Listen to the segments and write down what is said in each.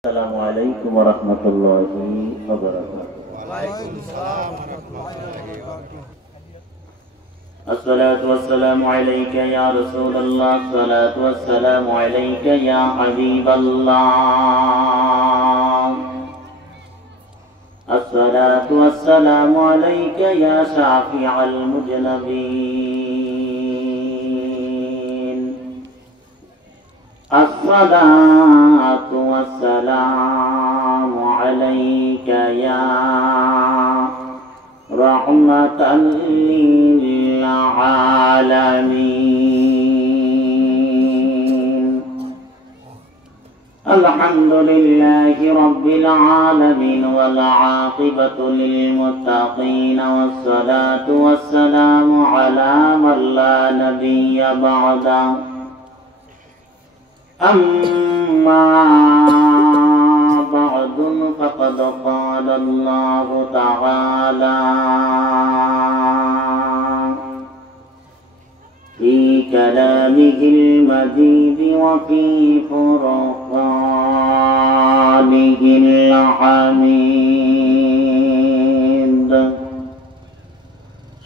السلام عليكم ورحمة الله وبركاته. وعليكم السلام ورحمة الله وبركاته. الصلاة والسلام عليك يا رسول الله، الصلاة والسلام عليك يا حبيب الله، الصلاة والسلام عليك يا شافع المذنبين، الصلاة والسلام عليك يا رحمة للعالمين. الحمد لله رب العالمين والعاقبة للمتقين، والصلاة والسلام على من لا نبي بعده. أما بعد فقد قال الله تعالى في كلامه المجيد وفي فرقانه الحميد.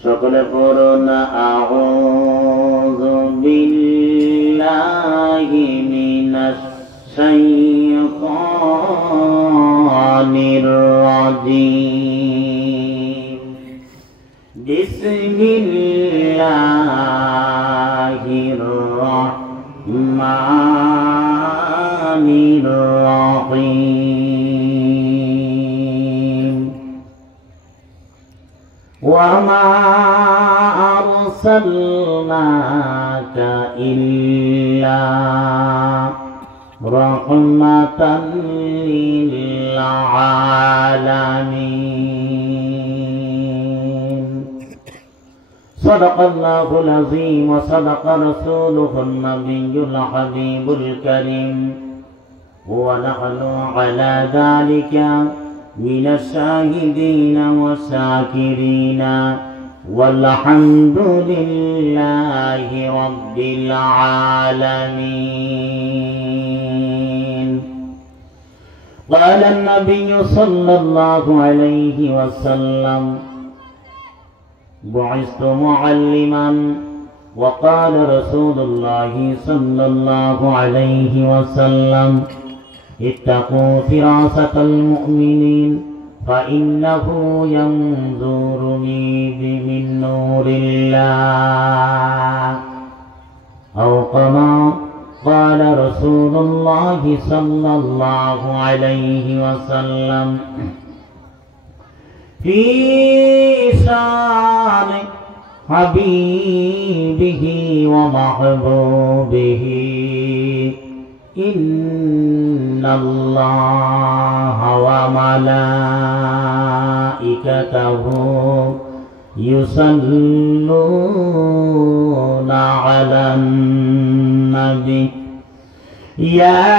সকলে পড়ুন আউযু বিল্লাহি মিনাশ শাইতানির রাজীম। বিসমিল্লাহির রাহমানির রাহিম। وما أرسلناك إلا رحمة للعالمين. صدق الله العظيم وصدق رسوله النبي الحبيب الكريم، ونحن على ذلك من الشاهدين والشاكرين، والحمد لله رب العالمين. قال النبي صلى الله عليه وسلم: بعثت معلما. وقال رسول الله صلى الله عليه وسلم: اتقوا فراسة المؤمنين فإنه ينظرني من نور الله، أو كما قال رسول الله صلى الله عليه وسلم. في شان حبيبه ومحبوبه إن الله وملائكته يصلون على النبي يا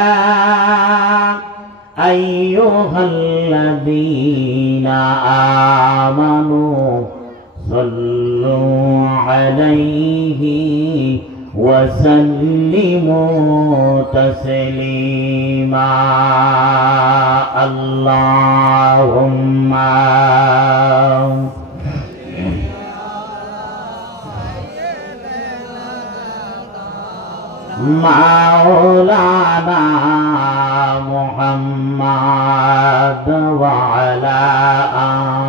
أيها الذين آمنوا صلوا عليه وسلموا تسليما. اللهم مولانا محمد وعلى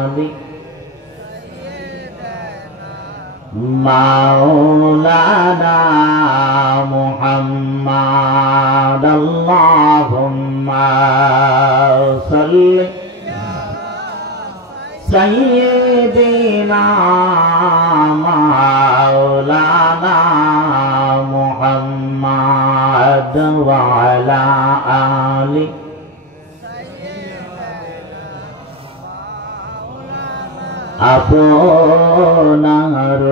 آله مولانا محمد. اللهم صل سيدنا مولانا محمد وعلى آله আপনার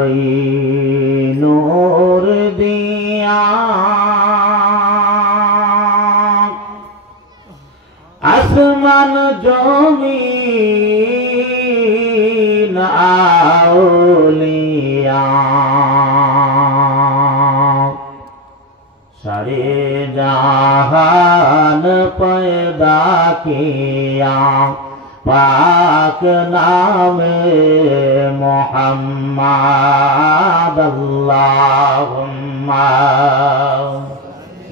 নূর দিয়া আসমান জমিন আউলিয়া সারে जहान पैदा किया पाक नाम मोहम्मद अल्लाहुम्मा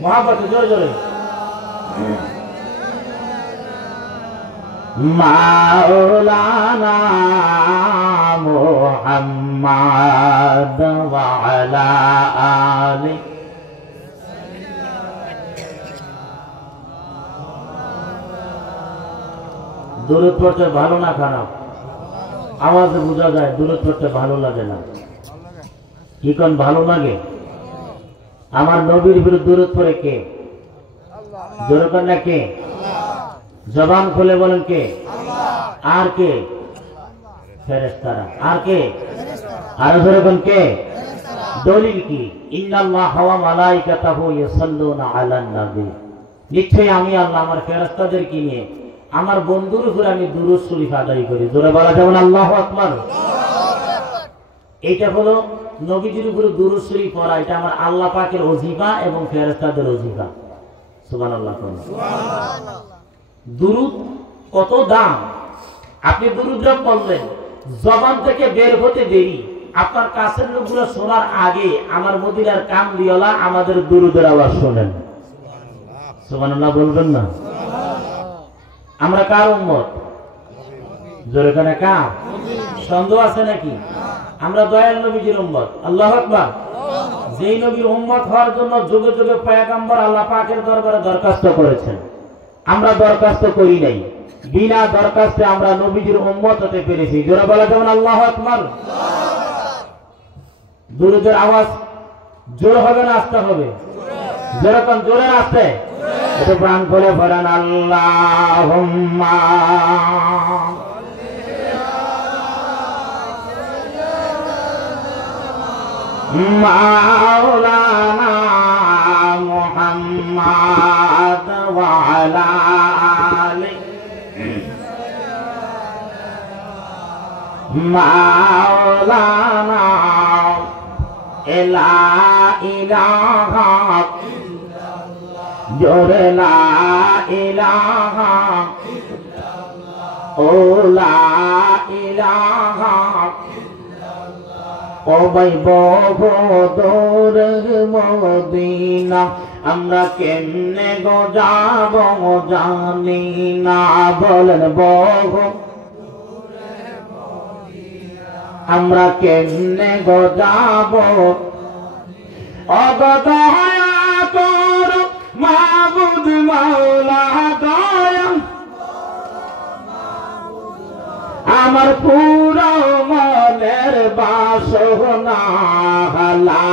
मोहब्बत जोर जोर मौलाना मुहम्मद व अला आलि দূরত পড়তে ভালো না খারাপ আওয়াজে বোঝা যায় দূরত পড়তে ভালো লাগে না কি কোন ভালো লাগে আমার নবীর বিরুদ্ধে দূরত পড়ে কে জোরে কোন না কে জবান খুলে বলেন কে আর কে ফেরেশতারা আর কে আর জোরে কোন কে দলিল কি ইন্নাল্লাহা ওয়া মালাইকাতাহু ইউসাল্লুনা আলান নবী নিশ্চয়ই আমি আল্লাহ আমার ফেরেশতাদেরকে নিয়ে আমার বন্ধুর উপর আমি দুরূদ শরীফ আদায় করি জোরে বলা যাবে না আল্লাহু আকবার এটা হলো নবীজির উপর দুরূদ শরীফ পড়া এটা আমার আল্লাহ পাকের ওজিফা এবং ফেরেশতাদের ওজিফা সুবহানাল্লাহ সুবহানাল্লাহ দুরূদ কত দাম আপনি দুরূদটা পড়লেন জবান থেকে বের হতে দেরি আপনার কাছের লোকগুলো শোনার আগে আমার মদিনার কামলিওয়ালা আমাদের দুরূদের আওয়াজ শোনেন সুবহানাল্লাহ বলবেন না আমরা কার উম্মত জোরে কানে কার সন্দেহ আছে নাকি আমরা দয়াল নবীজির উম্মত আল্লাহু আকবার যেই নবীর উম্মত হওয়ার জন্য যুগে যুগে পয়গম্বর আল্লাহ পাকের দরবারে দরখাস্ত করেছেন আমরা দরখাস্ত করি নাই বিনা দরখাস্তে আমরা নবীজির উম্মত হতে পেরেছি জোরে বলা যাবে না আল্লাহু আকবার দুরূদের আওয়াজ জোরে হবে না আস্তে হবে যেরকম জোরে আসতে এটা প্রাণ করে পড়েন আল্লাহুম্মা মাওলানা মুহাম্মদ ওয়া আলা আলি মাওলানা লা ইলাহা জোরে লা ইলাহা ও লা ইলাহা ও ভাই বহু দূরের মদিনা আমরা কেমনে গো যাব জানি না বলেন বহু আমরা কেমনে গো যাব অগদয়া তোর মাবুদ মাওলা দয়া আমার পুরো মনের বাসনা লা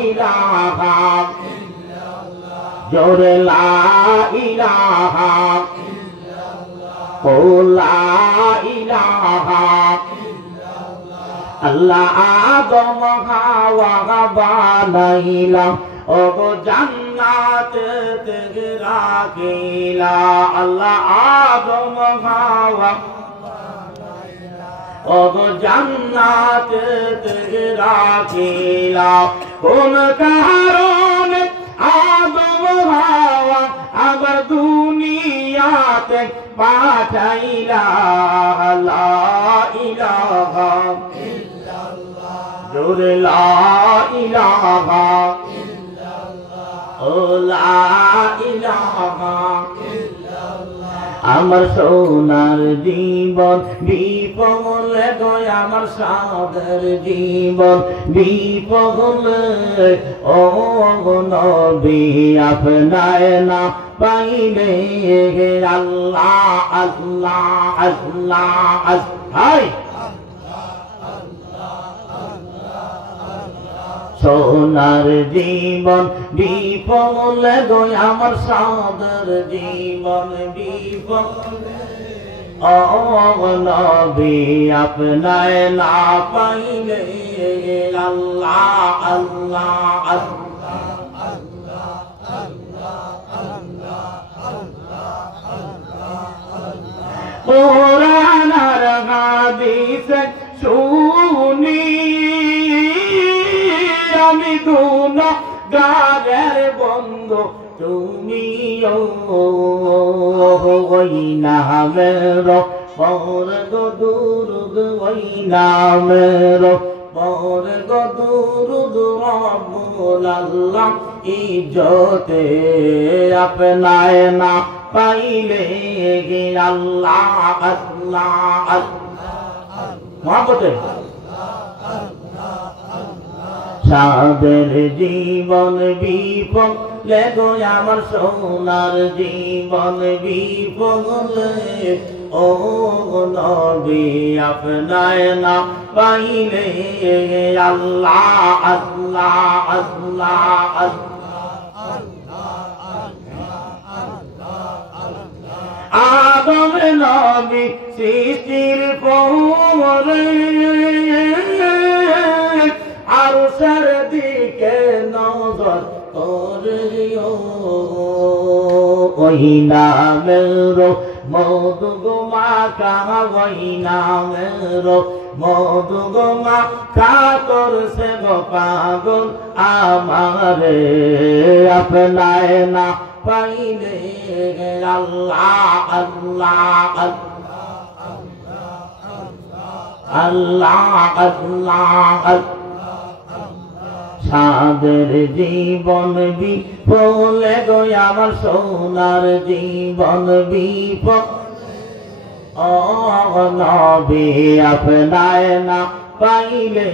ইলাহা জোরে লা ইলাহা ও লা ইলাহা আল্লাহ আদম হাওয়া বানাইলা ও গো জান্নাত থেকে রাখিলা আল্লাহ আদম হাওয়া ও গো জান্নাত থেকে রাখিলা কোন কারণে আদম হাওয়া আবার দুনিয়াতে পাঠাইলা লা ইলাহা ইল্লাল্লাহ জোরে লা ইলাহা ইল্লাল্লাহ ও লা ইলাহা আমার সোনার জীবন বিপল গয় আমার সাদের জীবন বিপল ও নবী আপনায় না পাইলে আল্লাহ আল্লাহ আল্লাহ হাই সোনার জীবন বিপল গয় আমার সাদের জীবন বিপল ও নবী আপনায় না পাইলে আল্লাহ আল্লাহ আল্লাহ কোরআন আর হাদিস শুনি আমি দুনা গারের বন্ধু ওই নামের পর গো দুরুদ ওই নামের পর গো দুরুদ রব্বুল আল্লাহ ইজ্জতে আপনায় না পাইলে গে আল্লাহ আল্লাহ মহব্বতে সাদের জীবন বিপলে গো আমার সোনার জীবন বিপলে ও নবী আপনায় না পাইলে আল্লাহ আল্লাহ আল্লাহ আদম নবী সৃষ্টির পরে আরশের দিকে নজর করিও ওই নামের মধু গো মাখা ওই নামের মধু গো মাখা করছে গো পাগল আমারে আপনায় না পাইলে আল্লাহ আল্লাহ আল্লাহ আল্লাহ সাদের জীবন বিফলে গো আমার সোনার জীবন বিফলে ও নবী আপনায় না পাইলে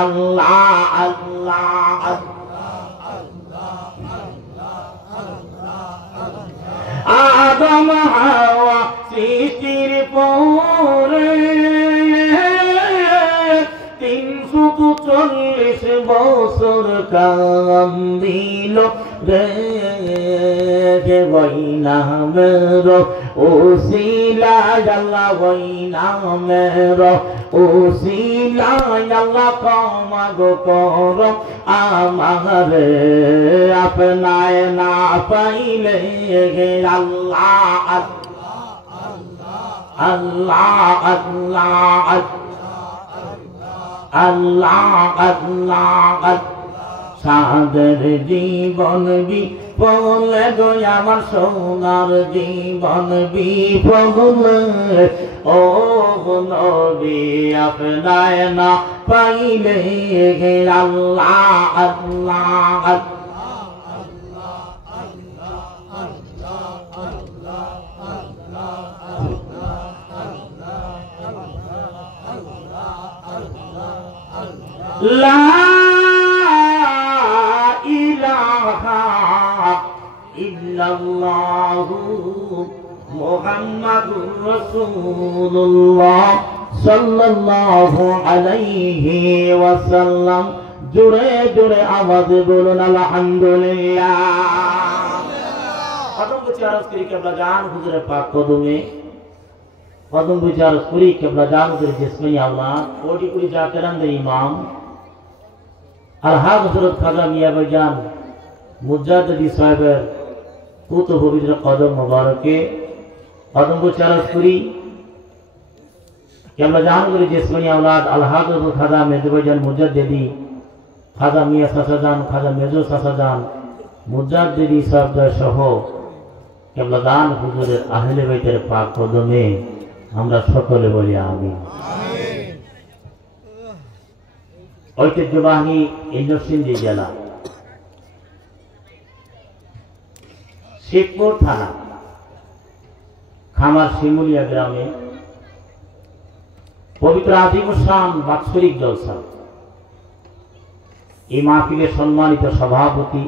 আল্লাহ আল্লাহ আদম হাওয়া সৃষ্টির পরে 340 বছর কান্দিল রে ওই নামের ওসিলায় আল্লাহ ওই নামের ওসিলায় আল্লাহ ক্ষমা গো কর আমারে আপনায় না পাইলে আল্লাহ আল্লাহ আল্লাহ আল্লাহ আল্লাহ সাদের জীবন বিফলে গো আমার সোনার জীবন বিফলে ও নবী আপনায় না পাইলে আল্লাহ আল্লাহ লা ইলাহা ইল্লাল্লাহু মুহাম্মাদুর রাসূলুল্লাহ সাল্লাল্লাহু আলাইহি ওয়াসাল্লাম জোরে জোরে আওয়াজে বলুন আলহামদুলিল্লাহ। কদম বুঝে আরজ করি কেবলা জান হুজুরে পাক কদমে কদম বুঝে আরজ করি কেবলা জান হুজুরে জিসমানি আওলাদ কোটি কোটি জাকেরান দে ইমাম আলহাজ হযরত খাজা মিয়া ভাইজান মুজাদ্দিদি সাহেবের পুত পবিত্র কদম মোবারকে কদম বুঝে আরজ করি কেবলা জান হুজুরে জিসমানি আওলাদ আলহাজ হযরত খাজা মেজো ভাইজান মুজাদ্দিদি খাজা মিয়া সাসাজান খাজা মেজো সাসাজান মুজাদ্দিদি সাহেবদের সহ কেবলা দান হুজুরের আহলে বাইতের পাক কদমে আমরা সকলে বলি আমিন। ঐতিহ্যবাহী এই নরসিংদী জেলা শেখপুর থানা খামার শিমুলিয়া গ্রামে পবিত্র আজিমুসান বাৎসরিক জলসা এই মাহফিলের সম্মানিত সভাপতি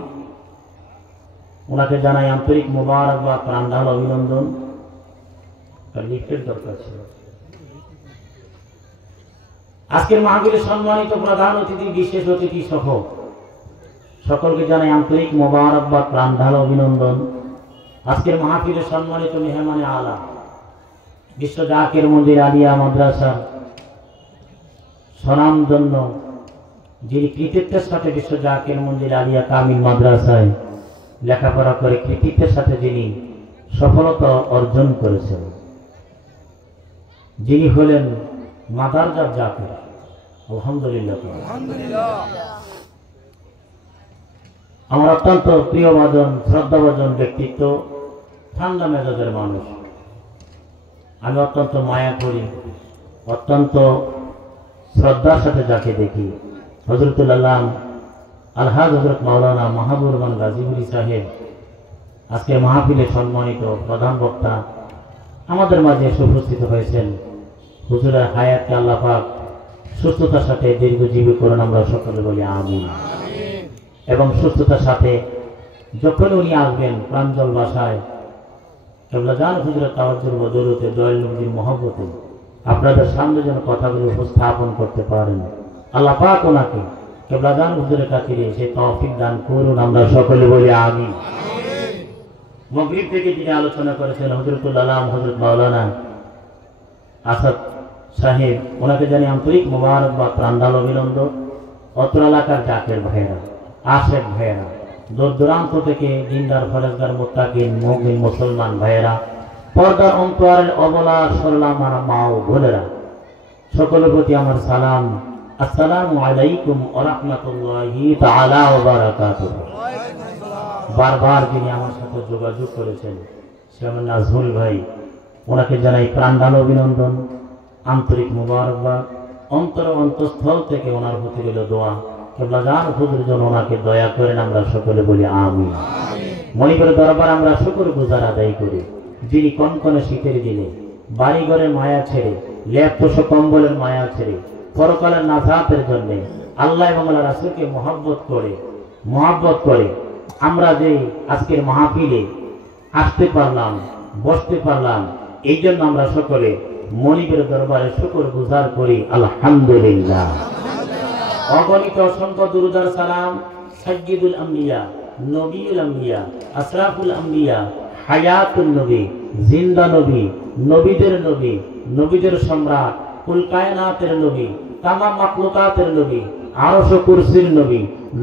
ওনাকে জানাই আন্তরিক মোবারকবাদ প্রাণঢাল অভিনন্দন। লিফটের দরকার ছিল। আজকের মাহফিলের সম্মানিত প্রধান অতিথি বিশেষ অতিথি সহ সকলকে জানাই আন্তরিক মোবারকবাদ প্রাণঢাল অভিনন্দন। আজকের মাহফিলের সম্মানিত মেহমানে আলা বিশ্ব জাকের মন্দির আলিয়া মাদ্রাসা স্বনামধন্য যিনি কৃতিত্বের সাথে বিশ্ব জাকের মন্দির আলিয়া কামিল মাদ্রাসায় লেখাপড়া করে কৃতিত্বের সাথে যিনি সফলতা অর্জন করেছেন, যিনি হলেন মাদারজাত জাকের। আলহামদুলিল্লাহ। আমার অত্যন্ত প্রিয়ভাজন শ্রদ্ধাভাজন ব্যক্তিত্ব, ঠান্ডা মেজাজের মানুষ। আমি অত্যন্ত মায়া করি, অত্যন্ত শ্রদ্ধার সাথে যাকে দেখি, হযরতুল আল্লাহ আলহাজ হযরত মাওলানা মাহবুবুর রহমান গাজীপুরী সাহেব আজকে মাহফিলে সম্মানিত প্রধান বক্তা আমাদের মাঝে এসে উপস্থিত হয়েছেন। হুজুরের হায়াতকে আল্লাহ পাক সুস্থতার সাথে দীর্ঘজীবী করুন, আমরা সকলে বলি আমিন। এবং সুস্থতার সাথে যখন উনি আসবেন প্রাঞ্জল ভাষায় কেবলাজান হুজুরের তাওয়াজ্জুর বদৌলতে দয়াল নবীর মহব্বতে আপনাদের সামনে যেন কথাগুলো উপস্থাপন করতে পারেন, আল্লাহ পাক ওনাকে কেবলাজান হুজুরের কাছে সেই তৌফিক দান করুন, আমরা সকলে বলি আমিন। মাগরিব থেকে যিনি আলোচনা করেছেন হযরতুল আলাম হযরত মাওলানা আসাদ সাহেব, ওনাকে জানি আন্তরিক মোবারকবাদ, প্রাণঢাল অভিনন্দন। অত্র এলাকার জাকের ভাইয়েরা, আশেক ভাইয়েরা, দূর দূরান্ত থেকে দিনদার ফরেজগার মুত্তাকিন মুমিন মুসলমান ভাইয়েরা, পর্দার অন্তরের অবলা সরলা মারা মা ও বোনেরা, সকলের প্রতি আমার সালাম, আসসালামু আলাইকুম ওয়া রাহমাতুল্লাহি তাআলা ওয়া বারাকাতুহু। বারবার যিনি আমার সাথে যোগাযোগ করেছেন সে আমার নাজমুল ভাই, ওনাকে জানাই প্রাণঢাল অভিনন্দন, আন্তরিক মুবারকবাদ। অন্তঃস্থল থেকে ওনার প্রতি রইল দোয়া, কেবলাজান হুজুর যেন ওনাকে দয়া করেন, আমরা সকলে বলি আমিন। মনিবের দরবার আমরা শুকর গুজার আদায় করি, যিনি কনকনে শীতের দিনে বাড়ি ঘরের মায়া ছেড়ে, লেপতোষ কম্বলের মায়া ছেড়ে পরকালের নাজাতের জন্য আল্লাহ এবং আল্লাহ রাসূলকে মহব্বত করে আমরা যে আজকের মাহফিলে আসতে পারলাম, বসতে পারলাম, এই জন্য আমরা সকলে মনিবের দরবারে শুকর গুজার করি, আলহামদুলিল্লাহ। অগণিত অসংখ্য দুরূদ আর সালাম সাইয়্যিদুল আম্বিয়া, নবিউল আম্বিয়া, আশরাফুল আম্বিয়া, হায়াতুন নবী, জিন্দা নবী, নবীদের নবী, নবীদের সম্রাট, কুল কায়নাতের নবী, তামাম মাখলুকাতের নবী, আরশ ও কুরসির নবী,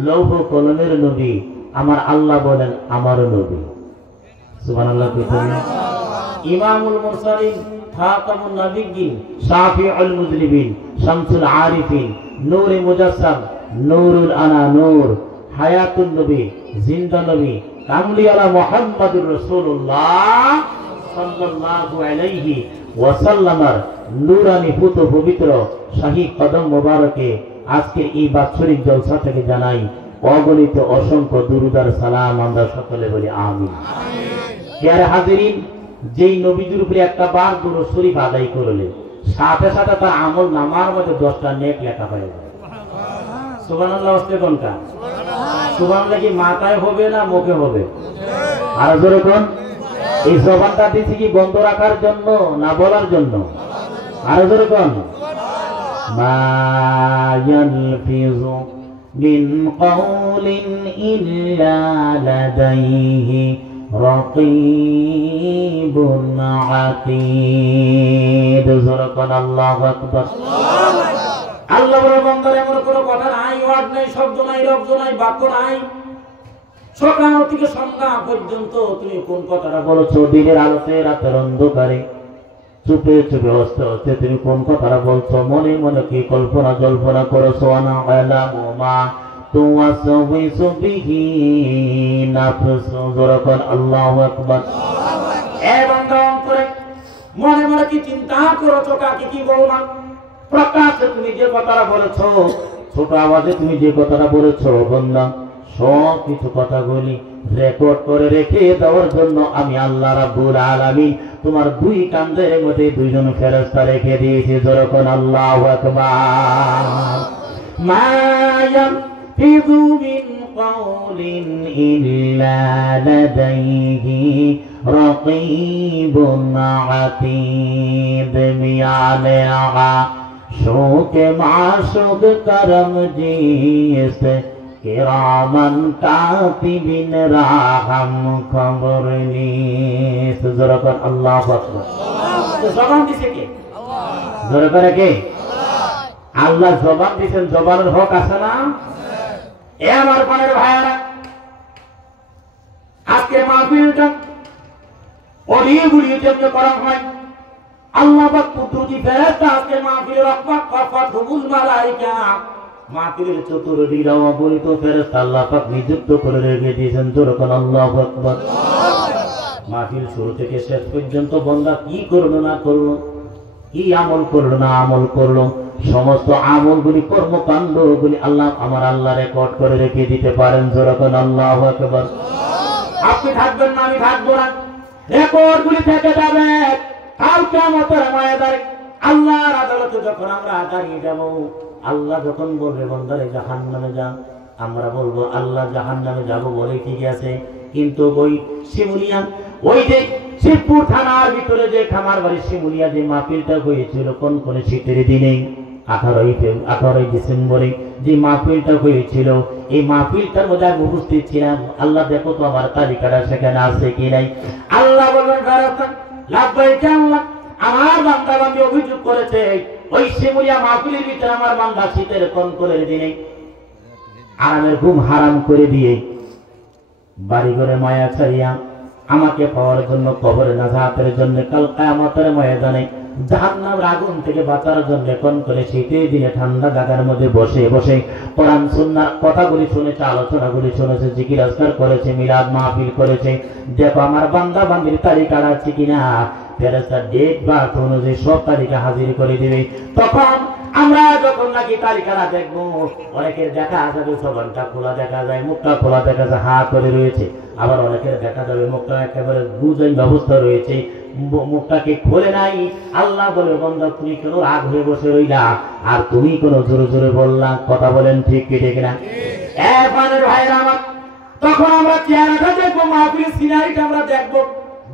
লৌহ কলমের নবী, আমার আল্লাহ বলেন আমারও নবী, সুবহানাল্লাহ। ইমামুল মুরসালিন, খাতামুন নবিয়্যিন, শাফিউল মুযনিবিন, শামসুল আরিফিন, নূরে মুজাসসাম, নূরুল আনা নূর, হায়াতুন নবী, জিন্দা নবী, কামলিওয়ালা মুহাম্মাদুর রাসূলুল্লাহ সাল্লাল্লাহু আলাইহি ওয়াসাল্লামের নূরানি পুত পবিত্র শাহী কদম মোবারকে আজকে এই বাৎসরিক জলসা থেকে জানাই অগণিত অসংখ্য দুরূদ আর সালাম, আমরা সকলে বলি আমিন। প্রিয় হাজিরিন, যেই নবীদের উপরে একটা বার দুরূদ শরীফ আদায় করলে সাথে সাথে তার আমল নামার মধ্যে 10টা নেক লেখা হয়ে যায়। সুবহানাল্লাহ। আসতে কোনটা সুবহানাল্লাহ কি মাথায় হবে না মুখে হবে? আর জোরে কোন? এই জবানটা দিছি কি বন্ধ রাখার জন্য না বলার জন্য? আর জোরে কোন? মা ইয়ালফিযু মিন কাওলিন ইল্লা লাদাইহি রাকীবুন আতীদ। জোরে কোন আল্লাহু আকবার। আল্লাহ বলে বান্দার এমন কোনো কথা নাই, ওয়ার্ড নাই, শব্দ নাই, লফজ নাই, বাক্য নাই, সকাল থেকে সন্ধ্যা পর্যন্ত তুমি কোন কথাটা বলছো, দিনের আলোতে রাতের অন্ধকারে চুপে চুপে হস্তে হস্তে তুমি কোন কথাটা বলছো, মনে মনে কি কল্পনা জল্পনা করছো, আনা আলামু মা তুওয়াসওয়িসু বিহি নাফসু। জোরে কোন আল্লাহু আকবার। এ বান্দা অন্তরে মনে মনে কি চিন্তা করছো, কাকে কি বলো না, প্রকাশ্যে তুমি যে কথাটা বলেছো, ছোট আওয়াজে তুমি যে কথাটা বলেছো, বান্দা সব কিছু কথাগুলি রেকর্ড করে রেখে দেওয়ার জন্য আমি আল্লাহ রাব্বুল আলামিন তোমার দুই কাঁধের মধ্যে দুইজন ফেরেশতা রেখে দিয়েছি। যখন আল্লাহু আকবার। মা ইয়ালফিযু মিন কাওলিন ইল্লা লাদাইহি রাকীবুন আতীদ। মিয়ালে আগা শোকে মাশুক করম জিসে কিরামান কাতিবিন রাহম খবর নিস। জোরে কর আল্লাহু আকবার। জবান দিছে কে? আল্লাহ। জোরে করে কে? আল্লাহ জবান দিয়েছেন, জবানের হক আছে না? এ আমার প্রাণের ভাইয়েরা, আজকে মাহফিলটা অলিগুলির জন্য করা হয়। আল্লাহ পাক কুদরতি ফেরেশতা আজকে মাহফিলে রহমত কাফাতুল মালায়েকা মাহফিলের চতুর্দিকে অগণিত ফেরেশতা আল্লাহ পাক নিযুক্ত করে রেখে দিয়েছেন। যেরকম আল্লাহু আকবার। মাহফিল শুরু থেকে শেষ পর্যন্ত বান্দা কি করলো না করলো, কি আমল করলো না আমল করলো, সমস্ত আমলগুলি কর্মকাণ্ডগুলি আল্লাহ আমার আল্লাহ রেকর্ড করে রেখে দিতে পারেন। যেরকম আল্লাহু আকবার। আপনি থাকবেন না, আমি থাকবো না, রেকর্ডগুলি থেকে যাবে। কাল কিয়ামতের ময়দানে আল্লাহর আদালতে যখন আমরা দাঁড়িয়ে যাব, আল্লাহ যখন বলবে বান্দারে জাহান্নামে যা, আমরা বলবো আল্লাহ জাহান্নামে যাব বলে ঠিক আছে, কিন্তু ওই শিমুলিয়া, ওই যে শিবপুর থানার ভিতরে যে খামার বাড়ি শিমুলিয়া যে মাহফিলটা হয়েছিল কোন কোন শীতের দিনে 18 ডিসেম্বরে যে মাহফিলটা হয়েছিল, এই মাহফিলটার মধ্যে আমি উপস্থিত ছিলাম। আল্লাহ দেখো তো আমার তালিকাটা সেখানে আছে কি নাই। আল্লাহ বলবেন লাব্বাইকা আল্লাহ, আমার বান্দা বান্দি অভিযোগ করেছে ওই শিমুলিয়া মাহফিলের ভিতরে আমার বান্দা শীতের কনকনের দিনে আরামের ঘুম হারাম করে দিয়ে বাড়ি ঘরে মায়া ছাড়িয়া আমাকে পাওয়ার জন্য কবরে নাজাতের জন্য কাল কিয়ামতের ময়দানে জাহান্নামের আগুন থেকে বাঁচার জন্য কোন করে শীতের দিনে ঠান্ডা জায়গার মধ্যে বসে বসে কোরআন সুন্নাহ কথাগুলি শুনেছে, আলোচনাগুলি শুনেছে, জিকির আজকার করেছে, মিলাদ মাহফিল করেছে। দেখো আমার বান্দা বান্দির তালিকা আছে কিনা, ফেরেশতা ডেট বা অনুযায়ী সব তালিকা হাজির করে দিবে। তখন আমরা যখন নাকি তালিকাটা দেখবো, অনেকের দেখা যাবে জবানটা খোলা দেখা যায়, মুখটা খোলা দেখা যায়, হা করে রয়েছে। আবার অনেকের দেখা যাবে মুখটা একেবারে বুঝেন ব্যবস্থা রয়েছে, মুখটাকে খোলে নাই। আল্লাহ বলে বান্দা তুমি কেন রাগ হয়ে বসে রইলা, আর তুমি কোন জোরে জোরে বললা, কথা বলেন ঠিক কি ঠিক না? ভাইরা আমার, তখন আমরা চেহারাটা দেখবো, মাহফিলের সিনারিটা আমরা দেখবো,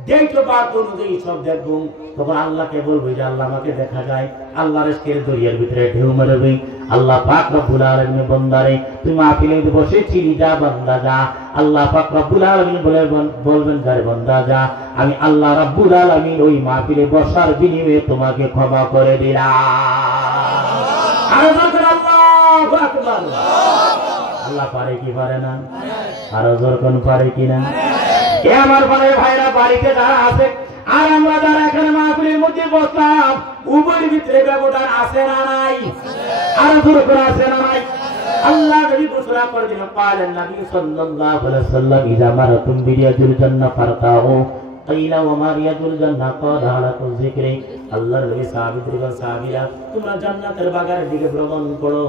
ডেট অফ বার্থ অনুযায়ী সব দেখবো। তখন আল্লাহকে বলবো যে আল্লাহ আমাকে দেখা যায়। আল্লাহর ইশকের দরিয়ার ভিতরে ঢেউ মারবে। আল্লাহ পাক রব্বুল আলামিন বান্দারে তুই মাহফিলে বসেছিলি, যা বান্দা যা। আল্লাহ পাক রব্বুল আলামিন বলবেন যারে বান্দা যা, আমি আল্লাহ রব্বুল আলামিন ওই মাহফিলে বসার বিনিময়ে তোমাকে ক্ষমা করে দিলাম। আর যখন আল্লাহু আকবার, আল্লাহ পারে কি পারে না? আর যখন পারে কি না? এ আমার ভাইরা বাড়িতে যারা আছে আর আমরা যারা এখানে মাহফিলের মধ্যে বসলাম, উভয়ের ভিতরে ব্যবধান আছে না নাই? আর দূর করে আছে না নাই? আল্লাহ নবী ঘোষণা করে দিলেন, পালেন নবী সাল্লাল্লাহু আলাইহি ওয়াসাল্লাম, ইযা মারাতুম বিরিয়াতুল জান্নাহ ফারতাউ কিলা ওয়া মারিয়াতুল জান্নাহ ক্বালা হালাকু যিকরি। আল্লাহর নবী সাহাবীরা তোমরা জান্নাতের বাগানের দিকে ভ্রমণ করো।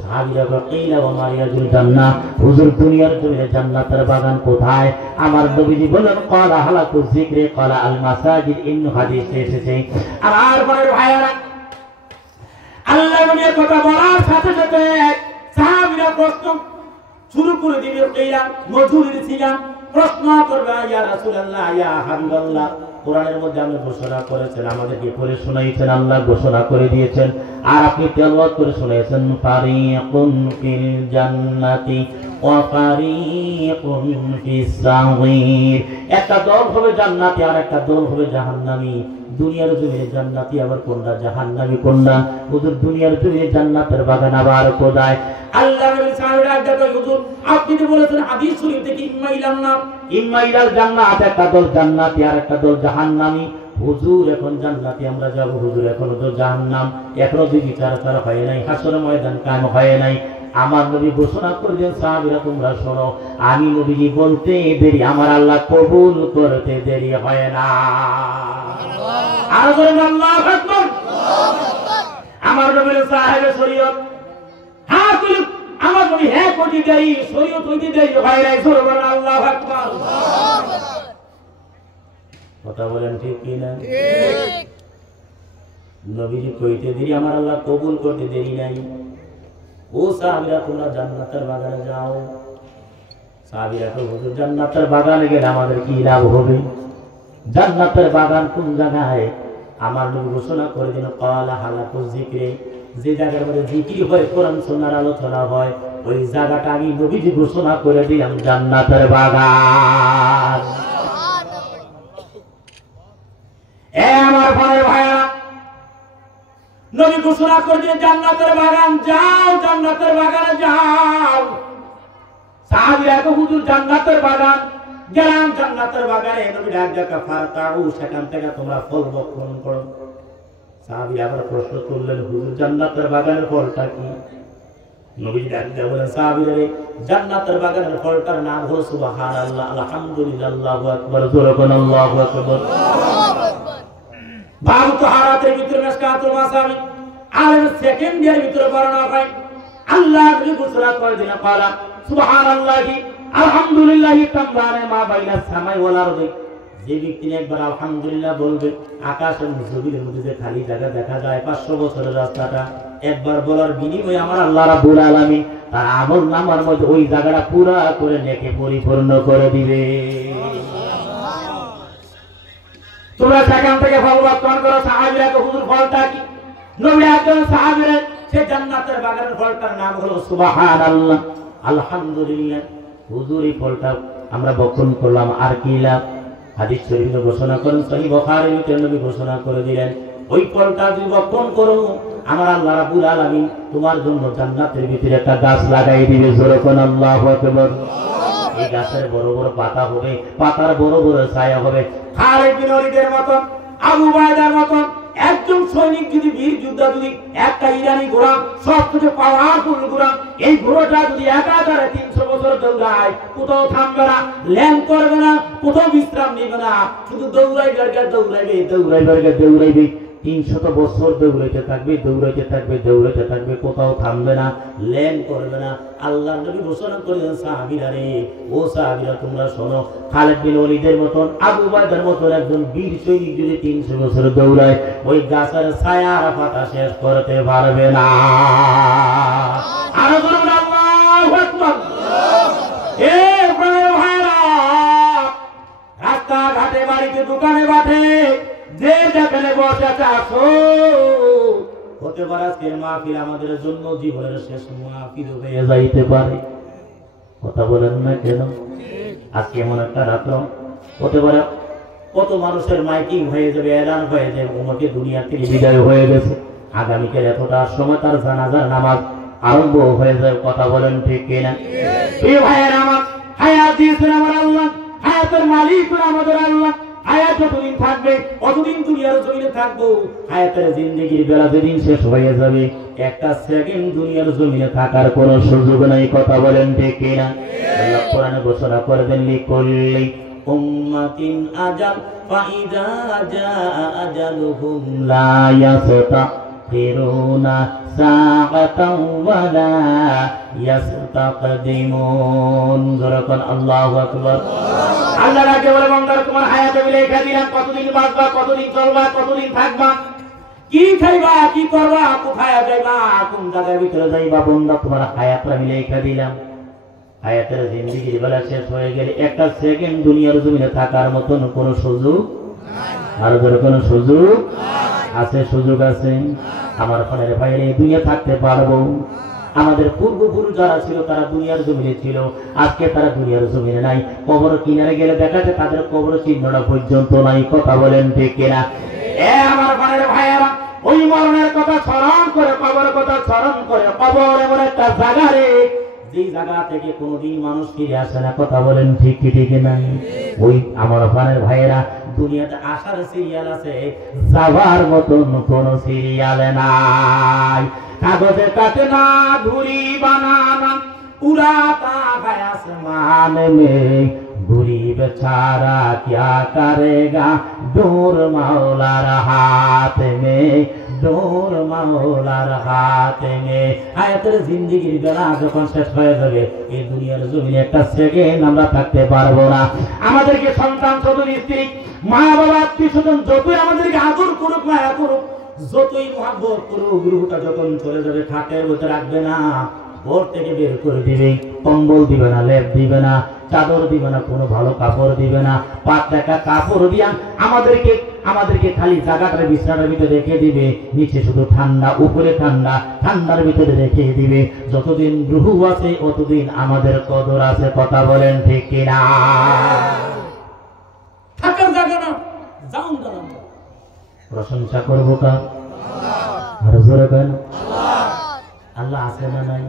সাহাবীরা কিলা ওয়া মারিয়াতুল জান্নাহ, হুজুর দুনিয়ার জমিনে জান্নাতের বাগান কোথায়? আমার নবীজি বলেন ক্বালা হালাকু যিকরি ক্বালা আল মাসাজিদ। ইন হাদিসে এসেছে। আমার ভাইরা, আল্লাহ নবীর কথা বলার সাথে সাথে সাহাবীরা প্রশ্ন শুরু করে দিবে। কিলা মজুরির ছিলাম, প্রশ্ন করবে ইয়া রাসূলুল্লাহ, ইয়া হাবিবাল্লাহ। কোরআনের মধ্যে আপনি ঘোষণা করেছেন, আমাদেরকে পড়ে শোনাইছেন, আল্লাহ ঘোষণা করে দিয়েছেন, আর আপনি তেলাওয়াত করে শুনিয়েছেন, ফারিকুন ফিল জান্নাতি ওয়া ফারিকুন ফিস সাঈর। একটা দল হবে জান্নাতি আর একটা দল হবে জাহান্নামী। দুনিয়ার জমিনে জান্নাতি আবার কোনটা, জাহান্নামী কোনটা? হুজুর দুনিয়ার জমিনে জান্নাতের বাগান আবার কোথায়? আল্লাহ নবী সাহাবীরা দেখো হুজুর আপনি তো বলেছেন হাদিস শরীফ থেকে ইম্মাইলাল জান্নাত, একটা দল জান্নাতি আর একটা দল জাহান্নামী। হুজুর এখন জান্নাতি আমরা যাব, হুজুর এখনো তো জাহান্নাম, এখনো দুই বিচার হয় নাই, হাসরের ময়দান কায়েম হয় নাই। আমার নবী ঘোষণা করলেন, সাহাবীরা তোমরা শোনো, আমি নবীজি বলতে দেরি, আমার আল্লাহ কবুল করতে দেরি হয় না। আর বলেন আল্লাহু আকবার। আমার নবীর সাহেব শরীয়ত, হ্যাঁ তুই আমার নবী হ্যাঁ কোটি দেরি, শরীয়ত হইতে দেরি হয় নাই। বলেন আল্লাহু আকবার। কথা বলেন ঠিক কি না? ঠিক। নবীজি কইতে দেরি, আমার আল্লাহ কবুল করতে দেরি নাই। ও সাহাবীরা তোমরা জান্নাতের বাগানে যাও। সাহাবীরা তো হুজুর জান্নাতের বাগানে গেলে আমাদের কি লাভ হবে? জান্নাতের বাগান কোন জায়গায়? আমার নবী ঘোষণা করে দিল ক্বালা হালাকু যিকরি, যে জায়গার মধ্যে জিকির হয়, কোরআন সুন্নাহর আলোচনা হয়, ওই জায়গাটা আমি নবীজি ঘোষণা করে দিলাম জান্নাতের বাগান। এ আমার ভাইরা, নবী ঘোষণা করে দিলেন জান্নাতের বাগান যাও, জান্নাতের বাগানে যাও। সাহাবীরা তো হুজুর জান্নাতের বাগান গেলাম, জান্নাতের বাগানে নবী ডাক ডাকা ফারতাউ, সেখান থেকে তোমরা ফল ভক্ষণ করো। সাহাবীরা আবার প্রশ্ন করলেন, হুজুর জান্নাতের বাগানের ফলটা কি? নবী ডাকতে বলেন সাহাবীরা জান্নাতের বাগানের ফলটার নাম হলো সুবহানাল্লাহ আলহামদুলিল্লাহ আল্লাহু আকবার জোরে কোন আল্লাহু আকবার। বাবু তাহারাতের ভিতরে মিশকাতুল মাসাবি আর সেকেন্ড ইয়ার ভিতরে বর্ণনা হয় আল্লাহ নবী ঘোষণা করে দিলেন পালা সুবহানাল্লাহি আলহামদুলিল্লাহি তামলানে মা বাইনা সামাই ওয়াল আরদি। যে ব্যক্তি একবার আলহামদুলিল্লাহ বলবে আকাশের জমিনের মধ্যে যে খালি জায়গা দেখা যায় 500 বছরের রাস্তাটা একবার বলার বিনিময়ে আমার আল্লাহ রাব্বুল আলামিন তার আমল নামার মধ্যে ওই জায়গাটা পুরা করে নেকে পরিপূর্ণ করে দিবে। তোমরা সেখান থেকে ফলবর্তন করো। সাহাবীরা তো হুজুর ফলটা কি? নবী একজন সাহাবীরা সে জান্নাতের বাগানের ফলটার নাম হলো সুবহানাল্লাহ আলহামদুলিল্লাহ। হুজুর এই ফলটা আমরা বক্ষণ করলাম আর কি লাভ? হাদিস শরীফে ঘোষণা করেন, সহিহ বুখারীতে নবী ঘোষণা করে দিলেন ওই ফলটা যদি বক্ষণ করো আমার আল্লাহ রাব্বুল আলামিন তোমার জন্য জান্নাতের ভিতরে একটা গাছ লাগাই দিবে। জোরে কোন আল্লাহু আকবার। এই গাছের বড় বড় পাতা হবে, পাতার বড় বড় ছায়া হবে। খালিদ বিন ওয়ালিদের মতন, আবু উবাইদার মতন একজন সৈনিক যদি বীর যোদ্ধা যদি একটা ইরানি ঘোড়া সবথেকে পাওয়ারফুল ঘোড়া এই ঘোড়াটা যদি একাধারে 300 বছর দৌড়ায় কোথাও থামবে না, ল্যান্ড করবে না, কোথাও বিশ্রাম নেবে না, শুধু দৌড়াইবে 300 বছর দৌড়াইতে থাকবে কোথাও থামবে না, ল্যান্ড করবে না। আল্লাহর নবী ঘোষণা করেছেন সাহাবীরা রে ও সাহাবীরা তোমরা শোনো, খালিদ বিন ওয়ালিদের মতন আবু উবাইদার মতন একজন বীর সৈনিক যদি 300 বছর দৌড়ায় ওই গাছের ছায়া আর পাতা শেষ করতে পারবে না। আরো বলুন আল্লাহু আকবার। এ ভাইরা রাস্তা ঘাটে বাড়িতে দোকানে বাটে যে যেখানে বসে আসো, হতে পারে আজকের মাহফিল আমাদের জন্য জীবনের শেষ মাহফিল হয়ে যাইতে পারে। কথা বলেন না কেন? আজকে এমন একটা রাত্র হতে পারে কত মানুষের মাইকিং হয়ে যাবে, এলান হয়ে যাবে উম্মতে দুনিয়া থেকে বিদায় হয়ে গেছে, আগামীকাল এতটার সময় তার জানাজার নামাজ আরম্ভ হয়ে যাবে। কথা বলেন ঠিক কিনা? প্রিয় ভাইয়েরা আমার, হায়াত দিয়েছেন আমার আল্লাহ, হায়াতের মালিক আমাদের আল্লাহ। হায়াত যতদিন থাকবে অতদিন দুনিয়ার জমিনে থাকবো। হায়াতের জিন্দেগির বেলা যেদিন শেষ হয়ে যাবে একটা সেকেন্ড দুনিয়ার জমিনে থাকার কোনো সুযোগ নাই। কথা বলেন ঠিক কিনা? আল্লাহ কোরআনে ঘোষণা করে দেন লিকুল্লি উম্মাতিন আজাল ফাইদা জাআ আজালুহুম লা ইয়াস্তাখিরুনা সাআতাও ওয়ালা ইয়াস্তাকদিমুন। যখন আল্লাহু আকবার। আল্লাহ রাগে বলে বান্দা তোমার হায়াতে লেখা দিলাম কতদিন বাঁচবা, কতদিন চলবা, কতদিন থাকবা, কি খাইবা, কি করবা, কোথায় যাইবা, কোন জায়গার ভিতরে যাইবা, বান্দা তোমার হায়াতে আমি লেখা দিলাম। হায়াতের জিন্দেগির বেলা শেষ হয়ে গেলে একটা সেকেন্ড দুনিয়ার জমিনে থাকার মতন কোনো সুযোগ আর ধরে কোনো সুযোগ আছে? সুযোগ আছে। আমার ফোনের বাইরে দুনিয়া থাকতে পারবো। আমাদের পূর্বপুরুষ যারা ছিল তারা দুনিয়ার জমিনে ছিল, আজকে তারা দুনিয়ার জমিনে নাই। কবর কিনারে গেলে দেখা যায় তাদের কবর চিহ্নটা পর্যন্ত নাই। কথা বলেন ঠিক কিনা? আমার ফোনের ভাইয়েরা ওই মরণের কথা স্মরণ করে, কবরের কথা স্মরণ করে। কবর এমন একটা জায়গা রে যে জায়গা থেকে কোনোদিন মানুষ ফিরে আসে না। কথা বলেন ঠিক কি ঠিক না? ওই আমার প্রাণের ভাইয়েরা দুনিয়াতে আসার সিরিয়াল আছে, যাওয়ার মতন কোন সিরিয়াল নাই। কাগজে কাটে না, ধুরি বানানা, উড়াতা है आसमान में, बुरी बेचारा क्या करेगा, डोर मौलार हाथ में, डोर मौलार हाथ में। হায়াতের জিন্দেগির বেলা যখন শেষ হয়ে যাবে এই দুনিয়ার জমিনে একটা সেকেন্ড আমরা থাকতে পারবো না। আমাদেরকে সন্তান, শ্বশুর, স্ত্রী, মা বাবা, আত্মীয় স্বজন যতই আমাদেরকে আদর করুক, মায়া করুক, যতই মহব্বত করুক, রূহটা যখন চলে যাবে খাটের মধ্যে রাখবে না, ঘর থেকে বের করে দিবে। কম্বল দিবে না, লেপ দিবে না, চাদর দিবে না, কোনো ভালো কাপড় দিবে না, পাতলা কাপড় দিয়া আমাদেরকে খালি জায়গাটার বিছানার ভিতরে রেখে দিবে। নিচে শুধু ঠান্ডা, উপরে ঠান্ডা, ঠান্ডার ভিতরে রেখে দিবে। যতদিন রূহ আছে ততদিন আমাদের কদর আছে। কথা বলেন ঠিক কিনা? থাকার জায়গা না, যাউন দাঁড়ান। প্রশংসা করবো কার? আর জোরে কেন? আল্লাহ আছে না নাই?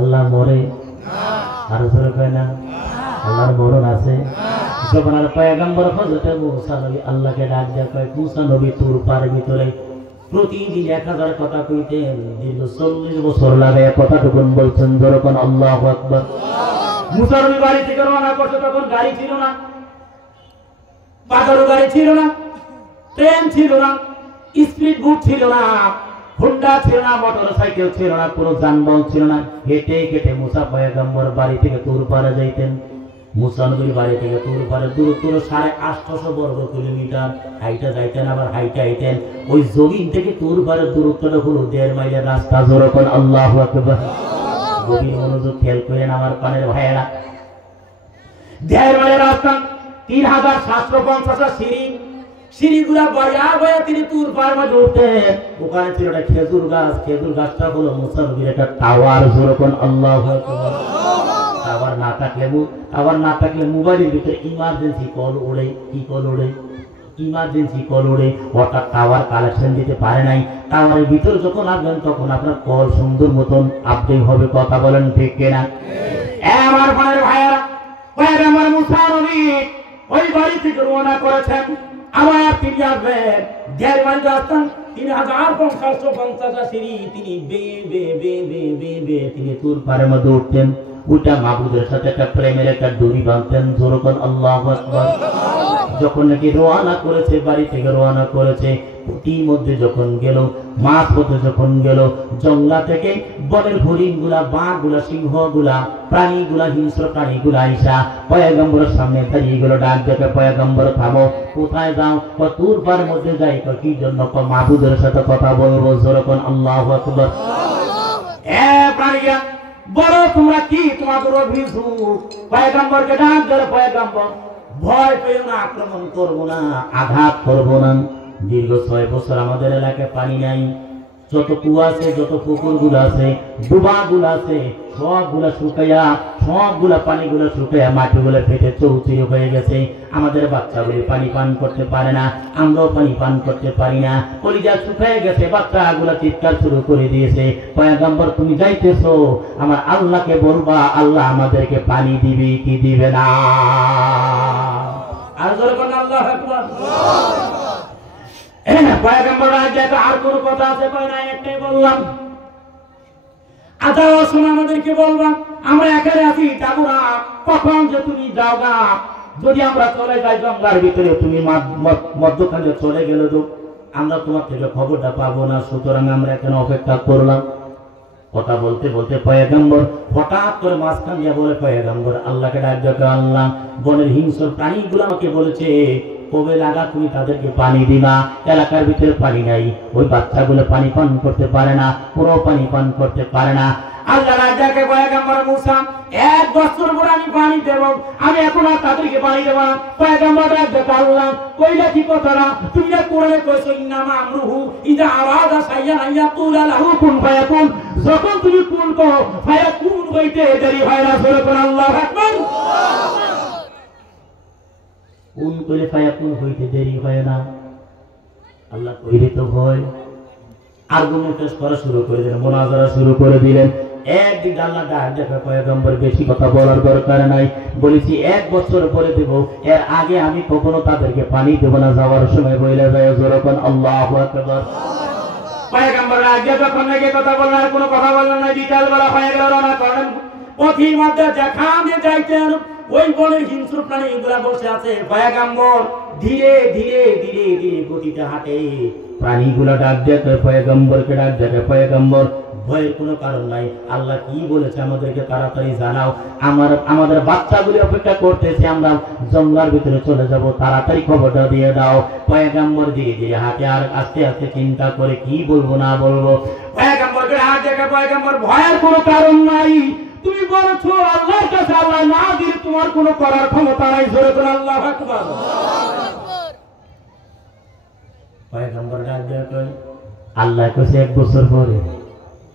আল্লাহ মরে? আর জোরে কয় না? আল্লাহর মরণ আছে। জমানার পয়গম্বর হযরত মূসা নবী আল্লাহকে ডাক দেয়া কয়, মূসা নবী তুর পার ভিতরে প্রতিদিন 1000 কথা কইতেন, দীর্ঘ 40 বছর লাগে কথাটুকুন বলছেন যখন আল্লাহু আকবার। মুসা নবী বাড়ি থেকে রওনা করছে, তখন গাড়ি ছিল না, পাতারও গাড়ি ছিল না, ট্রেন ছিল না, স্পিড বোট ছিল না, হোন্ডা ছিল না, মোটরসাইকেল ছিল না, কোনো যানবাহন ছিল না। হেঁটে হেঁটে মুসা পয়গম্বর বাড়ি থেকে তুর পাড়ে যাইতেন। মুসা নবীর বাড়ি থেকে তুর পাড়ে দূরত্ব 850 বর্গ কিলোমিটার। হাইটা যাইতেন, আবার হাইটা আইতেন। ওই জমিন থেকে তুর পাড়ে দূরত্বটা হলো 1.5 মাইলের রাস্তা। যখন আল্লাহু আকবার। গভীর মনোযোগ খেয়াল করেন আমার পানের ভাইয়েরা। 1.5 মাইলের রাস্তা, 3750 সিঁড়ি। সিঁড়িগুলা বয়া বয়া তিনি তুর পাড়ের মধ্যে উঠতেন। ওখানে ছিল একটা খেজুর গাছ, খেজুর গাছটা হলো মুসা নবীর একটা টাওয়ার। যখন আল্লাহু আকবার। আবার না থাকলে মোবাইলের ভিতরে ইমার্জেন্সি কল ওড়ে। কি কল ওড়ে? ইমার্জেন্সি কল ওড়ে। হঠাৎ টাওয়ার কালেকশন দিতে পারে নাই, টাওয়ারের ভিতরে যখন আসবেন তখন আপনার কল সুন্দর মতন আপডেট হবে। কথা বলেন ঠিক কিনা? আমার ভাইয়ের ভাইয়েরা, আমার মুসা নবী ওই বাড়ি থেকে রওনা করেছেন। আবার তিনি আসবেন 1.5 মাইল রাস্তা, 3550 সিঁড়ি। তিনি তিনি তুর পাড়ের মধ্যে উঠতেন। ওটা মাহবুদের সাথে একটা প্রেমের একটা দড়ি বাঁধতেন। যখন আল্লাহু আকবার। যখন নাকি রওনা করেছে, বাড়ি থেকে রওনা করেছে, মধ্যে যখন গেল, মাঠ পথে যখন গেল, জঙ্গলা থেকে বনের হরিণগুলা, বাঘগুলা, সিংহগুলা, প্রাণীগুলা, হিংস্র প্রাণীগুলা আইসা পয়গম্বরের সামনে দাঁড়িয়ে গেল। ডাক দেখে, পয়গম্বর থামো, কোথায় যাও? তুর পাড়ের মধ্যে যাই। কি জন্য? মাহবুদের সাথে কথা বলবো। যখন আল্লাহু আকবার। প্রাণীরা বলো তোমরা কি তোমাদের অভিযোগ? পয়গম্বরকে ডাক দিল, পয়গম্বর ভয় পেও না, আক্রমণ করবো না, আঘাত করবো না। দীর্ঘ 6 বছর আমাদের এলাকায় পানি নাই। যত কুয়া আছে, যত পুকুর গুলো আছে, ডুবা গুলো আছে, সবগুলা শুকাইয়া, সবগুলা পানিগুলো শুকাইয়া মাটিগুলো ফেটে চৌচির হয়ে গেছে। আমাদের বাচ্চাগুলি পানি পান করতে পারে না, আমরাও পানি পান করতে পারি না। কলিজা শুকায় গেছে, বাচ্চাগুলা চিৎকার শুরু করে দিয়েছে। পয়গম্বর তুমি যাইতেছো, আমার আল্লাহকে বলবা, আল্লাহ আমাদেরকে পানি দিবে কি দিবে না। আর যখন আল্লাহু আকবার। পয়গম্বর আর কোন কথা আছে? কয় না, একটাই বললাম। আদাও শোনা, আমাদেরকে বলবা, আমরা এখানে আছি, যাবো না। কখন যে তুমি যাও না, যদি আমরা চলে যাই জঙ্গলার ভিতরে, তুমি মধ্যখানে চলে গেলে তো আমরা তোমার থেকে খবরটা পাবো না। সুতরাং আমরা এখানে অপেক্ষা করলাম। কথা বলতে বলতে পয়গম্বর হঠাৎ করে মাঝখান দিয়ে বলে, পয়গম্বর আল্লাহকে ডাক দেখো, আল্লাহ বনের হিংস্র প্রাণীগুলো আমাকে বলেছে কবে লাগা তুমি তাদেরকে পানি দিবা। এলাকার ভিতরে পানি নাই, ওই বাচ্চাগুলো পানি পান করতে পারে না, পুরো পানি পান করতে পারে না। আল্লাহ রাজাকে পয়গম্বর মুসা, 1 বছর পর আমি পানি দেব, আমি এখন আর তাদেরকে পানি দেব না। পয়গম্বর রাজা আল্লাহ কইলা কি কথা না? তুমি না কোরআনে কইছো, ইন্নামা আমরুহু ইযা আরাদা শাইআন আইয়াকুলা লাহু কুন ফায়াকুন। যখন তুমি কুন কও, ফায়াকুন হইতে দেরি হয় না। সুবহানাল্লাহ, আল্লাহু আকবার। কোন করে ফায়াকুন হইতে দেরি হয় না? আল্লাহ কইলে তো ভয়। আর্গুমেন্ট করা শুরু করে দিলেন, মুনাজারা শুরু করে দিলেন। একদিন আল্লাহ ডাক দেখে, পয়গম্বর বেশি কথা বলার দরকার নাই, বলেছি 1 বছর পরে দেব, এর আগে আমি কখনো তাদেরকে পানি দেব না। যাওয়ার সময় বইলে যায় যখন আল্লাহু আকবার। পয়গম্বর আগে যখন নাকি কথা বললেন, আর কোনো কথা বললেন না। বিকালবেলা হয়ে গেল, রওনা করেন। পথির মধ্যে যেখানে যাইতেন, ওই বনের হিংস্র প্রাণী এগুলা বসে আছে। পয়গম্বর ধীরে ধীরে ধীরে ধীরে গতিতে হাঁটে। প্রাণীগুলা ডাক দেখে, পয়গম্বরকে ডাক দেখে, পয়গম্বর ভয়ের কোনো কারণ নাই। আল্লাহ কি বলেছে আমাদেরকে তাড়াতাড়ি জানাও, আমাদের বাচ্চাগুলি অপেক্ষা করতেছে, আমরা জঙ্গলার ভিতরে চলে যাব, তাড়াতাড়ি খবরটা দিয়ে দাও। পয়গম্বর ধীরে ধীরে হাঁটে, আর আস্তে আস্তে চিন্তা করে কি বলবো না বলবো। পয়গম্বরকে হাত দেখে, পয়গম্বর ভয়ের কোনো কারণ নাই, তুমি বলছো আল্লাহর কাছে আল্লাহ না দিলে তোমার কোনো করার ক্ষমতা নাই। জোরে করে আল্লাহু আকবার। পয়গম্বর ডাক দেখে, আল্লাহ কাছে 1 বছর পরে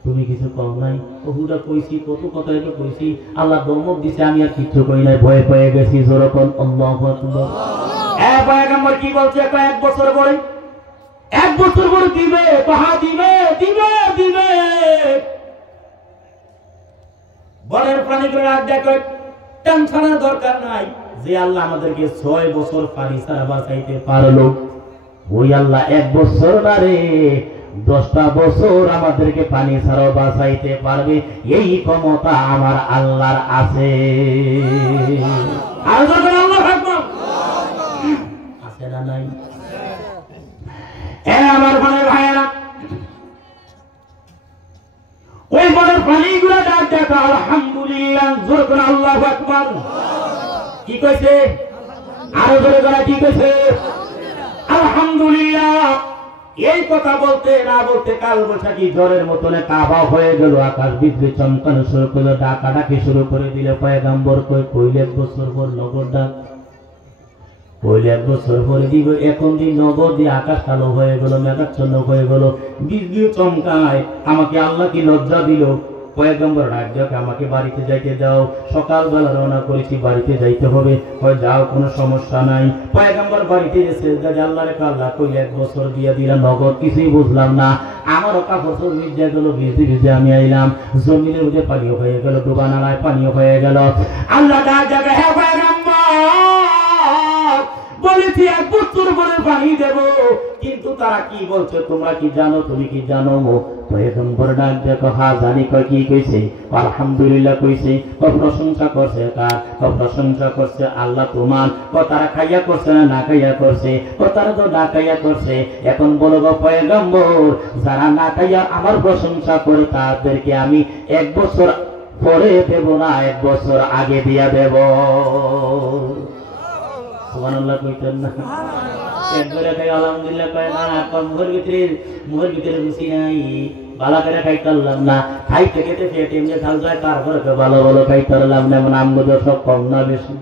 তুমি কিছু কম নাই। ওহুদা কইছি, কত কথা এটা কইছি, আল্লাহ দমক দিছে, আমি আর কিছু কই নাই, ভয় পেয়ে গেছি। জোরে করে আল্লাহু আকবার। পয়গম্বর কি বলছে? 1 বছর পরে, 1 বছর পরে দিবে, কহা দিবে, দিবে দিবে। বনের প্রাণীগুলো রাত দেখো, টেনশনের দরকার নাই। যে আল্লাহ আমাদেরকে 6 বছর পানি ছাড়া বাঁচাইতে পারলো, ওই আল্লাহ 1 বছর না রে, 10টা বছর আমাদেরকে পানি ছাড়াও বাঁচাইতে পারবে, এই ক্ষমতা আমার আল্লাহর আছে। আর যখন আল্লাহ আকবার আছে না নাই? আমার ভাইয়ের ভাইয়েরা, ওই বড় পানিগুলো ডাক দেখা আলহামদুলিল্লাহ, জোর করে আল্লাহু আকবার। কি কইছে? আরো জোরে করে কি কইছে? আলহামদুলিল্লাহ। এই কথা বলতে না বলতে কাল বৈশাখী ঝড়ের মতনে কাবা হয়ে গেল, আকাশ বিদ্যুৎ চমকানো শুরু করলো, ডাকাডাকি শুরু করে দিল। পয়গম্বর কইলে 1 বছর পর নগর ডাক, কইলে 1 বছর পরে দিব। এখন দিন নগর দিয়ে আকাশ কালো হয়ে গেল, মেঘাচ্ছন্ন হয়ে গেল, বিদ্যুৎ চমকায়। আমাকে আল্লাহ কি লজ্জা দিল? পয়গম্বর ডাক দেখে আমাকে বাড়িতে যাইতে দাও, সকালবেলা রওনা করেছি, বাড়িতে যাইতে হবে। কয় যাও, কোনো সমস্যা নাই। পয়গম্বর বাড়িতে এসে আল্লাহ রে আল্লাহ কইলে 1 বছর দিয়ে দিলাম, নগদ কিছুই বুঝলাম না। আমারও কাপড় ভিজে গেল, ভিজে ভিজে আমি আইলাম, জমিনের মধ্যে পানিও হয়ে গেল, ডুবা নালায় পানিও হয়ে গেল। আল্লাহ ডাক দেখে, হ্যাঁ পয়গম্বর বলেছি 1 বছর পরে পানি দেব, কিন্তু তারা কি বলছে তোমরা কি জানো? তুমি কি জানো? পয়গম্বর ডাক দেখো, হ্যাঁ জানি। কয় কি কইছে? আলহামদুলিল্লাহ কইছে। প্রশংসা করছে কার? প্রশংসা করছে আল্লাহ তোমার। তারা খাইয়া করছে না না খাইয়া করছে? তারা তো না খাইয়া করছে। এখন বলো গো পয়গম্বর, যারা না খাইয়া আমার প্রশংসা করে তাদেরকে আমি 1 বছর পরে দেব না, 1 বছর আগে দিয়া দেব। সুবহানাল্লাহ কইতেন না? একবারে খাই আলহামদুলিল্লাহ কয় না, মুখের ভিতরে রুচি নাই, ভালো করে খাইতে পারলাম না। খাইতে খেতে পেটে এমনি খাল যায়, তারপরে ভালো ভালো খাইতে পারলাম না। এমন আমগুলো সব কম না বেশি?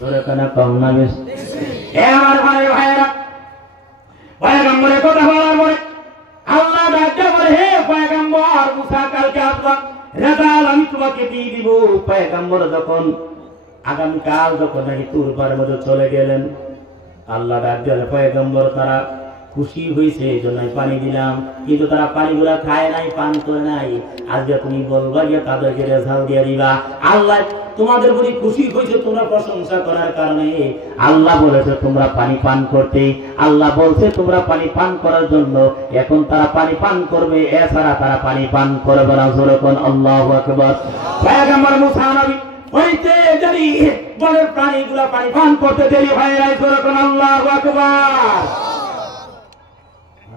ধরে কেনা কম না বেশি? আমার ভাইয়েরা, পয়গম্বরের কথা বলার পরে আল্লাহ ডাকতে বলে, হে পয়গম্বর মুসা, কালকে আপনার রেজাল্ট আমি তোমাকে দিয়ে দিব। পয়গম্বর যখন আগামীকাল যখন নাকি তুরবার মধ্যে চলে গেলেন, আল্লাহ ডাক দিলেন পয়গম্বর, তারা খুশি হয়েছে এই জন্য পানি দিলাম, কিন্তু তারা পানিগুলা খায় নাই, পান করে নাই। আজকে তুমি বলবা গিয়ে তাদেরকে রেজাল্ট দিয়ে দিবা। আল্লাহ তোমাদের প্রতি খুশি হয়েছে তোমরা প্রশংসা করার কারণে। আল্লাহ বলেছে তোমরা পানি পান করতে, আল্লাহ বলছে তোমরা পানি পান করার জন্য। এখন তারা পানি পান করবে, এছাড়া তারা পানি পান করবে না। যখন আল্লাহু আকবার। পয়গম্বর মুসা নবী হইতে যদি বলে প্রাণীগুলা পানি পান করতে দেরি হয় নাই, যখন আল্লাহু আকবার।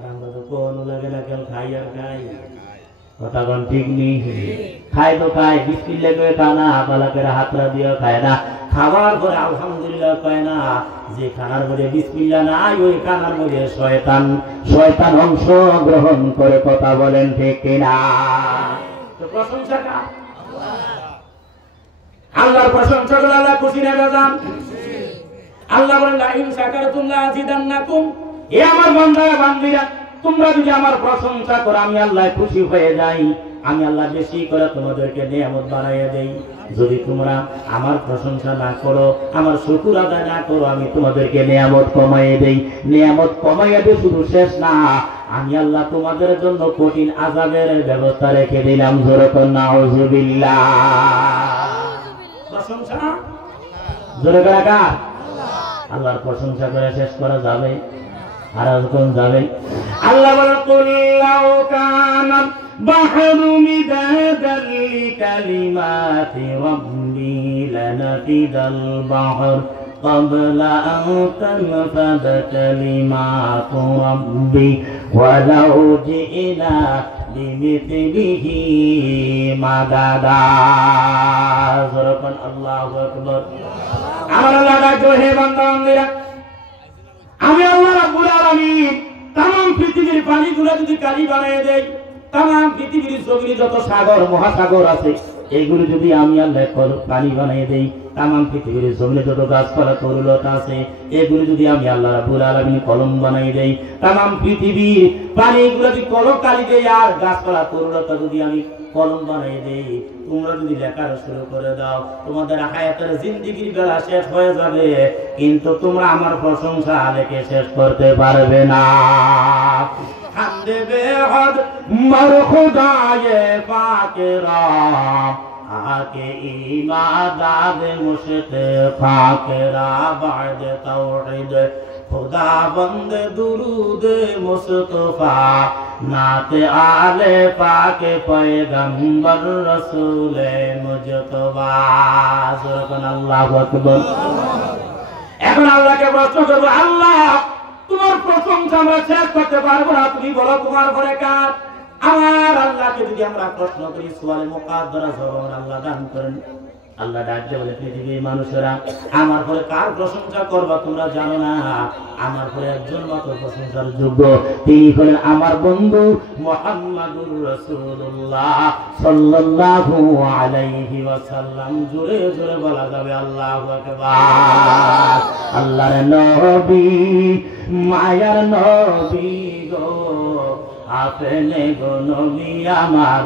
আমরা তো কোন লাগে না, কেন খাই আর খাই, কথা কোন ঠিক নেই। খাই তো খাই, বিসমিল্লাহ করে খানা, বালাকের হাতরা দিয়ে খায় না। খাবার পরে আলহামদুলিল্লাহ কয় না। যে খানার মধ্যে বিসমিল্লাহ নাই, ওই খানার মধ্যে শয়তান অংশ গ্রহণ করে। কথা বলেন ঠিক কিনা? তো প্রশংসা কার? আল্লাহর প্রশংসা করে আল্লাহ খুশি না বেজান? আল্লাহ বলেন লা ইন শাকারতুম লা আযিদান্নাকুম। এ আমার বান্দারা বান্দিরা, তোমরা যদি আমার প্রশংসা করো আমি আল্লাহ খুশি হয়ে যাই, আমি আল্লাহ বেশি করে তোমাদেরকে নিয়ামত বাড়াইয়া দেই। যদি তোমরা আমার প্রশংসা না করো, আমার শুকর আদায় না করো, আমি তোমাদেরকে নিয়ামত কমাইয়ে দেই। নিয়ামত কমাইয়া দিয়ে শুধু শেষ না, আমি আল্লাহ তোমাদের জন্য কঠিন আযাবের ব্যবস্থা রেখে দিলাম। জোরে কোন নাউযুবিল্লাহ। প্রশংসা জোরে কার? আল্লাহর প্রশংসা করে শেষ করা যাবে? আর কোন যাবে? আল্লাহ বলেন কুল লাউ কানা বাহরু মিদাদাল লিকালিমাতি রাব্বি লানাফিদাল বাহর ক্বাবলা আন তানফাদা কালিমাতু রাব্বি ওয়ালাউ জিনা বিমিথলিহি মাদাদা। যখন আল্লাহু আকবার। আমার আল্লাহ ডাকো, হে বান্দা-বান্দীরা, আমি আল্লাহ রাব্বুল আলামিন तमाम পৃথিবীর পানিগুলো যদি কালি বানিয়ে দেই, तमाम পৃথিবীর জমিনে যত সাগর মহাসাগর আছে এগুলো যদি আমি আল্লাহ পানি বানিয়ে দেই, तमाम পৃথিবীর জমিনে যত গাছপালা তরুলতা আছে এগুলো যদি আমি আল্লাহ রাব্বুল আলামিন কলম বানিয়ে দেই, तमाम পৃথিবীর পানিগুলো যদি কলম কালি দেই আর গাছপালা তরুলতা যদি আমি কলম বানিয়ে দেই, তোমরা যদি লেখা শুরু করে দাও, তোমাদের হায়াতের জিন্দেগির বেলা শেষ হয়ে যাবে, কিন্তু তোমরা আমার প্রশংসা লেখে শেষ করতে পারবে না। হামদে বেহদ মর খুদায়ে পাকেরা আকে ইমাদাদ মুশতে পাকেরা বাদ তাওহীদ खुदा बंद दुरूद मुस्तफा नाते आले पाके पैगंबर रसूले मुजतबा सुबहानाल्लाहु আকবার। এখন আল্লাহকে প্রশ্ন করব, আল্লাহ তোমার প্রশংসা আমরা শেষ করতে পারবো না, তুমি বলো তোমার ঘরে কার? আমার আল্লাহকে যদি আমরা প্রশ্ন করি সুয়ালে মুকাদ্দারা জবাব আল্লাহ দান করেন। আল্লাহ ডাকতে বলে, পৃথিবীর মানুষেরা আমার পরে কার প্রশংসা করবা তোমরা জানো না? আমার পরে একজন মাত্র প্রশংসার যোগ্য, তিনি হলেন আমার বন্ধু মুহাম্মাদুর রাসূলুল্লাহ সাল্লাল্লাহু আলাইহি ওয়াসাল্লাম। জোরে জোরে বলা যাবে আল্লাহু আকবার। আল্লাহর নবী মায়ার নবী গো, আপনি গো নবী আমার,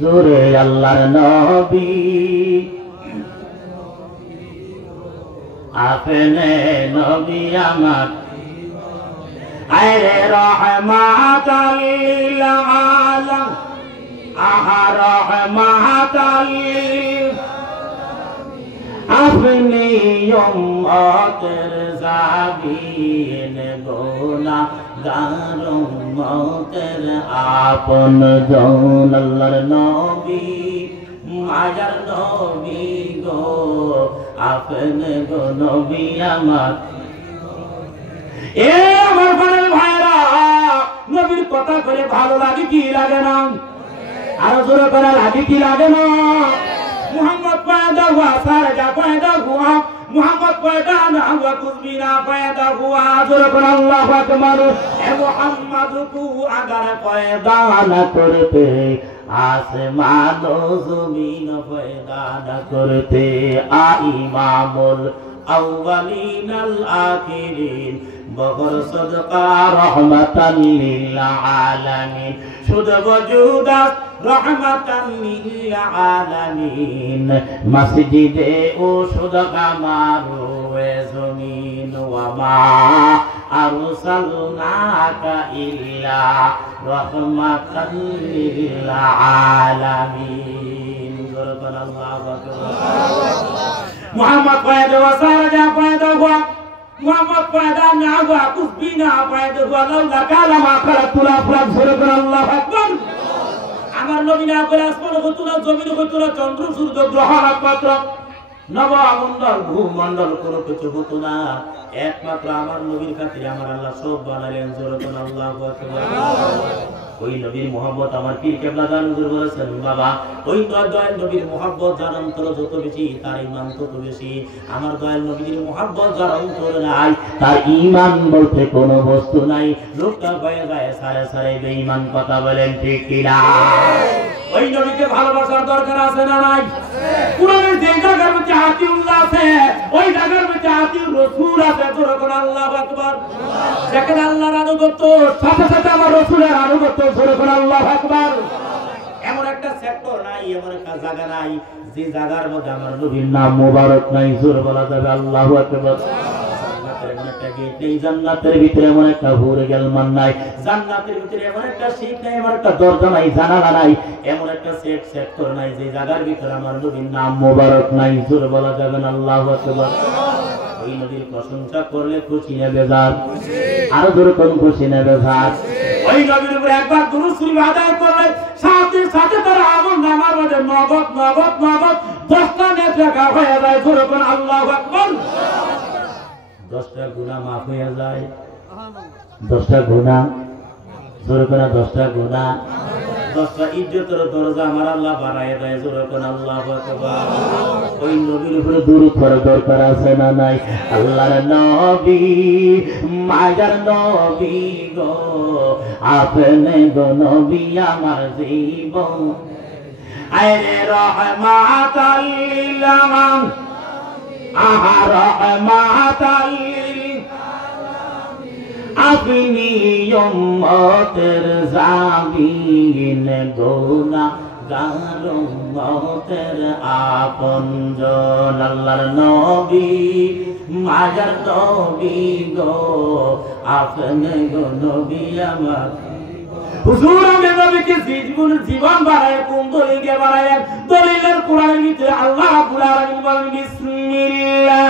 জোরে আল্লাহর নবী আপনি নবী আমার, আরে রহমাতাল লিল আলাম, আহা রহমাতাল আপনি উম্মতের জাবিন গোনা গার উম্মতের আপন জন। আল্লাহর নবী মায়ার নবী গো, আপনি গো নবী আমার। এ আমার প্রাণের ভাইরা, নবীর কথা করে ভালো লাগে কি লাগে না? আরো জোরে করে লাগে কি লাগে না? मुहम्मद पैदा हुआ सारजा पैदा हुआ, मुहम्मद पैदा ना हुआ कुछ भी ना पैदा हुआ। जोर पर अल्लाह अकबर। ए मुहम्मद तू अगर पैदा न करते, आसमान और जमीन पैदा न करते। आ इमामुल अव्वलीन अल आखिरीन, बगर सदका रहमतन लिल आलमीन। शुद्ध वजूदात रहमतन लिल आलमीन। मस्जिदे ओ सदका मारुए जमीन, वमा अरसलनाका इल्ला रहमतन लिल आलमीन। अल्लाहु अकबर। मुहम्मद पैदा हुआ सारजा पैदा हुआ, मुहम्मद पैदा ना हुआ कुछ भी ना पैदा हुआ। लौला कालमा खलकुल अफलाक। अल्लाहु अकबर। আমার নবী না করে আসমান হতো না, জমিন হতো না, চন্দ্র সূর্য গ্রহ নক্ষত্র নবমণ্ডল ভূমণ্ডল কোনো কিছু হতো না, একমাত্র আমার নবীর খাতিরে আমার আল্লাহ সব বানালেন। জোরে বলেন আল্লাহু আকবার। ওই নবীর মুহাব্বত আমার পীর কেবলা দান হুজুর বলেছেন, বাবা ওই দয়াল নবীর মুহাব্বত যার অন্তরে যত বেশি তার ঈমান তত বেশি। আমার দয়াল নবীর মুহাব্বত যার অন্তরে নাই তার ঈমান বলতে কোনো বস্তু নাই। লোকটা হয়ে যায় সারে সারে বেঈমান। কথা বলেন ঠিক কি না? ওই নবীকে ভালোবাসার দরকার আছে না নাই? কুরআনের যে জায়গার মধ্যে আতিউল্লাহ আছে, ওই জায়গার মধ্যে আতিউর রাসূল আছে। জোরে বলেন আল্লাহু আকবার। যেখানে আল্লাহর আনুগত্য সাথে সাথে আমার রাসূলের আনুগত্য। জোরে বলেন আল্লাহু আকবার। এমন একটা সেক্টর নাই, এমন একটা জায়গা নাই যে জায়গার মধ্যে আমার নবীর নাম মোবারক নাই। জোরে বলা যাবে আল্লাহু আকবার। জান্নাতের ভিতরে এমন একটা হুর গেলমান নাই, জান্নাতের ভিতরে এমন একটা শীত নাই, এমন একটা দরজা নাই, জানালা নাই, এমন একটা সেক্টর নাই যে জায়গার ভিতরে আমার নবীর নাম মোবারক নাই। জোরে বলা যাবে না আল্লাহু আকবার। ওই নবীর প্রশংসা করলে খুশি না বেজার? আরো জোরে কোন খুশি না বেজার? ওই নবীর উপরে একবার দুরূদ শরীফ আদায় করলে সাথে সাথে তার আমল নামার মধ্যে নগদ নগদ নগদ 10টা নেট লেখা হয়ে যায়। জোরে কোন আল্লাহু আকবার। 10টা গুনাহ মাফ হয়ে যায়। 10টা গুনাহ, জোরে কোন 10টা গুনাহ, 10টা ইজ্জতের দরজা আমার আল্লাহ বাড়ায় দেয়। জোরে কোন আল্লাহু আকবার। ওই নবীর উপরে দুরূদ পড়ার দরকার আছে না নাই? আল্লাহর নবী মায়ার নবী গো, আপনি গো নবী আমার জীবন। আরে রহমাতাল লিল আলামিন, আহা রহমাতাল লিল আলামিন। আপনি উম্মতের জাবিন গোনা গার উম্মতের আপনজন। আল্লাহর নবী মায়ার নবী গো, আপনি গো নবী আমার। হুজুর আমি নবীকে জীবন বাড়ায় কোন দলিলে বাড়ায়? দলিলের কোরআনের ভিতরে আল্লাহ রাব্বুল আলামিন বলেন, বিসমিল্লাহ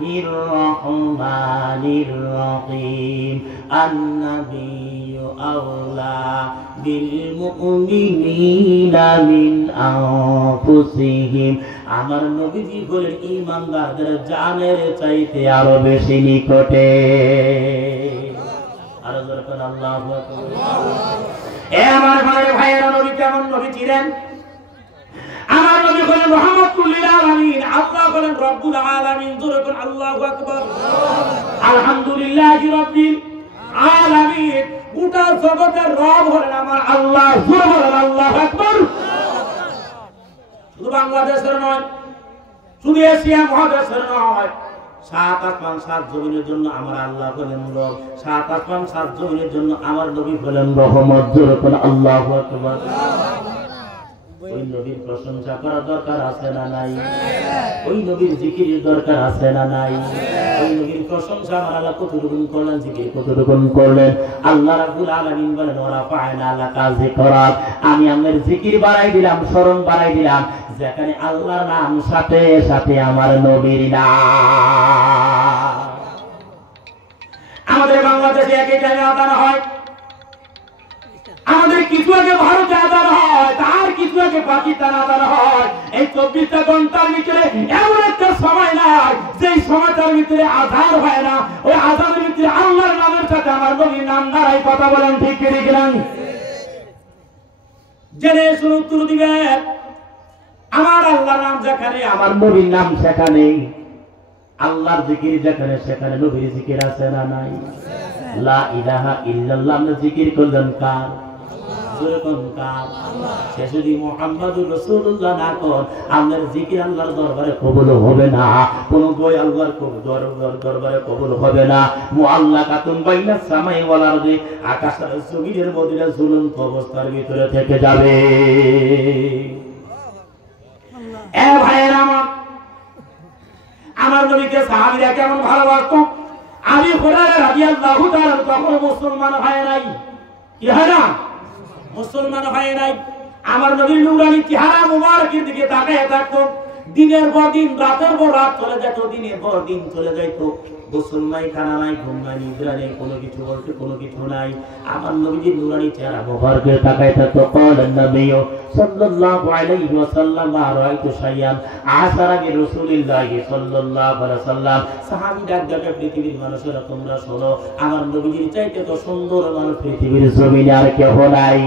বিসমিল্লাহির রহমানির রহিম আন-নাবিয়্যু আওলা বিল মুমিনিনা মিন আনফুসিহিম। আমার নবীজি বলেন ঈমানদারদের জানের চাইতে আরো বেশি নিকটে। আর যখন আল্লাহু আকবার। এ আমার ভাইয়েরা, নবী কেমন নবী ছিলেন? আমার নবী হলেন রাহমাতুল লিল আলামিন, আল্লাহ হলেন রব্বুল আলামিন। যখন আল্লাহু আকবার। আলহামদুলিল্লাহি রাব্বিল আলামিন। গোটা জগতের রব হলেন আমার আল্লাহ। বলেন আল্লাহু আকবার। শুধু বাংলাদেশের নয়, শুধু এশিয়া মহাদেশের নয়, 7 আসমান 7 জমিনের জন্য আমার আল্লাহ হলেন রব। 7 আসমান 7 জমিনের জন্য আমার নবী হলেন রহমত। যখন আল্লাহু আকবার। ওই নবীর প্রশংসা করা দরকার আছে না নাই? ওই নবীর জিকিরের দরকার আছে না নাই? ওই নবীর প্রশংসা আমার আল্লাহ কতটুকু করলেন, জিকির কতটুকু করলেন। আল্লাহ রাব্বুল আলামিন বলেন ওয়া রাফা'না লাকা যিকরাক। আমি আমার জিকির বাড়াই দিলাম, স্মরণ বাড়াই দিলাম, যেখানে আল্লাহর নাম সাথে সাথে আমার নবীর নাম। আমাদের বাংলাদেশে একই টাইমে আযান হয়, আমাদের কিছু আগে ভারতে আযান হয়, তার কিছু আগে পাকিস্তান আযান হয়। এই 24টা ঘন্টার ভিতরে এমন একটা সময় নাই যে সময়টার ভিতরে আযান হয় না। ওই আযানের ভিতরে আল্লাহর নামের সাথে আমার নবীর নাম দাঁড়াই। কথা বলেন ঠিক কি ঠিক না? জেনে শুনে উত্তর দিবেন। আমার আল্লাহর নাম যেখানে, আমার নবীর নাম সেখানে। আল্লাহর জিকির যেখানে, সেখানে নবীর জিকির আছে না নাই? লা ইলাহা ইল্লাল্লাহ আমরা জিকির করলেন কার? সে যদি মুহাম্মাদুর রাসূলুল্লাহ না কর, আমাদের জিকির আল্লাহর দরবারে কবুল হবে না। কোন বই আল্লাহর দরবারে কবুল হবে না। মুআল্লাকাতুন বাইনাস সামাই ওয়াল আরদি, আকাশ আর জমিনের মধ্যে ঝুলন্ত অবস্থার ভিতরে থেকে যাবে। এ ভাইয়েরা আমার নবীকে সাহাবীরা কেমন ভালোবাসতো। আবু হুরায়রা রাদিয়াল্লাহু তাআলা তখন মুসলমান হয় নাই। কি হয় না? মুসলমান হয় নাই। আমার নবীর নূরানি চেহারা মুবারকের দিকে তাকিয়ে থাকতো। দিনের পর দিন, রাতের পর রাত চলে যেত, দিনের পর দিন চলে যেত। গোসল নাই, খানা নাই, ঘুম নাই, নিদ্রা নেই, কোনো কিছু বলতে কোনো কিছু নাই। আমার নবীর নূরানি চেহারা মুবারকের তাকিয়ে থাকতো। ক্বালান নবিয়্যু সাল্লাল্লাহু আলাইহি ওয়াসাল্লাম মা রাআইতু শাইয়ান আসারা বি রাসূলিল্লাহি সাল্লাল্লাহু আলাইহি ওয়াসাল্লাম। সাহাবী ডাক ডাকে, পৃথিবীর মানুষেরা তোমরা শোনো, আমার নবীর চাইতে তো সুন্দর মানুষ পৃথিবীর জমিনে আর কেউ নাই।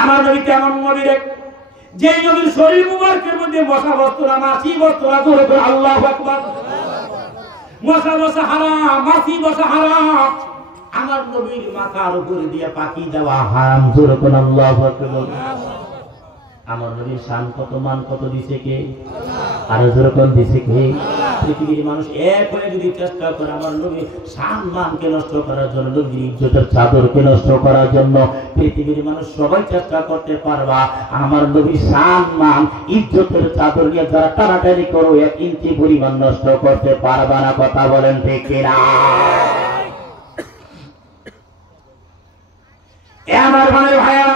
আমার নবী কেমন নবী রে? যে নবীর শরীর মুবারকের মধ্যে মশা বসতো না, মাছি বসতো না। জোরে করে আল্লাহু আকবার। মশা বসা হারাম, মাছি বসা হারাম। আমার নবীর মাথার উপরে দিয়ে পাখি দেওয়া হারাম। জোরে করে আল্লাহু আকবার। আমার নবীর শান কত, মান কত দিছে কে? আর জোরে করে দিছে কে? পৃথিবীর মানুষ এক হয়ে যদি চেষ্টা করে আমার নবীর শান মানকে নষ্ট করার জন্য, নবীর ইজ্জতের চাদরকে নষ্ট করার জন্য, পৃথিবীর মানুষ সবাই চেষ্টা করতে পারবা। আমার নবীর শান মান ইজ্জতের চাদর নিয়ে যারা টানাটানি করো, 1 ইঞ্চি পরিমাণ নষ্ট করতে পারবা না। কথা বলেন ঠিক কিনা? আমার ভাইয়া,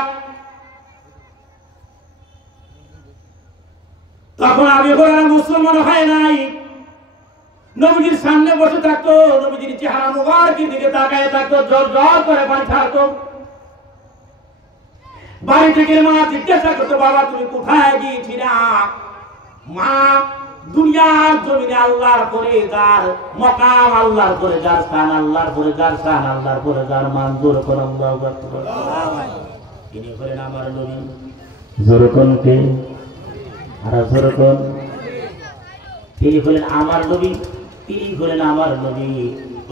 তখন আবু হুরায়রা মুসলমান হয় নাই। নবীজির সামনে বসে থাকতো, নবীজির চেহারা মুবারকের দিকে তাকিয়ে থাকতো, জোর জোর করে পানি ছাড়তো। বাড়ি থেকে মা জিজ্ঞাসা করতো, বাবা তুমি কোথায় গিয়েছিলা? মা, দুনিয়ার জমিনে আল্লাহর পরে যার মকাম, আল্লাহর পরে যার শান, আল্লাহর পরে যার শান, আল্লাহর পরে যার মান, জোর করে আল্লাহু আকবার। তিনি হলেন আমার নবী। জোর কোন কে? আর জোর কোন? তিনি হলেন আমার নবী, তিনি হলেন আমার নবী।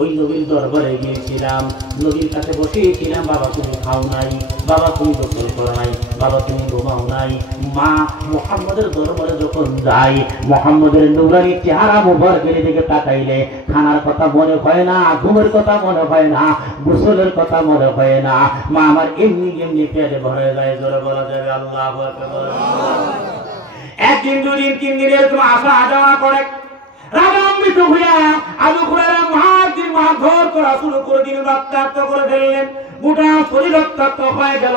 ওই নবীর দরবারে গিয়েছিলাম, নবীর কাছে বসেছিলাম। বাবা তুমি খাও নাই, বাবা তুমি গোসল করো নাই, বাবা তুমি ঘুমাও নাই। মা মুহাম্মদের দরবারে যখন যাই, মুহাম্মদের নূরানি চেহারা মুবারকের দিকে তাকাইলে খানার কথা মনে হয় না, ঘুমের কথা মনে হয় না, গোসলের কথা মনে হয় না। মা আমার এমনি এমনি পেটে ভরে যায়। জোরে বলা যাবে আল্লাহু আকবার। একদিন, দুদিন, 3 দিন এরকম আসা যাওয়া করে। রাগান্বিত হইয়া আবু হুরায়রা মহাদিন মহাঘোর করে করা শুরু করে দিলেন, রক্তাক্ত করে ফেললেন, গোটা শরীর রক্তাক্ত হয়ে গেল।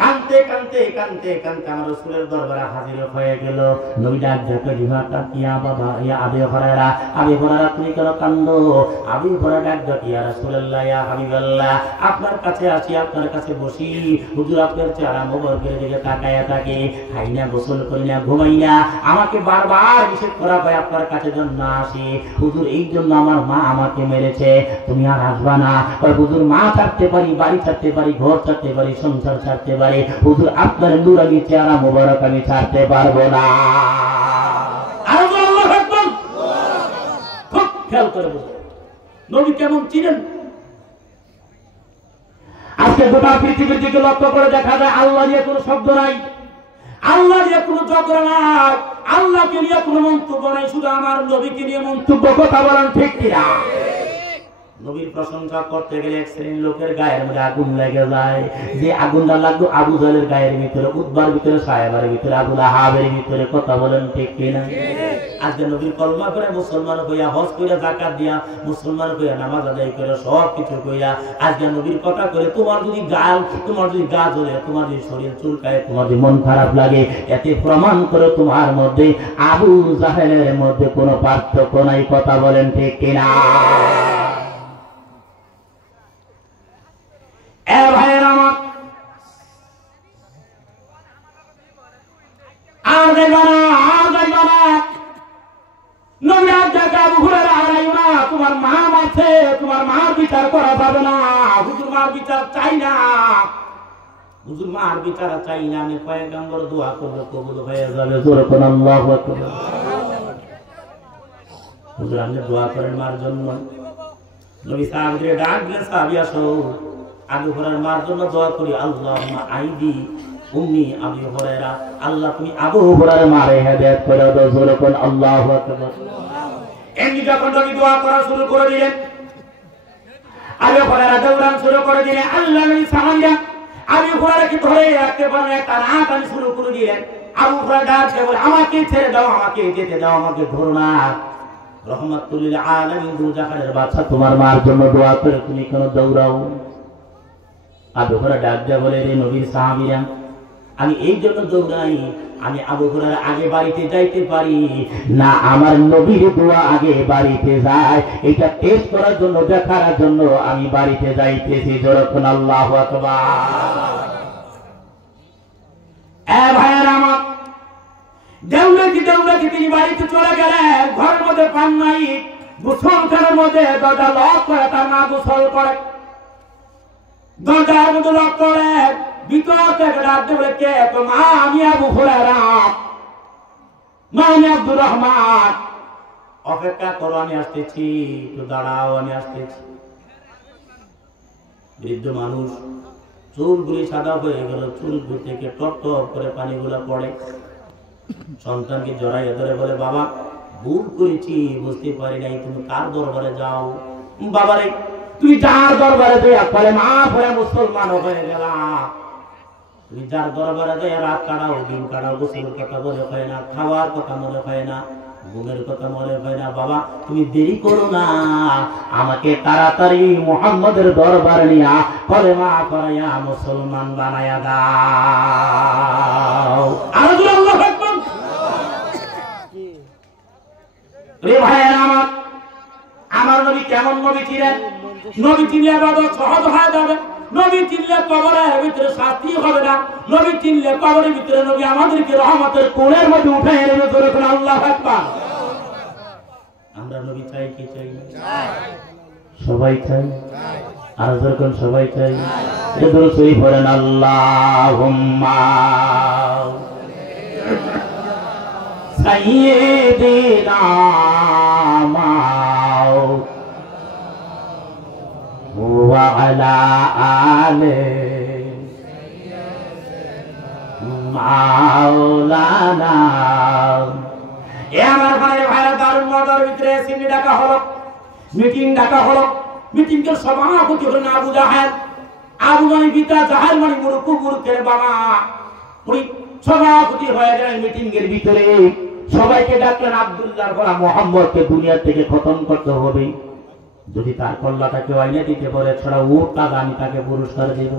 কানতে কানতে কানতে কানতে আমার রাসূলের দরবারে হাজির হয়ে গেল। নবী ডাক দেখে জিহাটা কিয়া বাবা, ইয়া আবি হুরায়রা, আবি হুরায়রা তুমি কেন কান্দো? আবি হুরায়রা ডাক দেখে ইয়া রাসূলুল্লাহ, ইয়া হাবিবাল্লাহ, আপনার কাছে আসি, আপনার কাছে বসি, হুজুর আপনার চেহারা মোবারকের দিকে তাকায়া থাকে, খাই না, গোসল করি না, ঘুমাই না, আমাকে বারবার নিষেধ করা হয় আপনার কাছে জন্য আসি। হুজুর এই জন্য আমার মা আমাকে মেরেছে, তুমি আর আসবা না। হুজুর মা ছাড়তে পারি, বাড়ি ছাড়তে পারি, ঘর ছাড়তে পারি, সংসার ছাড়তে পারি, হুজুর আপনার নুরানি চেহারা মোবারক আমি ছাড়তে পারবো না। আর আল্লাহু আকবার, খুব খেয়াল করে বুঝুন নবী কেমন ছিলেন। আজকে গোটা পৃথিবীর দিকে লক্ষ্য করে দেখা যায় আল্লাহ নিয়ে কোনো শব্দ নাই, আল্লাহ নিয়ে কোনো ঝগড়া নাই, আল্লাহকে নিয়ে কোনো মন্তব্য নাই, শুধু আমার নবীকে নিয়ে মন্তব্য। কথা বলেন ঠিক কিনা? নবীর প্রশংসা করতে গেলে এক শ্রেণীর লোকের গায়ের মধ্যে আগুন লেগে যায়। যে আগুনটা লাগলো আবু জাহেলের গায়ের ভিতরে, উতবার ভিতরে, সাহেবের ভিতরে, আবু লাহাবের ভিতরে। কথা বলেন ঠিক কিনা? আজকে নবীর কলমা করে মুসলমান কইয়া, হজ কইরা, যাকাত দিয়া, মুসলমান কইয়া, নামাজ আদায় করে, সব কিছু কইয়া, আজকে নবীর কথা করে তোমার যদি গা জ্বলে, তোমার যদি শরীর চুলকায়, তোমার যদি মন খারাপ লাগে, এতে প্রমাণ করে তোমার মধ্যে আবু জাহেলের মধ্যে কোনো পার্থক্য নাই। কথা বলেন ঠিক কিনা? তোমার মা মারছে, তোমার মার বিচার করা যাবে না, হুজুর মার বিচার চাই না, হুজুর মার বিচার চাই না। আমি পয়গম্বর দোয়া করলে কবুল হয়ে যাবে। জোরে কোন আল্লাহু আকবার। হুজুর আপনি দোয়া করেন মার জন্য। নবী সাহাবীদের ডাক দিলেন, সাহাবী আসো, আবু হুরায়রার মার জন্য দোয়া করি। আল্লাহুম্মা আইদি উম্মি আবি হুরায়রা, আল্লাহ তুমি আবু হুরায়রার মারে হেদায়েত করে দাও। জোরে কোন আল্লাহু আকবার। এমনি যখন নবী দোয়া করা শুরু করে দিলেন, আবু হুরায়রা দৌড়ান শুরু করে দিলেন। আল্লাহ নবী সাহাবীরা আবু হুরায়রাকে ধরে একেবারে টানাটানি শুরু করে দিলেন। আবু হুরায়রা ডাকছে বলে, আমাকে ছেড়ে দাও, আমাকে যেতে দাও, আমাকে ধরো না। রহমাতুল লিল আলামিন দুজাহানের বাদশা তোমার মার জন্য দোয়া করে তুমি কেন দৌড়াও? আবু হুরায়রা ডাক দিয়ে বলে, রে নবীর সাহাবীরা, আমি এই জন্য দৌড়াই, আমি আবু হুরায়রা আগে বাড়িতে যাইতে পারি না, আমার নবীর দোয়া আগে বাড়িতে যায়, এটা টেস্ট করার জন্য, দেখার জন্য আমি বাড়িতে যাইতেছি। যখন আল্লাহু আকবার। এ ভাইয়েরা আমার, দেউলাকি তিনি বাড়িতে চলে গেলেন। ঘরের মধ্যে পান নাই, গোসলখানার মধ্যে দরজা লক করে, তার মা গোসল করে, দরজার মধ্যে লক করে, ভিতর থেকে ডাকতে বলে, কে? তো মা আমি আবু হুরায়রা, মা আমি আব্দুর রহমান, অপেক্ষা করো আমি আসতেছি, একটু দাঁড়াও আমি আসতেছি। বৃদ্ধ মানুষ, চুলগুলি সাদা হয়ে গেল, চুলগুলি থেকে টপ টপ করে পানিগুলো পড়ে। সন্তানকে জড়াইয়ে ধরে বলে, বাবা ভুল করেছি, বুঝতে পারি নাই, তুমি কার দরবারে যাও? বাবারে তুমি যার দরবারে দেয়া পরে মা পরে মুসলমান হয়ে গেলা, তুমি যার দরবারে দেয়া রাত কাটাও, দিন কাটাও, গোসলের কথা মনে হয় না, খাওয়ার কথা মনে হয় না, ঘুমের কথা মনে হয় না, বাবা তুমি দেরি করো না, আমাকে তাড়াতাড়ি মুহাম্মদের দরবারে নিয়া কলেমা পড়াইয়া মুসলমান বানায়া দাও। আল্লাহু আকবার। রে ভাইয়েরা আমার, আমার নবী কেমন নবী ছিলেন? নবী চিনলে ইবাদত সহজ হয়ে যাবে, নবী চিনলে কবরের ভিতরে শাস্তি হবে না, নবী চিনলে কবরের ভিতরে নবী আমাদেরকে রহমতের কোলের মধ্যে উঠায় নেবে। জোরে করে আল্লাহু আকবার। আমরা নবী চাই কি চাই না? সবাই চাই। আর যখন সবাই চাই, এদের শরীফ পড়েন আল্লাহুম্মা সাইয়্যিদিনা ওয়া আলা আলি মাওলানা। এ আমার ভাইরা দারুণ মজার ভিতরে সিনি ডাকা হলো, মিটিং ডাকা হলো। মিটিংয়ের সভাপতি হলেন আবু জাহেল। আবু মানে পিতা, জাহেল মানে মুরুখের বাবা। উনি সভাপতি হয়ে গেলেন মিটিংয়ের ভিতরে। সবাইকে ডাকলেন, আব্দুল্লাহর পর মুহাম্মদকে দুনিয়া থেকে খতম করতে হবে। যদি তার কল্লাটাকে আইনে দিতে পারে ছড়া উট টাকা আমি তাকে পুরস্কার দেব।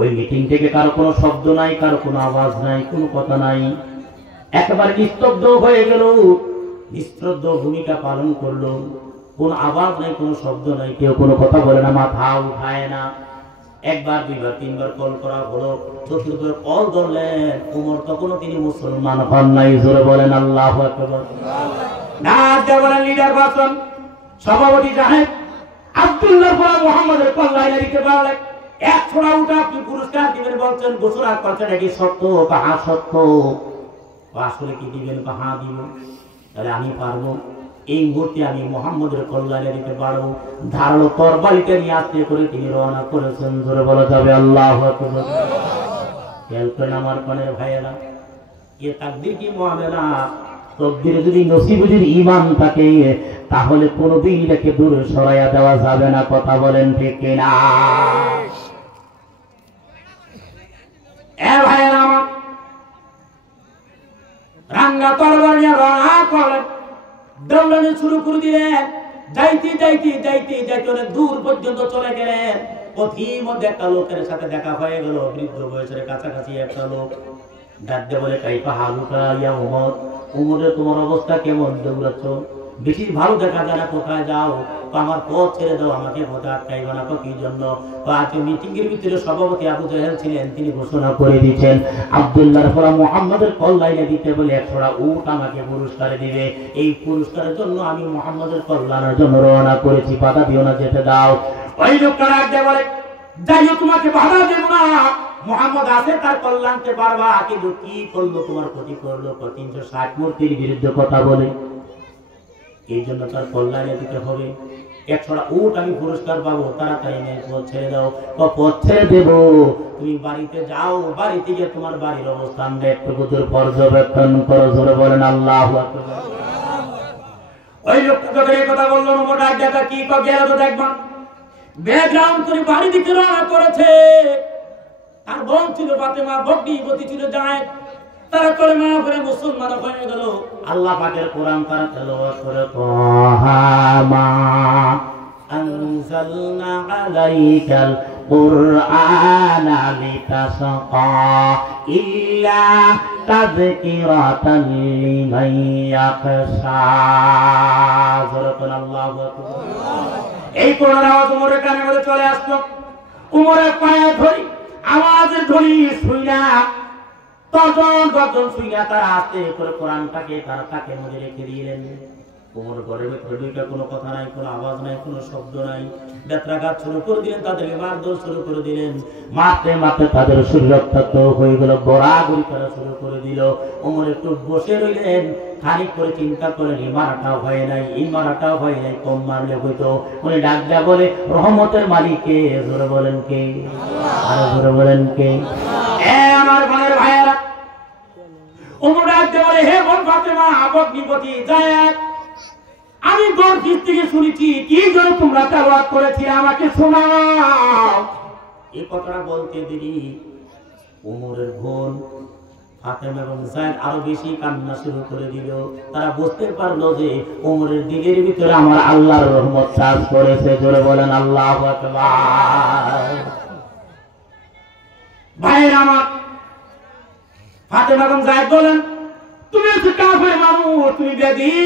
ওই মিটিং থেকে কারো কোনো শব্দ নাই, কারো কোনো আওয়াজ নাই, কোনো কথা নাই, একবার নিস্তব্ধ হয়ে গেল, নিস্তব্ধ ভূমিকা পালন করলো, কোন আওয়াজ নাই, কোনো শব্দ নাই, কেউ কোনো কথা বলে না, মাথা উঠায় না। একবার, দুইবার, তিনবার কল করা হলো, চতুর্থবার কল ধরলেন ওমর, তখনও তিনি মুসলমান হন নাই। জোরে বলেন আল্লাহু আকবার। বলেন লিডার পারসন, সভাপতি সাহেব আব্দুল্লাহ মুহাম্মদের কল্যাণ দিতে পারলে 100টা উঠা আপনি পুরস্কার দিবেন বলছেন, ঘোষণা করছেন, নাকি সত্য বা সত্য? আসলে কি দিবেন বা হ্যাঁ দিব? তাহলে আমি পারবো, এই মুহূর্তে আমি মুহাম্মদের কল্যাণে দিতে পারবো। ধারালো তরবারিটা নিয়ে আস্তে করে তিনি রওনা করেছেন। ধরে বলা যাবে আল্লাহু আকবার। খেয়াল করেন আমার প্রাণের ভাইয়েরা, এ তাকদীর কি মুআমেলা। তকদিরে যদি নসিবে যদি ঈমান থাকে তাহলে কোনোদিন এটাকে দূরে সরাইয়া দেওয়া যাবে না। কথা বলেন ঠিক কিনা? এ ভাইয়েরা আমার, রাঙ্গা তরবারি নিয়ে রওনা করলেন, দৌড়ানো শুরু করে দিলেন। যাইতে যাইতে যাইতে যাইতে অনেক দূর পর্যন্ত চলে গেলেন। পথির মধ্যে একটা লোকের সাথে দেখা হয়ে গেল, বৃদ্ধ বয়সের কাছাকাছি একটা লোক। ডাকতে বলে, কাইফা হালুকা ইয়া উমর, উমরে তোমার অবস্থা কেমন? দৌড়াচ্ছ, বেশি ভালো দেখা যায় না, কোথায় যাও? আমার পথ ছেড়ে দাও, আমাকে পথে আটকাইবা না। কি জন্য? আজকে মিটিং এর ভিতরে সভাপতি আবু জাহেল ছিলেন, তিনি ঘোষণা করে দিচ্ছেন আব্দুল্লাহর পর মুহাম্মদের কল্যাণে দিতে বলে 100টা উট আমাকে পুরস্কার দিবে। এই পুরস্কারের জন্য আমি মুহাম্মদের কল্যাণের জন্য রওনা করেছি, বাধা দিও না, যেতে দাও। ওই লোকটা ডাকতে বলে, যাইও, তোমাকে বাধা দেব না, মুহাম্মদ আছে, তার কল্যাণকে পারবা, কিন্তু কি করলো? তোমার ক্ষতি করলো। 360 মূর্তির বিরুদ্ধে কথা বলে, এই জন্য তার কল্যাণে দিতে হবে। 100টা উট আমি পুরস্কার পাবো, তাড়াতাড়ি নিয়ে পথ ছেড়ে দাও। পথ ছেড়ে দেবো, তুমি বাড়িতে যাও, বাড়িতে গিয়ে তোমার বাড়ির অবস্থান একটু দূর পর্যবেক্ষণ করো। জোরে বলেন আল্লাহু আকবার। ওই লোকটা যখন এই কথা বললো, মোটা একটা কি গেল তো দেখবা, ব্যাকগ্রাউন্ড করে বাড়ি দিকে রওনা করেছে। আর বোন ছিল ফাতেমা, ভগ্নিপতি ছিল জায়েদ, তারা কলেমা পড়ে মুসলমান হয়ে গেল। আল্লাহ পাকের কোরআন তারা তেলাওয়াত করে, তাহা মা আনজালনা আলাইকাল কুরআনা লিতাশকা ইল্লা তাযকিরাতান লিমান ইয়াখশা। আল্লাহু আকবার। এই কোরআন আওয়াজ উমরের কানে মধ্যে চলে আসলো। উমরের পায়ে ধরি আওয়াজের ধ্বনি শুইনা, তখন শুইনা তারা আস্তে করে কোরআনটাকে তারা তাকে মধ্যে রেখে দিলেন। কোমর ঘরের ভিতরে কোনো কথা নাই, কোনো আওয়াজ নাই, কোনো শব্দ নাই। বেত্রাঘাত শুরু করে দিলেন, তাদেরকে মারধর শুরু করে দিলেন। মারতে মারতে তাদের শরীর রক্তাক্ত হয়ে গেল, গড়াগড়ি করা শুরু করে দিল। ওমর একটু বসে রইলেন, খানিক করে চিন্তা করেন, এই মারাটাও হয় নাই, এই মারাটাও হয় নাই, কম মারলে হইতো। উনি ডাক দেয়া বলে, রহমতের মালিক কে? জোরে বলেন কে? আরো জোরে বলেন কে? আমার ভাইয়ের ভাইয়েরা, ওমর ডাক দেয়া বলে, হে বোন ফাতেমা, ভগ্নিপতি জায়েদ, আমি গর্বিত থেকে শুনেছি কি জন্য তোমরা তেলাওয়াত করেছি, আমাকে শোনাও। এই কথাটা বলতে দেরি ওমরের বোন ফাতেমা এবং জায়েদ আরো বেশি কান্না শুরু করে দিল। তারা বুঝতে পারলো যে ওমরের দিলের ভিতরে আমার আল্লাহর রহমত কাজ করেছে। জোরে বলেন আল্লাহু আকবার। ভাইয়ের আমার, ফাতেমা এবং জায়েদ বলেন, তুমি হচ্ছে কাফের মানুষ, তুমি বেদী,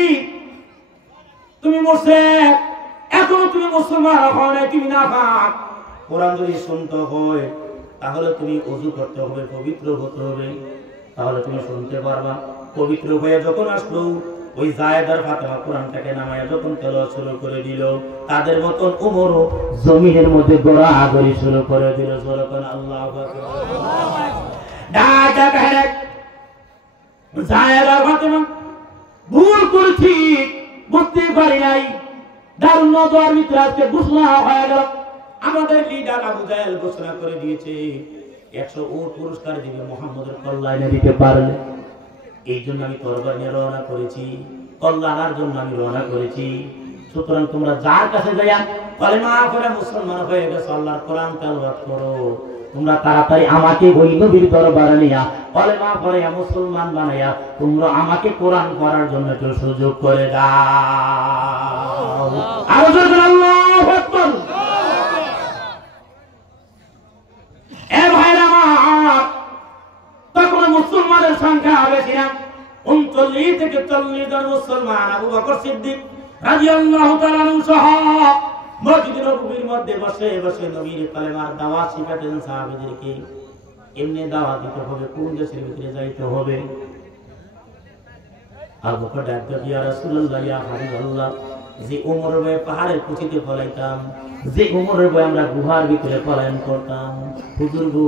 তুমি মুশরিক, এখনো তুমি মুসলমান হও নাই, তুমি নাফাক। কোরআন যদি শুনতে হয় তাহলে তুমি ওযু করতে হবে, পবিত্র হতে হবে, তাহলে তুমি শুনতে পারবা। পবিত্র হয়ে যখন আসলো, ওই জায়েদ আর ফাতেমা কোরআনটাকে নামায়া যখন তেলাওয়াত শুরু করে দিল, তাদের মতন ওমরও জমিনের মধ্যে গড়াগড়ি শুরু করে দিল। যখন আল্লাহু আকবার ডাকা কারে, জায়েদ আর ফাতেমা ভুল করেছি, বুঝতে পারি নাই, দারুণ নজর ভিতরে আজকে ঘোষণা হয়ে গেল। আমাদের লিডার আবু জাহেল ঘোষণা করে দিয়েছে 100 উট পুরস্কার দিবে মুহাম্মদের কল্যাণে দিতে পারলে। এই জন্য আমি তরবারি নিয়ে রওনা করেছি, কল্যাণের জন্য আমি রওনা করেছি। সুতরাং তোমরা যার কাছে যাইয়া কালেমা পড়ে মুসলমান হয়ে গেছো, আল্লাহর কোরআন তেলাওয়াত করো, তোমরা তাড়াতাড়ি আমাকে ওই নবীর দরবারে নিয়া কলেমা পড়াইয়া মুসলমান বানাইয়া তোমরা আমাকে কোরআন পড়ার জন্য একটু সুযোগ করে দাও। আরো জোরে আল্লাহু আকবার। এ ভাইরা আমার, তখন মুসলমানের সংখ্যা বেশি না, 39 থেকে 40 জন মুসলমান। আবু বকর সিদ্দিক রাদিয়াল্লাহু তাআলা আনহু সহ মসজিদ নববীর মধ্যে বসে বসে নবীর কালেমার দাওয়াত শিখাতেন সাহাবীদেরকে। এমনি দাওয়াত দিতে হবে, কোন দেশের ভিতরে যাইতে হবে। আবু বকর ডাকতে, ইয়া রাসূলুল্লাহ, ইয়া হাবিবাল্লাহ, যে ওমর ভাই পাহাড়ের কুচিতে পলাইতাম, যে ওমরের ভাই আমরা গুহার ভিতরে পলায়ন করতাম, হুজুর গো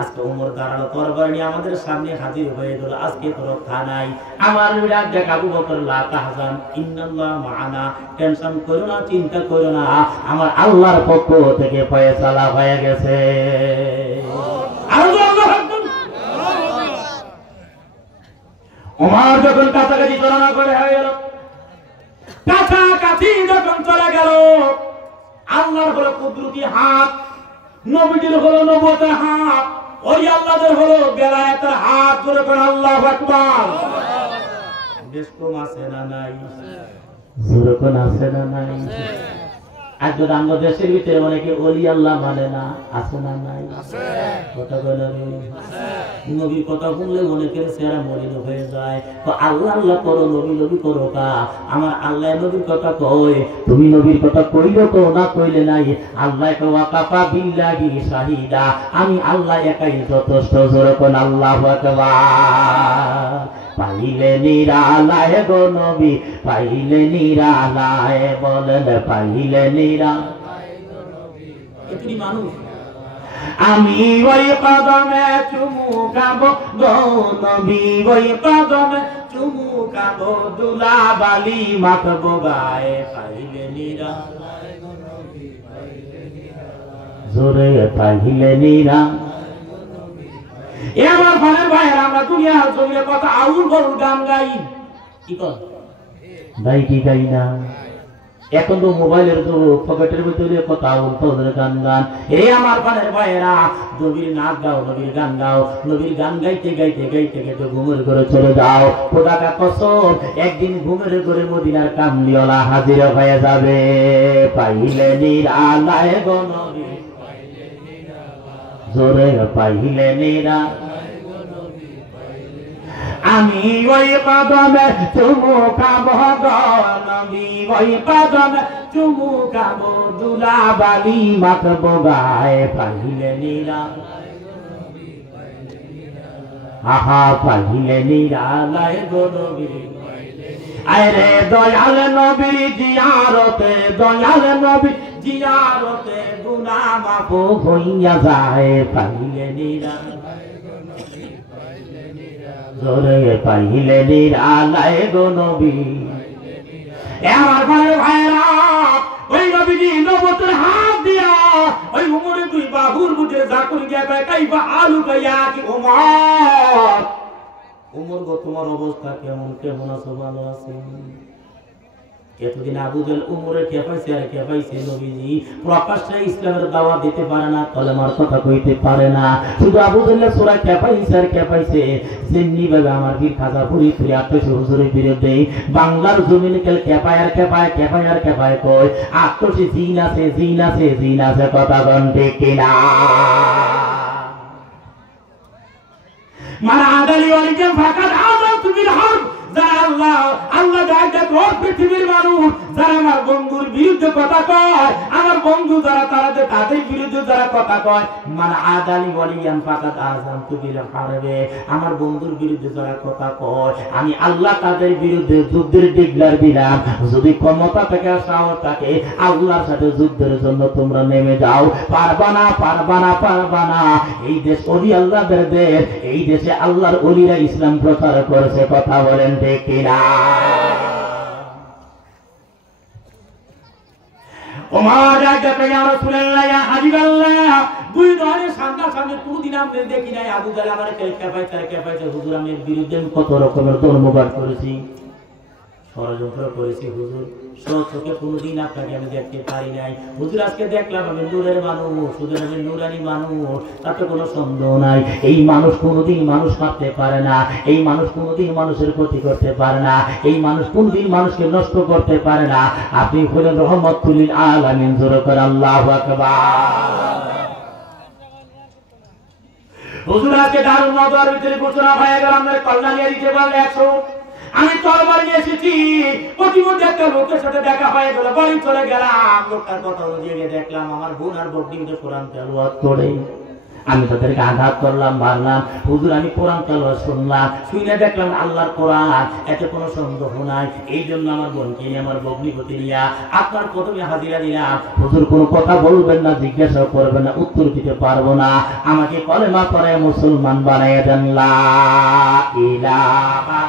আজকে ওমর দাঁড়ালো তরবারি নিয়ে আমাদের সামনে হাজির হয়ে গেল, আজকে তো রক্ষা নাই। আমার ডাক দেখ আবু বকর, লা তাহজান ইন্নাল্লাহ মাআনা, টেনশন করো না, চিন্তা করো না, আমার আল্লাহর পক্ষ থেকে ফয়সালা হয়ে গেছে। ওমর যখন কাছাকাছি তুলনা করে হয়ে গেল, কাছাকাছি যখন চলে গেল, আল্লাহর হলো কুদরতি হাত, নবীদের হলো নবুয়তের হাত, ওই আল্লাহদের হলো বেলায়েতের হাত। ধরে করে আল্লাহু আকবার। বেশ কম আছে না নাই? জোরে কোন আছে না নাই? আজ আমাদের দেশের ভিতরে অনেকে ওলি আল্লাহ মানে না, আছে না নাই? কথা বলে নবীর কথা শুনলে অনেকের চেহারা মলিন হয়ে যায়। তো আল্লাহ আল্লাহ করো, নবী নবী করো কা, আমার আল্লাহ নবীর কথা কয়, তুমি নবীর কথা কইলে তো না কইলে নাই, আল্লাহ ওয়া কাফা বিল্লাহি শাহিদা, আমি আল্লাহ একাই যথেষ্ট। জোরে কোন আল্লাহু আকবার। পাইলে নিরালায় গো নবী, পাইলে নিরালায়, বলেন পাইলে নিরালায় গো নবী। এতই মানুষ আমি ওই কদমে চুমু খাবো গো নবী, ওই কদমে চুমু খাবো, দুলা বালি মাখবো গায়ে, পাইলে নিরালায় গো নবী, পাইলে নিরালায়, জোরে পাইলে নিরালায়। আমার ভাইয়ের ভাইয়ের, আমরা দুনিয়ার জমিনে কথা আউল বল গান গাই, কি কর গাই কি গাই না? এখন তো মোবাইলের তো পকেটের ভিতরে কথা আউল ফজরে গান গান। এই আমার ভাইয়ের ভাইয়েরা, নবীর নাচ গাও, নবীর গান গাও, নবীর গান গাইতে গাইতে গাইতে গাইতে ঘুমের ঘরে চলে যাও। খোদা কা কসম, একদিন ঘুমের ঘরে মদিনার কামলিওয়ালা হাজির হয়ে যাবে। পাইলে নিরালায় গো নবী, জোরে পাইলে নিরালায়, আমি ওই কদমে চুমু খাবো গো নবী, ওই কদমে চুমু খাবো, দুলা বালি মাখবো গায়ে, পাইলে নিরালায় গো নবী, পাইলে নিরালায়, আহা পাইলে নিরালায় গো নবী। আরে দয়াল নবী জিয়ারতে, দয়াল নবী জিয়ারতে, গুনাহ মাফ হইয়া যায়, পাইলে নিরালায় গো নবী, পাইলে নিরালায়, জোরে পাইলে নিরালায় গো নবী। আমার ভাইরা, ওই নবীজি নবুয়তের হাত দিয়া ওই উমরের দুই বাহুর মধ্যে জাকুর গিয়া কয়, কাইফা আলু গায়া কি উমর, উমর গো তোমার অবস্থা কেমন, কেমন আছো, ভালো আছো? এতদিন আবু জাহেল উমরের কে পাইছে আর কে পাইছে, নবীজি প্রকাশ্যে ইসলামের দাওয়াত দিতে পারে না, কলেমার কথা কইতে পারে না, শুধু আবু জাহেলের সূরা কে পাইছে আর কে পাইছে। যেমনি ভাবে আমার বীর খাজা পুরি পুরি আত্মীয় হুজুরের বিরুদ্ধে বাংলার জমিনে কেল কেপায় আর কেপায়, কেপায় আর কেপায় কয়, আত্মসী জিন আছে, জিন আছে, জিন আছে, কথা বলতে কিনা? মানে আদালি ওয়ালিকে ফাকাত আযাম তুমিল হারব, যারা আল্লাহ আল্লাহ ডাক রোজ পৃথিবীর মানুষ যারা আমার বন্ধুর বিরুদ্ধে কথা কয়, আমার বন্ধু যারা তাদের বিরুদ্ধে যারা কথা কয়, মানে আদালি ওয়ালিয়ান ফাকাত আযাম তুমিল হারবে, আমার বন্ধুর বিরুদ্ধে যারা কথা কয়, আমি আল্লাহ তাদের বিরুদ্ধে যুদ্ধের ডিক্লার দিলাম। যদি ক্ষমতা থেকে সাহস থাকে, আল্লাহর সাথে যুদ্ধের জন্য তোমরা নেমে যাও। পারবা না, পারবা না, পারবা না। এই দেশ ওলি আল্লাহদের দেশ, এই দেশে আল্লাহর ওলিরা ইসলাম প্রচার করেছে, কথা বলেন ঠিক কিনা? ওমর ডাকতে, ইয়া রাসূলুল্লাহ, ইয়া হাবিবাল্লাহ, দুই ধরনের সামনাসামনি কোনদিন আমি দেখি নাই। আবু জাহেল আমার কে পাইছে, হুজুর আমি বিরুদ্ধে কত রকমের ধর্মঘট করেছি, ষড়যন্ত্র করেছি হুজুর, চোখে কোনোদিন আপনাকে আমি দেখতে পারি নাই। হুজুর আজকে দেখলাম আমি নূরের মানুষ, হুজুর আমি নূরানি মানুষ, তাতে কোনো সন্দেহ নাই। এই মানুষ কোনোদিন মানুষ মারতে পারে না, এই মানুষ কোনোদিন মানুষের ক্ষতি করতে পারে না, এই মানুষ কোনোদিন মানুষকে নষ্ট করতে পারে না। আপনি হলেন রহমতুল লিল আলামিন। জোরে করে আল্লাহু আকবার। হুজুর আজকে দারুল মাওয়ার ভিতরে ঘোষণা হয়ে গেল, আমাদের কল্যাণ নিয়ে দিতে পারলে 100। আমি তরবারি নিয়ে এসেছি, প্রতিমধ্যে একটা লোকের সাথে দেখা হয়ে গেল, বাড়ি চলে গেলাম। লোকটার কথা অনুযায়ী দেখলাম আমার বোন আর বকরিতে কোরআন তেলাওয়াত করে। আমি তাদেরকে আঘাত করলাম, মারলাম। হুজুর আমি কোরআন তেলাওয়াত শুনলাম, শুনে দেখলাম আল্লাহর কোরআন, এতে কোনো সন্দেহ নাই। এই জন্য আমার বোনকে নিয়ে, আমার বকরিপতি নিয়ে আপনার কদমে হাজিরা দিলাম। হুজুর কোনো কথা বলবেন না, জিজ্ঞাসা করবেন না, উত্তর দিতে পারবো না। আমাকে কলেমা পড়ায় মুসলমান বানাইয়া দেন। লা ইলাহা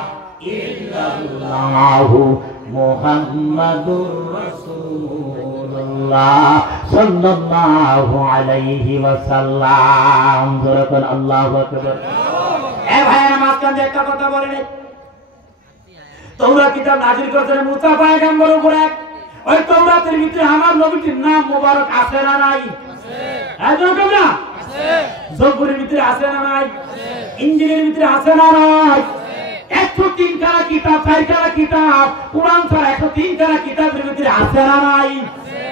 ইল্লাল্লাহু মুহাম্মাদুর রাসূলুল্লাহ সাল্লাল্লাহু আলাইহি ওয়াসাল্লাম। যখন আল্লাহু আকবার। এ ভাইরা, মাঝখানে একটা কথা বলে নেই। তাওরাত কিতাব নাযিল করেছেন মুসা পয়গম্বরের উপরে। ওই তাওরাতের ভিতরে আমার নবীর নাম মোবারক আছে না নাই? আছে। এরকম না? আছে। জবুরের ভিতরে আছে না নাই? আছে। ইনজিলের ভিতরে আছে না নাই? 103 খানা কিতাব, 4 খানা কিতাব, কোরআন ছাড়া 103 খানা কিতাবের ভিতরে আছে না নাই? আছে।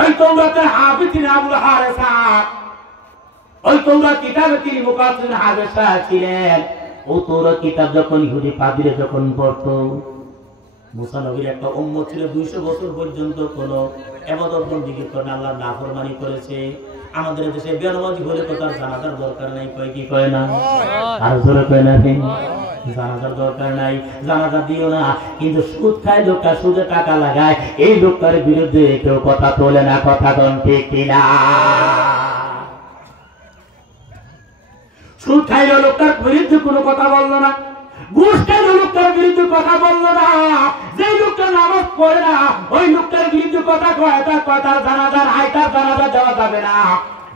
ওই তাওরাতের হাফেজ ছিলেন আবুল হারেসা, ওই তাওরাত কিতাবের তিনি মুফাসসির হাফেজ ছিলেন। ও তাওরাত কিতাব যখন ইহুদি পাদ্রীরা যখন পড়তো, মুসা নবীর একটা উম্মত ছিল 200 বছর পর্যন্ত কোনো ইবাদত বندگی করে না, আল্লাহর নাফরমানি করেছে। আমাদের দেশে বেনামাজি হলে তো তার জানাজার দরকার নাই, কয় কি কয় না? আর জোরে কয় না? জানাজার দরকার নাই, জানাজা দিও না। কিন্তু সুদ খায় লোকটা, সুদে টাকা লাগায়, এই লোকটার বিরুদ্ধে কেউ কথা তোলে না। কথা কোন ঠিক কিনা? সুদ খাইল লোকটার বিরুদ্ধে কোনো কথা বললো না, ঘুষ খাইল লোকটার বিরুদ্ধে কথা বললো না। যে লোকটা নামাজ পড়ে না, ওই লোকটার বিরুদ্ধে কথা কয়, তার কথার জানাজার আয়, তার জানাজা দেওয়া যাবে না।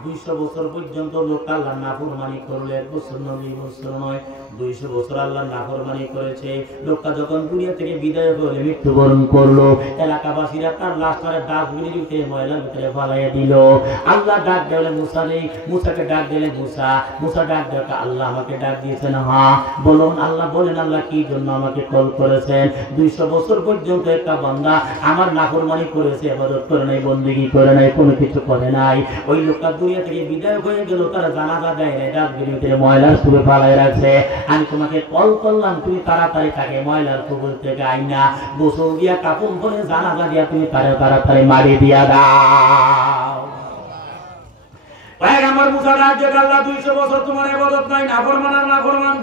200 বছর পর্যন্ত লোক আল্লাহর নাফরমানি করলে, 1 বছর নয় 2 বছর নয়, 200 বছর আল্লাহর নাফরমানি করেছে। লোকটা যখন দুনিয়া থেকে বিদায় হয়ে মৃত্যুবরণ করলো, এলাকাবাসীরা তার লাশটারে ডাস্টবিনের ভিতরে, ময়লার ভিতরে ফালাইয়া দিল। আল্লাহ ডাক দিলে মুসা নেই, মুসাকে ডাক দিলে মুসা, মুসা ডাক দেয়, আল্লাহ আমাকে ডাক দিয়েছেন। হ্যাঁ বলুন আল্লাহ, বলেন আল্লাহ কি জন্য আমাকে কল করেছেন? 200 বছর পর্যন্ত একটা বান্দা আমার নাফরমানি করেছে, ইবাদত করে নাই, বندگی করে নাই, কোনো কিছু করে নাই। ওই লোকটা থেকে বিদায় হয়ে গেল, তারা জানাজা দেয় নাই, ডাস্টবিনের ভিতরে ময়লার স্তূপে ফালাই রাখছে। আমি তোমাকে কল করলাম, তুমি তাড়াতাড়ি তাকে ময়লার কবর থেকে আইনা গোসল দিয়া, কাপড় পরে, জানাজা দিয়া তুমি তাড়াতাড়ি মারি দিয়া দাও। পয়গম্বর মুসা রাজ্যে আল্লাহ 200 বছর তোমার ইবাদত নাই, নাফরমান আর নাফরমান,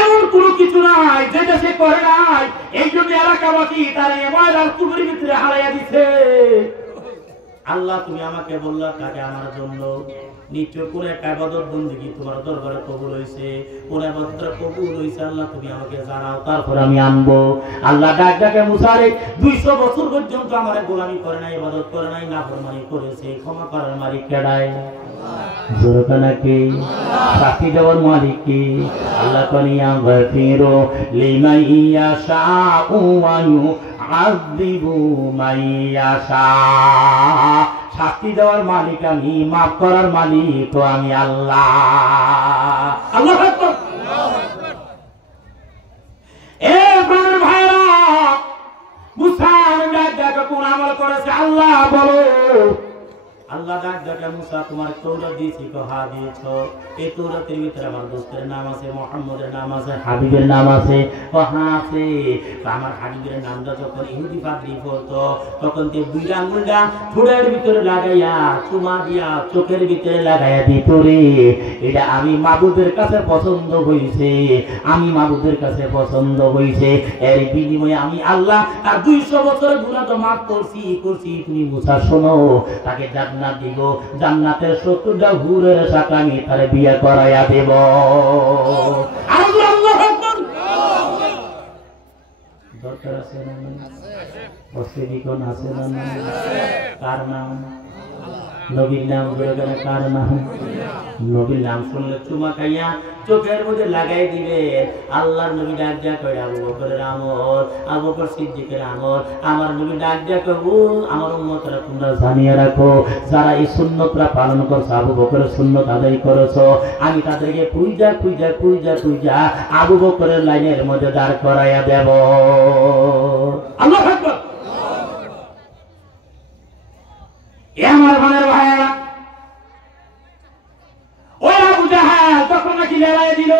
এমন কোনো কিছু নাই যেটা সে করে নাই। এই জন্য এলাকাবাসী তার ময়লার স্তূপের ভিতরে হারাইয়া দিচ্ছে। আল্লাহ তুমি আমাকে বললা তাকে আমার জন্য, নিশ্চয় কোন একটা ইবাদত বندگی তোমার দরবারে কবুল হয়েছে, কোন ইবাদতটা কবুল হয়েছে আল্লাহ তুমি আমাকে জানাও, তারপর আমি আনবো। আল্লাহ ডাক ডাকে মুসা রে, 200 বছর পর্যন্ত আমারে গোলামি করে নাই, ইবাদত করে নাই, নাফরমানি করেছে, ক্ষমা করার মালিক কেডায়? জোরে কানা কে? শাস্তি দেওয়ার মালিক কে? আল্লাহ কনিয়া গফিরু লিমান ইয়াশাউ ওয়া ইউআযিবু মান ইয়াশা। শাস্তি দেওয়ার মালিক আমি, মাফ করার মালিক তো আমি আল্লাহ। আল্লাহু আকবার। এ প্রাণের ভাইরা, মুসা ডাক কোন আমল করেছে আল্লাহ বলো। আল্লাহ ডাক ডাকে মুসা তোমার তৌরাত দিয়েছি, হ্যাঁ দিয়েছ। এই তৌরাতের ভিতরে আমার দোস্তের নাম আছে, মুহাম্মদের নাম আছে, হাবিবের নাম আছে, হ্যাঁ আছে। আমার হাবিবের নামটা যখন ইহুদি পাদ্রী পড়তো, তখন তে 2 আঙ্গুলটা ঠোঁটের ভিতরে লাগাইয়া, চুমা দিয়া চোখের ভিতরে লাগাইয়া দিত রে। এটা আমি মাবুদের কাছে পছন্দ হইছে, আমি মাবুদের কাছে পছন্দ হইছে। এর বিনিময়ে আমি আল্লাহ তার 200 বছরের গুনাহ তো মাফ করছি। তুমি মুসা শোনো, তাকে জান্নাত দিব, জান্নাতের 70টা হুরের সাথে আমি তারে বিয়ে করাইয়া দেব। আল্লাহু আকবার। দরকার আছে না? আছে। অস্তিত্ব আছে না? কার নাম? নবীর নাম ধরে গেলে কার নাম? নবীর নাম শুনলে চুমা খাইয়া চোখের মধ্যে লাগাই দিবে। আল্লাহর নবী ডাক দেয়া করে আবু বকরের আমল, আবু বকর সিদ্দিকের আমল। আমার নবী ডাক দেয়া করবো, আমার উম্মতরা তোমরা জানিয়ে রাখো, যারা এই সুন্নতরা পালন করছো, আবু বকরের সুন্নত আদায় করেছো, আমি তাদেরকে পূজা পূজা পূজা পূজা আবু বকরের লাইনের মধ্যে দাঁড় করাইয়া দেব। আল্লাহু আকবার। আমার ভাইয়ের ভাইয়েরা, ওই আবু জাহেল তখন নাকি লড়াই দিল,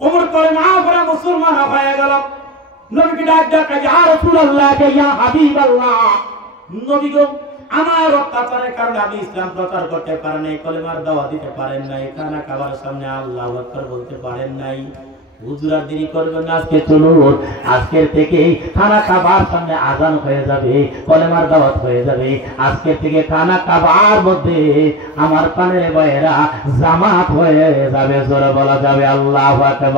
ওমর কলেমা পড়ে মুসলমান হয়ে গেল। নবীকে ডাক ডাক, ইয়া রাসূলুল্লাহ, ইয়া হাবিবাল্লাহ, নবী গো, আমার অত্যাচারের কারণে আমি ইসলাম প্রচার করতে পারেন নাই, কলেমার দাওয়াত দিতে পারেন নাই, খানা খাবার সামনে আল্লাহু আকবার বলতে পারেন নাই। হুজুর আর দেরি করবেন না, আজকে চলুন, আজকের থেকেই খানা খাবার সামনে আজান হয়ে যাবে, কলেমার দাওয়াত হয়ে যাবে। আজকের থেকে খানা খাবার মধ্যে আমার পানের বয়েরা জামাত হয়ে যাবে, জোরে বলা যাবে আল্লাহু আকবার।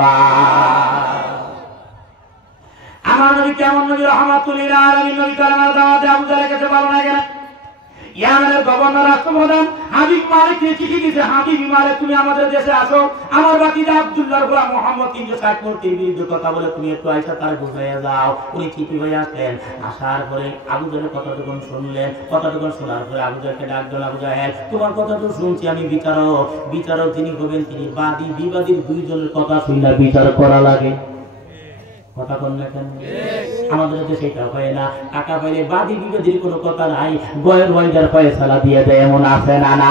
আমার নবী কেমন নবী? রাহমাতুল লিল আলামিন নবী। কলেমার দাওয়াতে আবু জাহেলের কাছে ভালো না গেল। ইয়ামেনের গভর্নর রাষ্ট্রপ্রধান হাবিব মালিককে চিঠি দিয়েছে, হাবিব মালিক তুমি আমাদের দেশে আসো, আমার বাতিজা আব্দুল্লাহর গোলাম মুহাম্মদ 360 মূর্তির বিরুদ্ধে কথা বলে, তুমি একটু আইসা তার বুঝাইয়া যাও। উনি চিঠি হয়ে আসলেন, আসার পরে আবু জাহেল কতটুকুন শুনলেন, কতটুকুন শোনার পরে আবু জাহেলকে ডাক দিলেন, আবু জাহেল তোমার কথা তো শুনছি, আমি বিচারক, বিচারক যিনি হবেন তিনি বাদী বিবাদীর দুইজনের কথা শুনলে বিচার করা লাগে। কথা বল না কেন? আমাদের দেশে এটা হয় না, টাকা পাইলে বাদী বিবাদীর কোনো কথা নাই, গয়ের ওয়াইদার ফয়সালা দিয়ে দেয়, এমন আছে না? না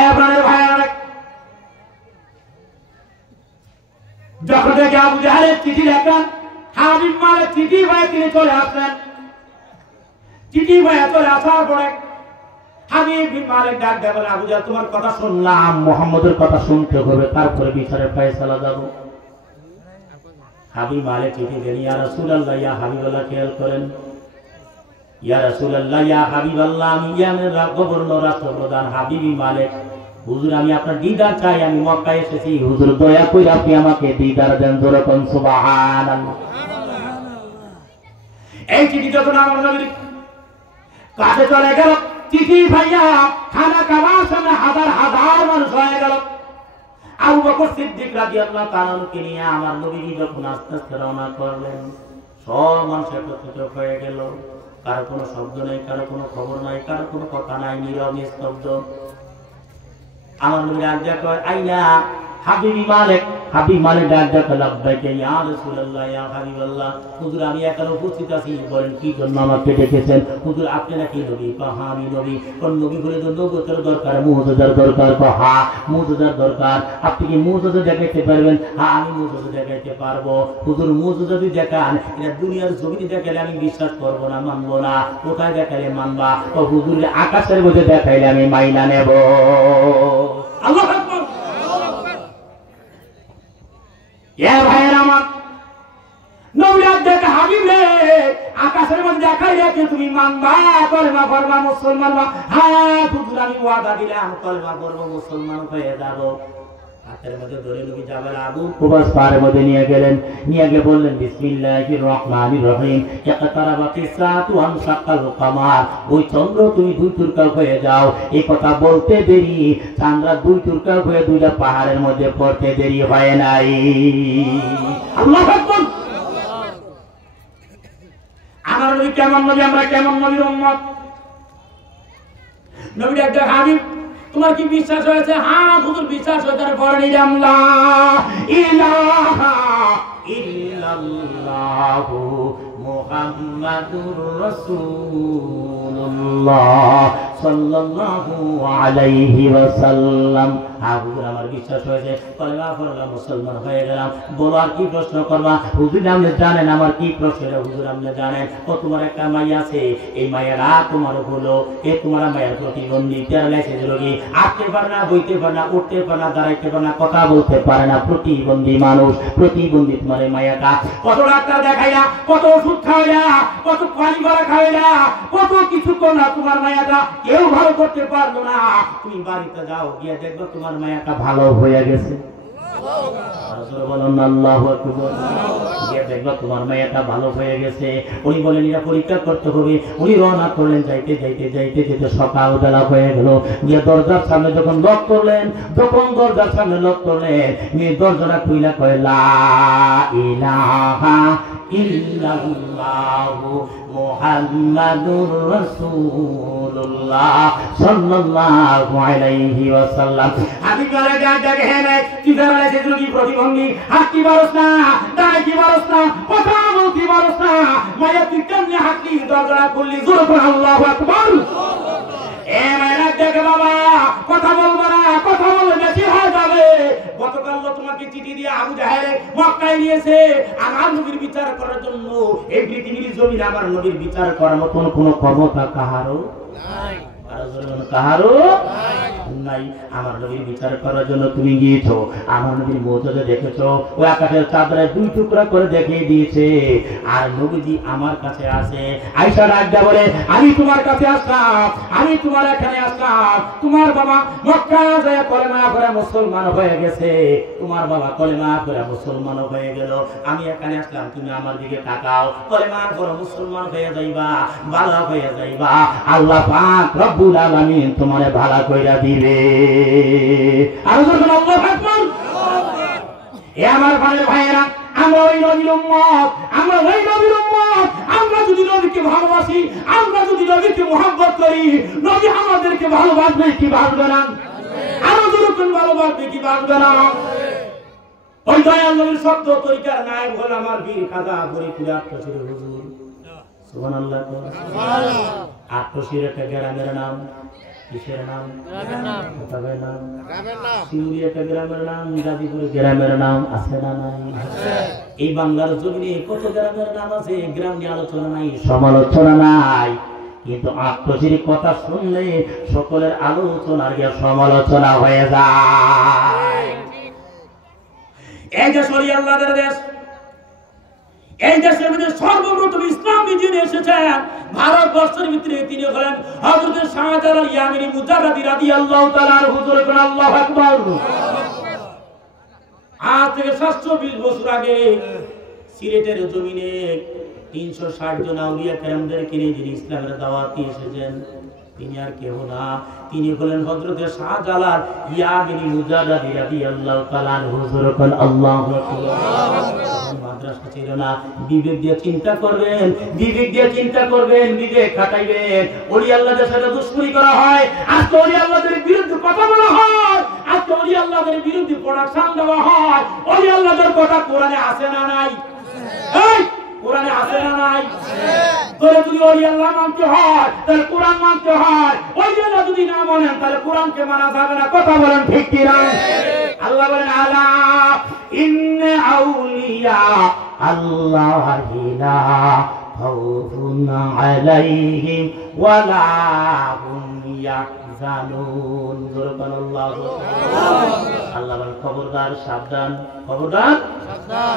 এবারে ভাই, যখন থেকে আবু জাহেলের চিঠি লেখেন, হাবিব মালিক চিঠি ভাই তিনি চলে আসলেন। চিঠি ভাই চলে আসার পরে হাবিব মালিক ডাক দেয়া বলে, আবু জাহেল তোমার কথা শুনলাম, মুহাম্মদের কথা শুনতে হবে, তারপরে বিচারের ফয়সালা যাব। হাবিব মালিক চিঠি দেন, ইয়া রাসূলুল্লাহ, ইয়া হাবিবাল্লাহ, খেয়াল করেন, ইয়া রাসূলুল্লাহ, ইয়া হাবিবাল্লাহ, আমি ইয়ামের গভর্নর রাষ্ট্রপ্রধান হাবিবি মালিক, হুজুর আমি আপনার দিদার চাই, আমি মক্কায় এসেছি, হুজুর দয়া করে আপনি আমাকে দিদার দেন, জোরে কোন সুবহানাল্লাহ। এই চিঠি যখন আমার নবীর কাছে চলে গেল, চিঠি ভাইয়া খানা খাবার সামনে হাজার হাজার মানুষ হয়ে গেল। আবু বকর সিদ্দিক রাদিয়াল্লাহু তাআলা কে নিয়ে আমার নবী যখন আস্তে আস্তে রওনা করলেন, সব মানুষ একত্রিত হয়ে গেল, কারো কোনো শব্দ নেই, কারো কোনো খবর নাই, কারো কোনো কথা নাই, নীরব নিস্তব্ধ। আমার নবী ডাক দেয়া কয়, আইনা হাবিবি মালিক। হাবিব মালিক ডাক দেয়া কয়, লাব্বাইকা ইয়া রাসূলুল্লাহ, ইয়া হাবিবাল্লাহ, হুজুর আমি এখানে উপস্থিত আছি, বলেন কি জন্য আমাকে ডেকেছেন? হুজুর আপনি নাকি নবী? হ্যাঁ আমি নবী। কোন নবী বলে তো নবুয়তের দরকার, মুজিজার দরকার। হ্যাঁ মুজিজার দরকার। আপনি কি মুজিজা দেখাইতে পারবেন? হ্যাঁ আমি মুজিজা দেখাইতে পারবো। হুজুর মুজিজা যদি দেখান, এটা দুনিয়ার জমিনে দেখাইলে আমি বিশ্বাস করবো না, মানবো না। কোথায় দেখাইলে মানবা? ও হুজুর আকাশের মধ্যে দেখাইলে আমি মাইনা নেব। আল্লাহু আকবার। এ ভাইয়ের আমার, নবী দেখা হাবিব রে, আকাশের মধ্যে দেখাইলে কি তুমি মানবা? কলেমা পড়বা, মুসলমান হবা? হ্যাঁ হুজুর আমি ওয়াদা দিলাম, কলেমা পড়বো, মুসলমান হয়ে যাব। হাতের মধ্যে ধরে নবী জাবাল আবু কুবাস পাহাড়ের মধ্যে নিয়ে গেলেন, নিয়ে গিয়ে বললেন, বিসমিল্লাহির রহমানির রহিম, ইকতারাবাতিস সাআতু ওয়া ইনশাক্কাল কামার। ওই চন্দ্র তুমি দুই টুকরা হয়ে যাও। এই কথা বলতে দেরি, চন্দ্র দুই টুকরা হয়ে দুইটা পাহাড়ের মধ্যে পড়তে দেরি হয় নাই। আল্লাহু আকবার। আমার নবী কেমন নবী, আমরা কেমন নবীর উম্মত? নবী একটা হাবিব তোমার কি বিশ্বাস হয়েছে? হ্যাঁ হুজুর বিশ্বাস হয়েছে। তারপরে নিলাম লা ইলাহা ইল্লাল্লাহু মুহাম্মাদুর রাসূলুল্লাহ সাল্লাল্লাহু আলাইহি ওয়াসাল্লাম। হ্যাঁ হুজুর আমার বিশ্বাস হয়েছে, কলেমা পড়লাম, মুসলমান হয়ে গেলাম। বলো আর কি প্রশ্ন করবা? হুজুর আপনি জানেন আমার কি প্রশ্ন? হুজুর আপনি জানেন, ও তোমার একটা মাইয়া আছে, এই মায়েরা তোমার হলো, এ তোমার মায়ের প্রতিবন্ধী, প্যারালাইসিস রোগী, আসতে পারে না, বইতে পারে না, উঠতে পারে না, দাঁড়াইতে পারে না, কথা বলতে পারে না, প্রতিবন্ধী মানুষ, প্রতিবন্ধী তোমার এই মায়াটা। কত ডাক্তার দেখাইলা, কত ওষুধ খাওয়াইলা, কত পানি ভরা খাওয়াইলা, কত কিছু করলা, তোমার মায়াটা কেউ ভালো করতে পারলো না। তুমি বাড়িতে যাও, গিয়ে দেখবে তোমার মায়াটা ভালো হয়ে গেছে। বলুন আল্লাহু আকবার। গিয়ে দেখলো তোমার মেয়েটা ভালো হয়ে গেছে। উনি বলেন এটা পরীক্ষা করতে হবে। উনি রওনা করলেন, যাইতে যাইতে যাইতে যেতে সকালবেলা হয়ে গেল। গিয়ে দরজার সামনে যখন লক করলেন, মেয়ে দরজাটা খুইলা কয় লা ইলাহা ইল্লাল্লাহু মুহাম্মাদুর রাসূলুল্লাহ সাল্লাল্লাহু আলাইহি ওয়াসাল্লাম। আমি করে যা দেখে নে কি ধরনের সেগুলো কি প্রতিবন্ধী, হাত কি বারস না, দাঁড়ে কি বারস না, কথা বল কি বারস না, মায়া তুই কেমনে হাতি দরজা খুললি, জোরে বল আল্লাহু আকবার। এ মায়েরা দেখে বাবা, কথা বলবো না, কথা বললে বেশি হয়ে যাবে। গতকাল তোমাকে চিঠি দিয়ে আবু জাহেল মক্কায় নিয়েছে আমার নবীর বিচার করার জন্য। এই পৃথিবীর জমিনে আমার নবীর বিচার করার মতন কোনো ক্ষমতা কাহারও নাই, কাহারও নাই। আমার নবীর বিচার করার জন্য তুমি গিয়েছো, আমার নবীর মুজিজা দেখেছো, ওই আকাশের চাঁদরে 2 টুকরা করে দেখিয়ে দিয়েছে। আর নবীজি আমার কাছে আছে। আয়েশা ডাকদা বলে আমি তোমার কাছে আসলাম, আমি তোমার এখানে আসলাম। তোমার বাবা মক্কা যায় কলেমা পড়ে মুসলমান হয়ে গেছে, তোমার বাবা কলেমা পড়ে মুসলমান হয়ে গেল। আমি এখানে আসলাম, তুমি আমার দিকে তাকাও, কলেমা পড়ে মুসলমান হয়ে যাইবা, ভালো হয়ে যাইবা। আল্লাহ পাক রব্বুল আলামিন তোমারে ভালো কইরা দিবে। আর যখন আল্লাহু আকবার। এ আমার ভাইয়েরা, আমরা ওই নবীর উম্মত, আমরা ওই নবীর উম্মত। আমরা যদি নবীকে ভালোবাসি, আমরা যদি নবীকে মহব্বত করি, নবী আমাদেরকে ভালোবাসবে কি বাসবে না? আরো যখন ভালোবাসবে কি বাসবে না? ওই দয়াল নবীর শব্দ তরিকার নায়ক হল আমার বীর খাজা ফরিদপুর আটশির হুজুর। সুবহানাল্লাহ, সুবহানাল্লাহ। আটশির একটা গ্রামের নাম, কিসের নাম? গ্রামের নাম, গ্রামের নাম, গ্রামের নাম। সিউড়ি একটা গ্রামের নাম, গাজীপুর গ্রামের নাম, আছে না নাই? আছে। এই বাংলার জমিনে কত গ্রামের নাম আছে, গ্রাম নিয়ে আলোচনা নাই, সমালোচনা নাই। কিন্তু আটশির কথা শুনলে সকলের আলোচনার গিয়ে সমালোচনা হয়ে যায়। এই দেশ হলি আল্লাহর দেশ। এই দেশের মধ্যে সর্বপ্রথম ইসলামী যিনি এসেছেন ভারতবর্ষের ভিতরে, তিনি হলেন হযরত শাহজালাল ইয়ামানি মুজাদ্দিদ রাদিয়াল্লাহু তাআলা হুজুর। আল্লাহু আকবার। আজ থেকে 720 বছর আগে সিলেটের জমিনে 360 জন আউলিয়া কেরামদেরকে নিয়ে যিনি ইসলামের দাওয়াত দিয়ে এসেছেন, তিনি আর কেউ না, তিনি হলেন হযরত শাহজালাল ইয়ামানি মুজাদ্দিদ রাদিয়াল্লাহু তাআলা হুজুর। আল্লাহু আকবার। মাদ্রাসা ছিল না, বিবেক দিয়ে চিন্তা করবেন, বিবেক দিয়ে চিন্তা করবেন, বিবেক খাটাইবেন। ওলি আল্লাহদের সাথে দুশমনি করা হয়, আজকে ওলি আল্লাহদের বিরুদ্ধে কথা বলা হয়, আজকে ওলি আল্লাহদের বিরুদ্ধে প্রোডাকশন দেওয়া হয়। ওলি আল্লাহদের কথা কোরআনে আছে না নাই? এই কোরআনে আছে না নাই? তোরে যদি ওলি আল্লাহ মানতে হয় তাহলে কোরআন মানতে হয়। ওই জন্য যদি না মানেন তাহলে কোরআনকে মানা যাবে না। কথা বলেন ঠিক কি না? আল্লাহ বলেন আলা ইন্না আউলিয়া আল্লাহি লা খাউফুন আলাইহিম ওয়া লা হুম ইয়াহজানুন। সুবহানাল্লাহ। আল্লাহ বলেন খবরদার, সাবধান, খবরদার,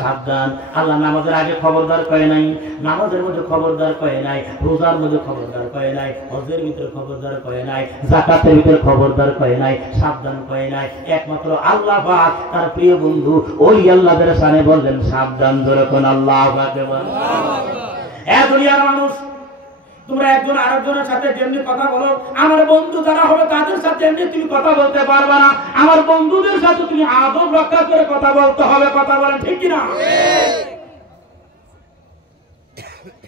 সাবধান। আল্লাহ নামাজের আগে খবরদার কয় নাই, নামাজের মধ্যে খবরদার কয় নাই, রোজার মধ্যে খবরদার কয় নাই, হজের ভিতরে খবরদার কয় নাই, যাকাতের ভিতরে খবরদার কয় নাই, সাবধান কয় নাই। একমাত্র আল্লাহ পাক তার প্রিয় বন্ধু ওই আল্লাহদের সামনে বললেন সাবধান। ধরে কোন আল্লাহু আকবার। এ দুনিয়ার মানুষ, তোমরা একজন আরেকজনের সাথে যেমনি কথা বলো, আমার বন্ধু যারা হবে তাদের সাথে এমনি তুমি কথা বলতে পারবে না। আমার বন্ধুদের সাথে তুমি আদব রক্ষা করে কথা বলতে হবে। কথা বলেন ঠিক কিনা?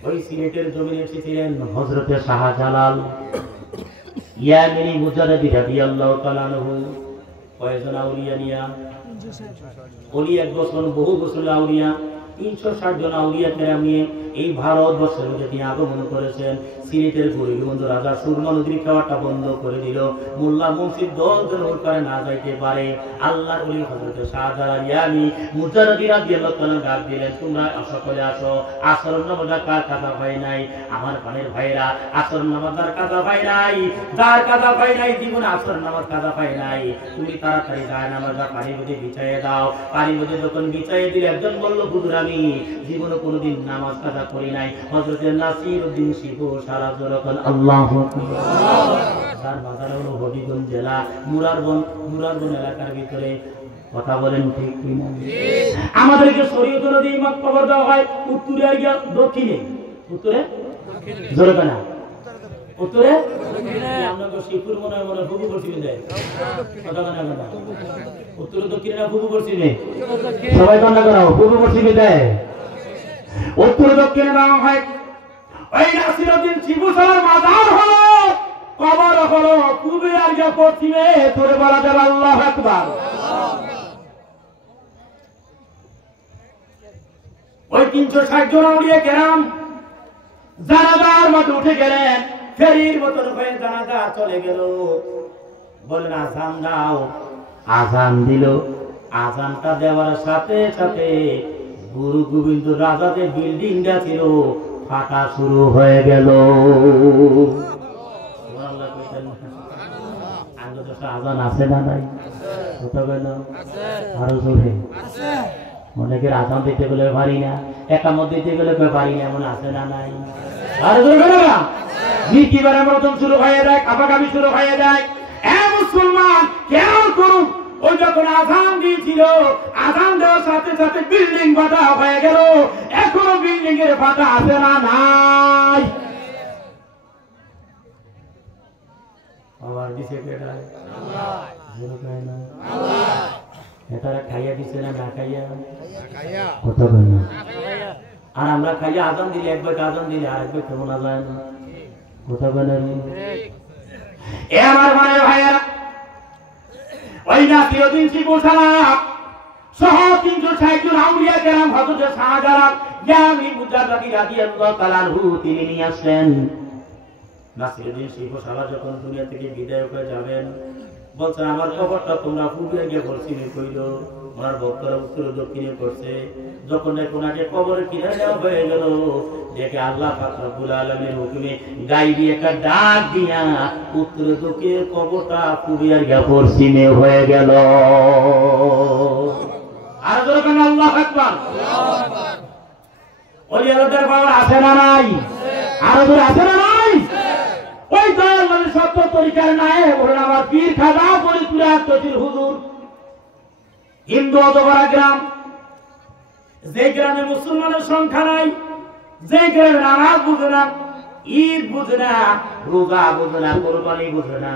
ওই সিলেটের জমিনে এসেছিলেন হযরতে শাহজালাল ইয়ামানি মুজাদ্দিদ রাদিয়াল্লাহু তাআলা আনহু। কয়জন আউলিয়া নিয়া? ওলি এক বছর, বহু বছর আউলিয়া, 360 জন আউলিয়া কেরাম নিয়ে এই ভারতবর্ষের মধ্যে তিনি আগমন করেছেন। সিলেটের গরিববন্ধু রাজা সুরমা নদীর খাওয়াটা বন্ধ করে দিল, মোল্লা মুন্সির দল যেন ওর পারে না যাইতে পারে। আল্লাহর ওলি হযরত শাহজালাল ইয়ামানি মুজাদ্দিদ রাদিয়াল্লাহু তাআলা ডাক দিলেন, তোমরা সকলে আসো। আসর নামাজ কার কাজা হয় নাই? আমার পানের ভাইরা, আসর নামাজ আর কাজা হয় নাই, যার কাজা হয় নাই জীবনে আসর নামাজ কাজা হয় নাই, তুমি তাড়াতাড়ি যায় নামাজটা পানির মধ্যে বিছাইয়ে দাও। পানির মধ্যে যখন বিছাইয়ে দিলে একজন বলল, হুজুর আমি জীবনে কোনোদিন নামাজ কাজা করি নাই। হযরত নাসিরউদ্দিন শিবু সারা যখন আল্লাহু আকবার। যার মাজার হলো হবিগঞ্জ জেলা মুরারবন এলাকার ভিতরে কথা বলেন ঠিক কিনা? আমাদেরকে শরীয়ত অনুযায়ী কবর দেওয়া হয় উত্তরে আর গিয়া দক্ষিণে। উত্তরে জোরে কেনা? উত্তরে আপনাকে শিবপুর মনে হয় মনে ফুবু করছি দেয় কথা কেনা কথা উত্তরে দক্ষিণে না ফুবু করছি নেই সবাই কান্না করাও ফুবু করছি দেয় উত্তরে দক্ষিণে দেওয়া হয়। ওই নাসিরউদ্দিন শিবু সালার মাজার হলো কবর হলো পূবে আর গিয়া পশ্চিমে। তোরে বলা যাবে আল্লাহু আকবার। ওই 360 জন আউলিয়া কেরাম জানাজার মধ্যে উঠে গেলেন, ফেরির মতন হয়ে জানাজা চলে গেল। বলেন আজান দাও, আজান দিল। আজানটা দেওয়ার সাথে সাথে গুরু গোবিন্দ রাজা যে বিল্ডিংটা ছিল ফাটা শুরু হয়ে গেল। আজান আছে না নাই? কোথাও গেল আরো জোরে অনেকের আজান দিতে গেলে পারি না, একামত দিতে গেলে পারি না, এমন আছে না নাই? আরো জোরে গেল না মিকিবারের মতন শুরু হয়ে যায়, কাপাকাপি শুরু হয়ে যায়। মুসলমান কেমন করুন, ওই যখন আজান দিয়েছিল আজান দেওয়ার সাথে সাথে বিল্ডিং ফাটা হয়ে গেল। এখনো বিল্ডিং এর ফাটা আছে না নাই? আবার দিছে কেডা? এটারা খাইয়া দিছে না না খাইয়া? কত না। আর আমরা খাইয়া আজান দিলে একবার আজান দিলে আরেকবার কেমন আজান কথা বলেন। এ আমার মানে ভাইয়েরা, ওই নাসিরউদ্দিন শিবু সালাম সহ 360 জন আউলিয়া কেরাম হযরত শাহজালাল ইয়ামি মুজাদ্দিদ রাদিয়াল্লাহু তাআলা আনহু তিনি নিয়ে আসলেন। নাসিরউদ্দিন শিবু সালাম যখন দুনিয়া থেকে বিদায় হয়ে যাবেন বলছেন আমার কবরটা তোমরা পূর্বে গিয়ে পশ্চিমে কইলো, ওনার ভক্তরা উত্তর দক্ষিণে করছে। যখন ওনাকে কবরে কিনে নেওয়া হয়ে গেল দেখে আল্লাহ পাক রব্বুল আলামিনের হুকুমে গাইবি একটা ডাক দিয়া উত্তর দক্ষিণে কবরটা পূর্বে গিয়ে পশ্চিমে হয়ে গেল। আর যখন আল্লাহু আকবার, আল্লাহু আকবার। ওই আল্লাহর পাওয়ার আছে না নাই? আর ওর আছে না নাই? ওই দয়াল মানে সত্য তরিকার নাই বলেন আমার পীর খাজা ফরিদপুরে তফসির হুজুর হিন্দু অতবরা গ্রাম, যে গ্রামে মুসলমানের সংখ্যা নাই, যে গ্রামে নামাজ বুঝে না, ঈদ বুঝে না, রোজা বুঝে না, কোরবানি বুঝে না,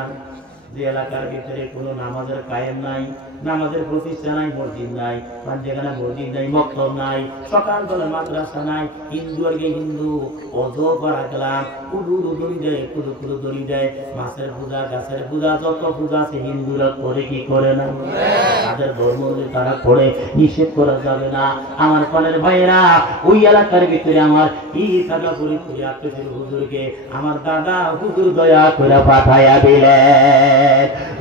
যে এলাকার ভিতরে কোনো নামাজের কায়েম নাই, নামাজের প্রতিষ্ঠা নাই, মসজিদ নাই, যেখানে মসজিদ নাই, মক্তব নাই, সকালবেলা মাদ্রাসা নাই, হিন্দু আর হিন্দু অজো করা গেলাম কুদুর দড়ি দেয়, কুদু দড়ি দেয়, মাছের পূজা, গাছের পূজা, যত পূজা আছে হিন্দুরা করে কি করে না? তাদের ধর্ম তারা করে, নিষেধ করা যাবে না। আমার ফলের ভাইয়েরা, ওই এলাকার ভিতরে আমার খাজা ফরিদপুরে আত্মীয় হুজুরকে আমার দাদা হুজুর দয়া করে পাঠাইয়া দিলেন।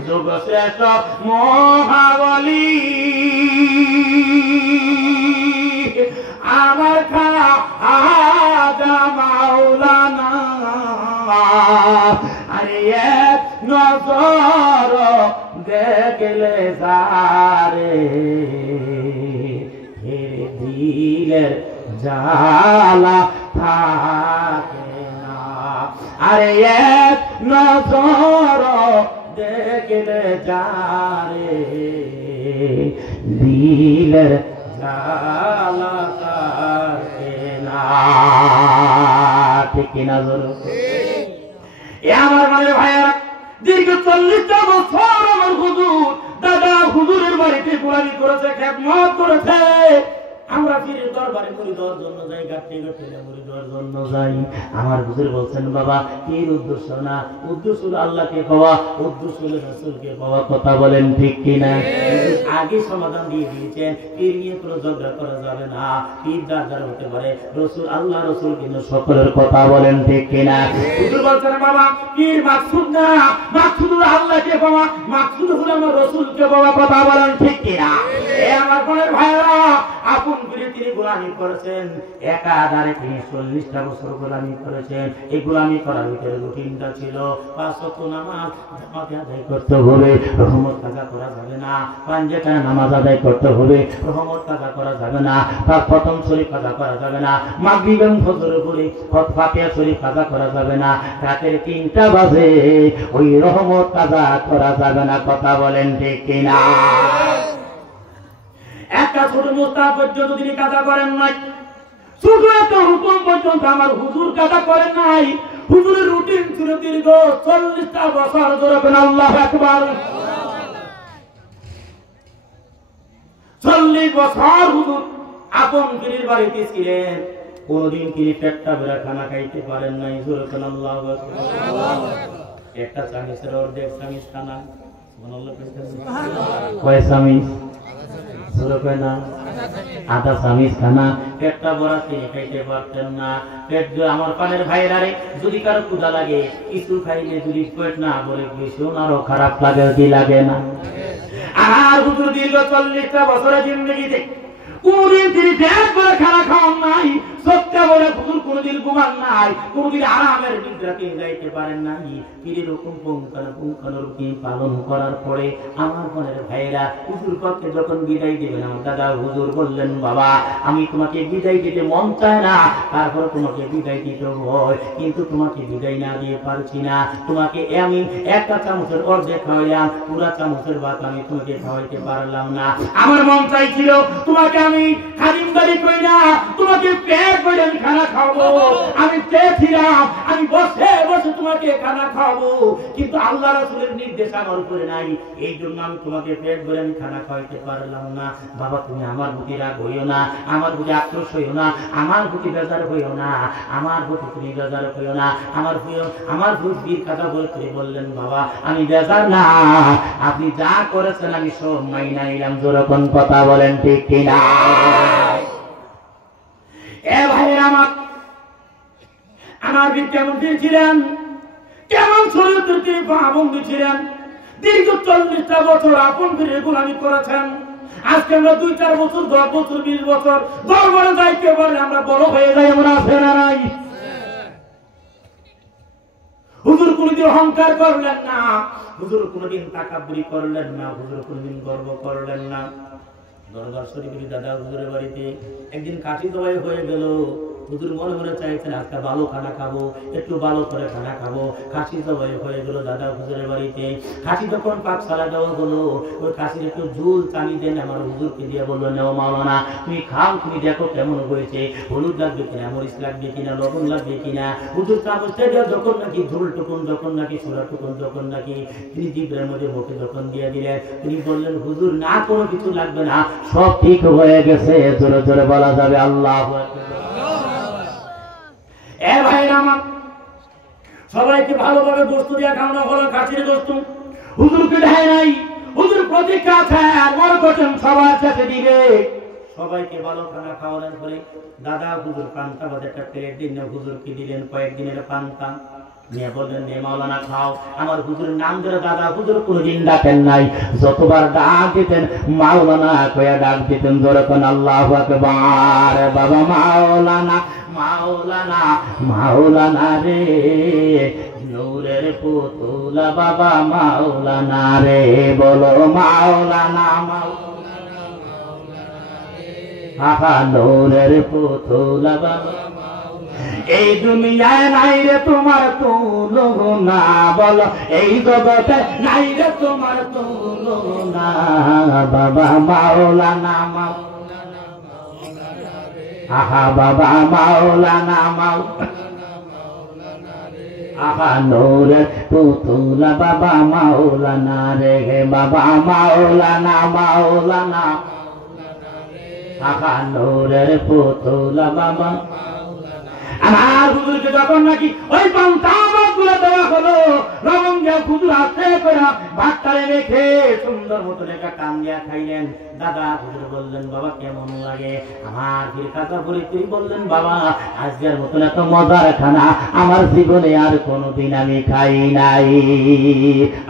যোগশ্রেষ্ঠ মহাবলী আমার খাজা মাওলানা, আরে এক নজর দেখলে যারে দিলের জ্বালা থাকে না, আরে এক নজর দেখলে যারে দিলের জ্বালা থাকে না। ঠিক কিনা বলো? এ আমার মানে ভাইয়েরা, দীর্ঘ 40টা বছর আমার হুজুর দাদা হুজুরের বাড়িতে গোলামি করেছে, খেদমত করেছে। আমরা পীরের দরবারে মুড়ি দেওয়ার জন্য যাই, গাঁটতে গাঁটতে মুড়ি দেওয়ার জন্য যাই। আমার হুজুর বলছেন বাবা পীর উদ্দেশ্য না, উদ্দেশ্য হলো আল্লাহকে পাওয়া, উদ্দেশ্য হলো রাসূলকে পাওয়া। কথা বলেন ঠিক কিনা? আগে সমাধান দিয়ে দিয়েছেন, পীর নিয়ে কোনো ঝগড়া করা যাবে না, পীর যার যার হতে পারে, রসুল আল্লাহ রসুল কিন্তু সকলের। কথা বলেন ঠিক কিনা? হুজুর বলছেন বাবা পীর মাকসুদ না, মাকসুদ হলো আল্লাহকে পাওয়া, মাকসুদ হলো আমার রসুলকে পাওয়া। কথা বলেন ঠিক কিনা? এ আমার বোনের ভাইরা, আপন করে তিনি গোলামি করেছেন, একাধারে তিনি 40টা বছর গোলামি করেছেন। এই গোলামি করার ভিতরে রুটিনটা ছিল 5 ওয়াক্ত নামাজ জামাতে আদায় করতে হবে, রহমত কাজা করা যাবে না, পাঞ্জেখানে নামাজ আদায় করতে হবে, রহমত কাজা করা যাবে না, তার প্রথম শরীফ কাজা করা যাবে না, মাগরিব এবং ফজরের পরে ফাতিহা শরীফ কাজা করা যাবে না, রাতের 3টা বাজে ওই রহমত কাজা করা যাবে না। কথা বলেন ঠিক কিনা? একটা ছোট মুস্তাহ পর্যন্ত তিনি কাজা করেন নাই, ছোট একটা হুকুম পর্যন্ত আমার হুজুর কাজা করেন নাই। হুজুরের রুটিন ছিল দীর্ঘ 40টা বছর ধরে। আল্লাহু আকবার। 40 বছর হুজুর আপন পীরের বাড়িতে ছিলেন, কোনদিন তিনি পেটটা ভরা খানা খাইতে পারেন নাই। জোরে বলেন আল্লাহু আকবার। একটা চামিচের অর্ধেক চামিচ খানা, সুবহানাল্লাহ। কয় চামিচ? জোরে কয় না, আধা চামিচ খানা পেটটা ভরা তিনি খাইতে পারতেন না। পেট আমার পানের ভাইয়েরা রে, যদি কারো ক্ষুধা লাগে কিছু খাইলে যদি পেট না ভরে ভীষণ আরো খারাপ লাগে, কি লাগে না? আর হুজুর দীর্ঘ 40টা বছরের জিন্দেগিতে কোনদিন তিনি পেট ভরে খানা খাওয়ান নাই, সত্যি বলে হুজুর কোনদিন ঘুমান নাই, কোনদিন আরামের নিদ্রাকে যাইতে পারেন নাই। পীরের হুকুম পুঙ্খানুপুঙ্খানুরূপে পালন করার পরে আমার মনের ভাইয়েরা হুজুর পক্ষে যখন বিদায় দেবেন, আমার দাদা হুজুর বললেন, বাবা আমি তোমাকে বিদায় দিতে মন চায় না, তারপর তোমাকে বিদায় দিতে হয়, কিন্তু তোমাকে বিদায় না দিয়ে পারছি না। তোমাকে আমি একটা চামচের অর্ধেক খাওয়াইলাম, পুরা চামচের ভাত আমি তোমাকে খাওয়াইতে পারলাম না। আমার মন চাইছিল তোমাকে আমি খাদিমদারি করি না, তোমাকে পেট ভরে আমি খানা খাওয়াবো। আমি চেয়েছিলাম আমি বসে বসে তোমাকে খানা খাওয়াবো, কিন্তু আল্লাহ রাসূলের নির্দেশ আমার উপরে নাই, এই জন্য আমি তোমাকে পেট ভরে আমি খানা খাওয়াইতে পারলাম না। বাবা তুমি আমার প্রতি রাগ হইও না, আমার প্রতি আক্রোশ হইও না, আমার প্রতি বেজার হইও না, আমার প্রতি তুমি বেজার হইও না। আমার বুদ্ধির কথা বলে তিনি বললেন, বাবা আমি বেজার না, আপনি যা করেছেন আমি সব মাইনা নিলাম। যেরকম কথা বলেন ঠিক কিনা? এ ভাইয়েরা আমার বীর কেমন ছিলেন, কেমন শরীয়তের তিনি পাবন্দি ছিলেন। দীর্ঘ 40টা বছর আপন ফিরে গোলামি করেছেন। আজকে আমরা 2-4 বছর 10 বছর 20 বছর দরবারে যাইতে পারলে আমরা বড় হয়ে যাই, আমরা আছে না নাই? হুজুর কোনদিন অহংকার করলেন না, হুজুর কোনদিন তাকাব্বুরি করলেন না, হুজুর কোনদিন গর্ব করলেন না। দরবার শরীফের দাদা হুজুরের বাড়িতে একদিন কাশি জবাই হয়ে গেল। হুজুর মনে মনে চাইছেন আজকে ভালো খানা খাবো, একটু ভালো করে খানা খাবো। খাসি জবাই হয়ে গেল দাদা হুজুরের বাড়িতে। খাসি যখন পাকশালা দেওয়া হলো, ওই খাসির একটু ঝুল টানি দেন আমার হুজুরকে দিয়ে বললো, নেও মাওলানা তুমি খাও, তুমি দেখো কেমন হয়েছে, হলুদ লাগবে কিনা, মরিচ লাগবে কিনা, লবণ লাগবে কিনা। হুজুর চামচটা দিয়ে যখন নাকি ঝুল টুকুন, যখন নাকি ছোড়া টুকুন, যখন নাকি তিনি জিভের মধ্যে মুখে যখন দিয়ে দিলেন, তিনি বললেন, হুজুর না কোনো কিছু লাগবে না, সব ঠিক হয়ে গেছে। জোরে জোরে বলা যাবে আল্লাহু আকবার। এ ভাইরা আমার, সবাইকে ভালোভাবে গোশত দিয়ে খাওয়ানো হলো, খাসির গোশত। হুজুরকে দেয় নাই, হুজুর প্রতিজ্ঞা আছে মনে করছেন সবার সাথে দিবে। সবাইকে ভালো খানা খাওয়ানোর পরে দাদা হুজুর পান্তা ভাত একটা প্লেট দিন, হুজুরকে দিলেন কয়েকদিনের পান্তা নিয়ে বললেন, নে মাওলানা খাও। আমার হুজুরের নাম ধরে দাদা হুজুর কোনদিন ডাকেন নাই, যতবার ডাক দিতেন মাওলানা কয়া ডাক দিতেন। যখন আল্লাহু আকবার। বাবা মাওলানা মাওলানা মাওলানা রে, নূরের পুতুল বাবা মাওলানা রে, বলো মাওলানা মাওলানা আহা নূরের পুতুল বাবা। এই দুনিয়ায় নাই রে তোমার তুলনা, বলো এই জগতে নাই রে তোমার তুলনা, বাবা মাওলানা মাওলানা আহা বাবা মাওলানা মাওলানা আহা নূরের পুতুল বাবা মাওলানা রে, বাবা মাওলানা মাওলানা আহা নূরের পুতুল বাবা। আমার হুজুরকে যখন নাকি ওই পান্তা ভাতগুলো দেওয়া হলো, লবণ দিয়ে হুজুর হাতে করে ভাতটারে রেখে সুন্দর মতো রেখা কান দিয়া খাইলেন। দাদা হুজুর বললেন, বাবা কেমন লাগে? আমার ফির কাকা পরিচয় বললেন, বাবা আজকের মতন এত মজার খানা আমার জীবনে আর কোনোদিন আমি খাই নাই।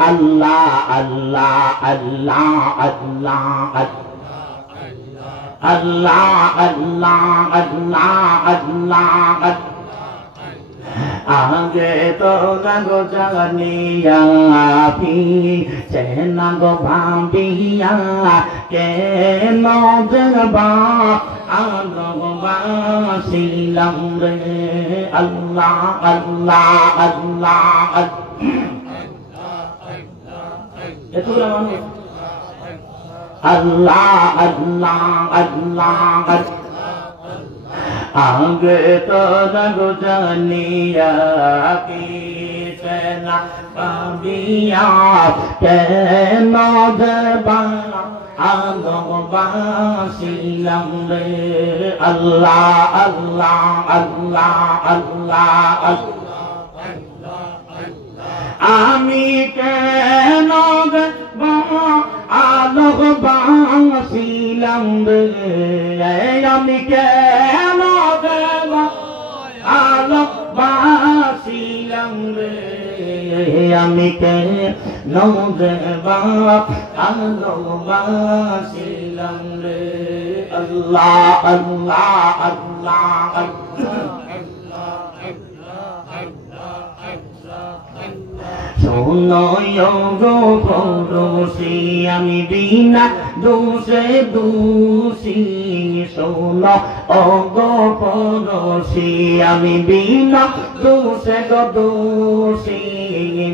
আল্লাহ আল্লাহ আল্লাহ আল্লাহ আল্লাহ আল্লাহ আল্লাহ আল্লাহ। আগে তো নাগো জানিয়া চেনা গো ভাবিয়া, কেন দেবা আলবাসিলাম রে। আল্লাহ আল্লাহ আল্লাহ এতগুলো মানুষ अल्लाह अल्लाह अल्लाह आगे तो रग जानिया की सेना पाबिया के नौजवान आगोबासिलम रे अल्लाह अल्लाह अल्लाह अल्लाह आमी के नौजवान आगोबासिलम रे आमी के आलोकबासिलम रे আমি কে নৌজবা আলোকবাসিলাম রে আল্লাহ আল্লাহ আল্লাহ শোনো গো পড়োশি আমি বিনা দোষে দোষী শোনো ও গো পড়োশি আমি বিনা দোষে গো দোষী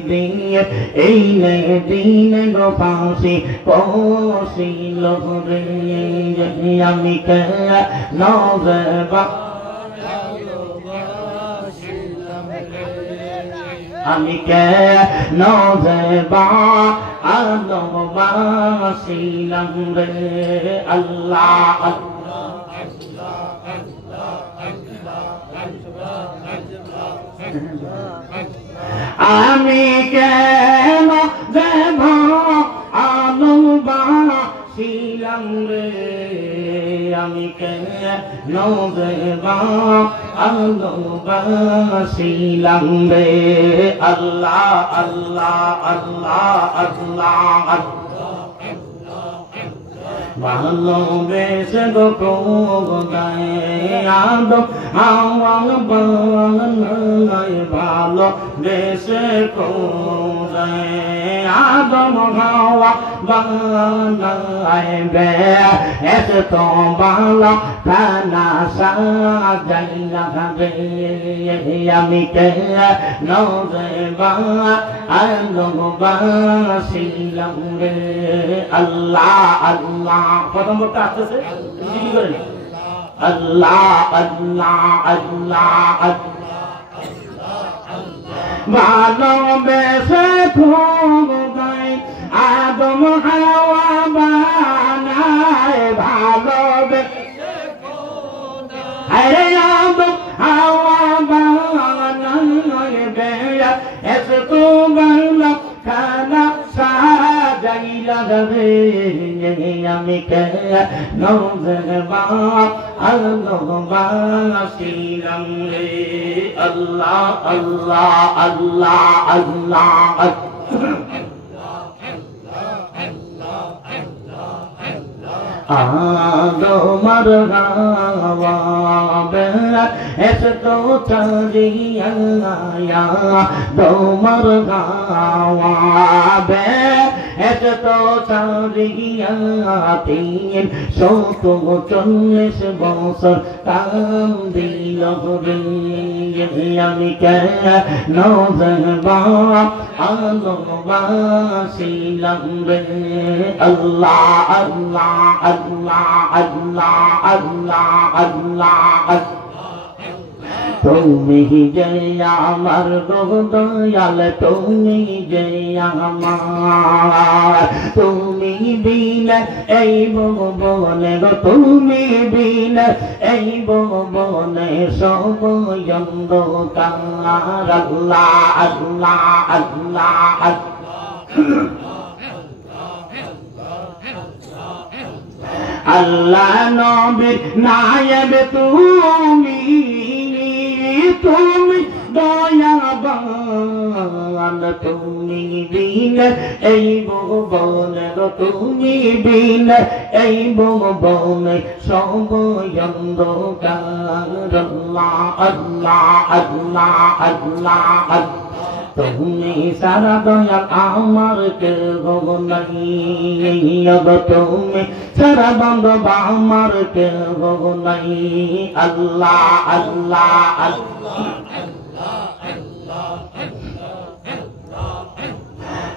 দিয়ে এই দিনে গো ফাঁসি কৌশিল রে আমি কে নজবা আমি কে নজবা আলোকবাসিলাম রে আল্লাহ আমি কেন দেব আলোকবাসিলাম রে আমি কেন দেব আলোকবাসিলাম রে আল্লাহ আল্লাহ আল্লাহ আল্লাহ ভালোবেসে গো কোদায় আদম হাওয়া বানায় ভালোবেসে কোদায় আদম হাওয়া বানায় বে এসে তো ভালো খানা সাজাইলা রে আমি কে নজবা আলোকবাসিলাম রে আল্লাহ আল্লাহ প্রথম বলতে আসতেছে জিকির করেন আল্লাহ আল্লাহ আল্লাহ ভালোবেসে খোদায় আদম হাওয়া বানায় ভালোবেসে আরে আদম হাওয়া বানায় বেয়া এসে তো বাংলা খানা সাজাইলা রে আমি কে নজবা আলোকবাসিলাম রে আল্লাহ আল্লাহ আল্লাহ আল্লাহ তোমার হাওয়া বেলা এসে তো চাঁদিয়া তোমার হাওয়া বে এসে তো চাঁদিয়া 340 বছর কাম দিল রে আমি কে নজবা আলোকবাসিলাম রে আল্লাহ আল্লাহ আল্লাহ আল্লাহ আল্লাহ আল্লাহ তুমি যে আমার দয়াল তুমি যে আমার তুমি বিনা এই ভুবনে গো তুমি বিনা এই ভুবনে সব অন্ধকার আল্লাহ আল্লাহ আল্লাহ আল্লাহ নবীর নায়েব তুমি তুমি দয়াবান তুমি বিন এই ভুবনে তুমি বিন এই ভুবনে সব অন্ধকার আল্লাহ আল্লাহ আল্লাহ আল্লাহ তুমি সারা দয়াল আমার কেহ নাই তুমি সারা বান্ধব আমার কেহ নাই আল্লাহ আল্লাহ আল্লাহ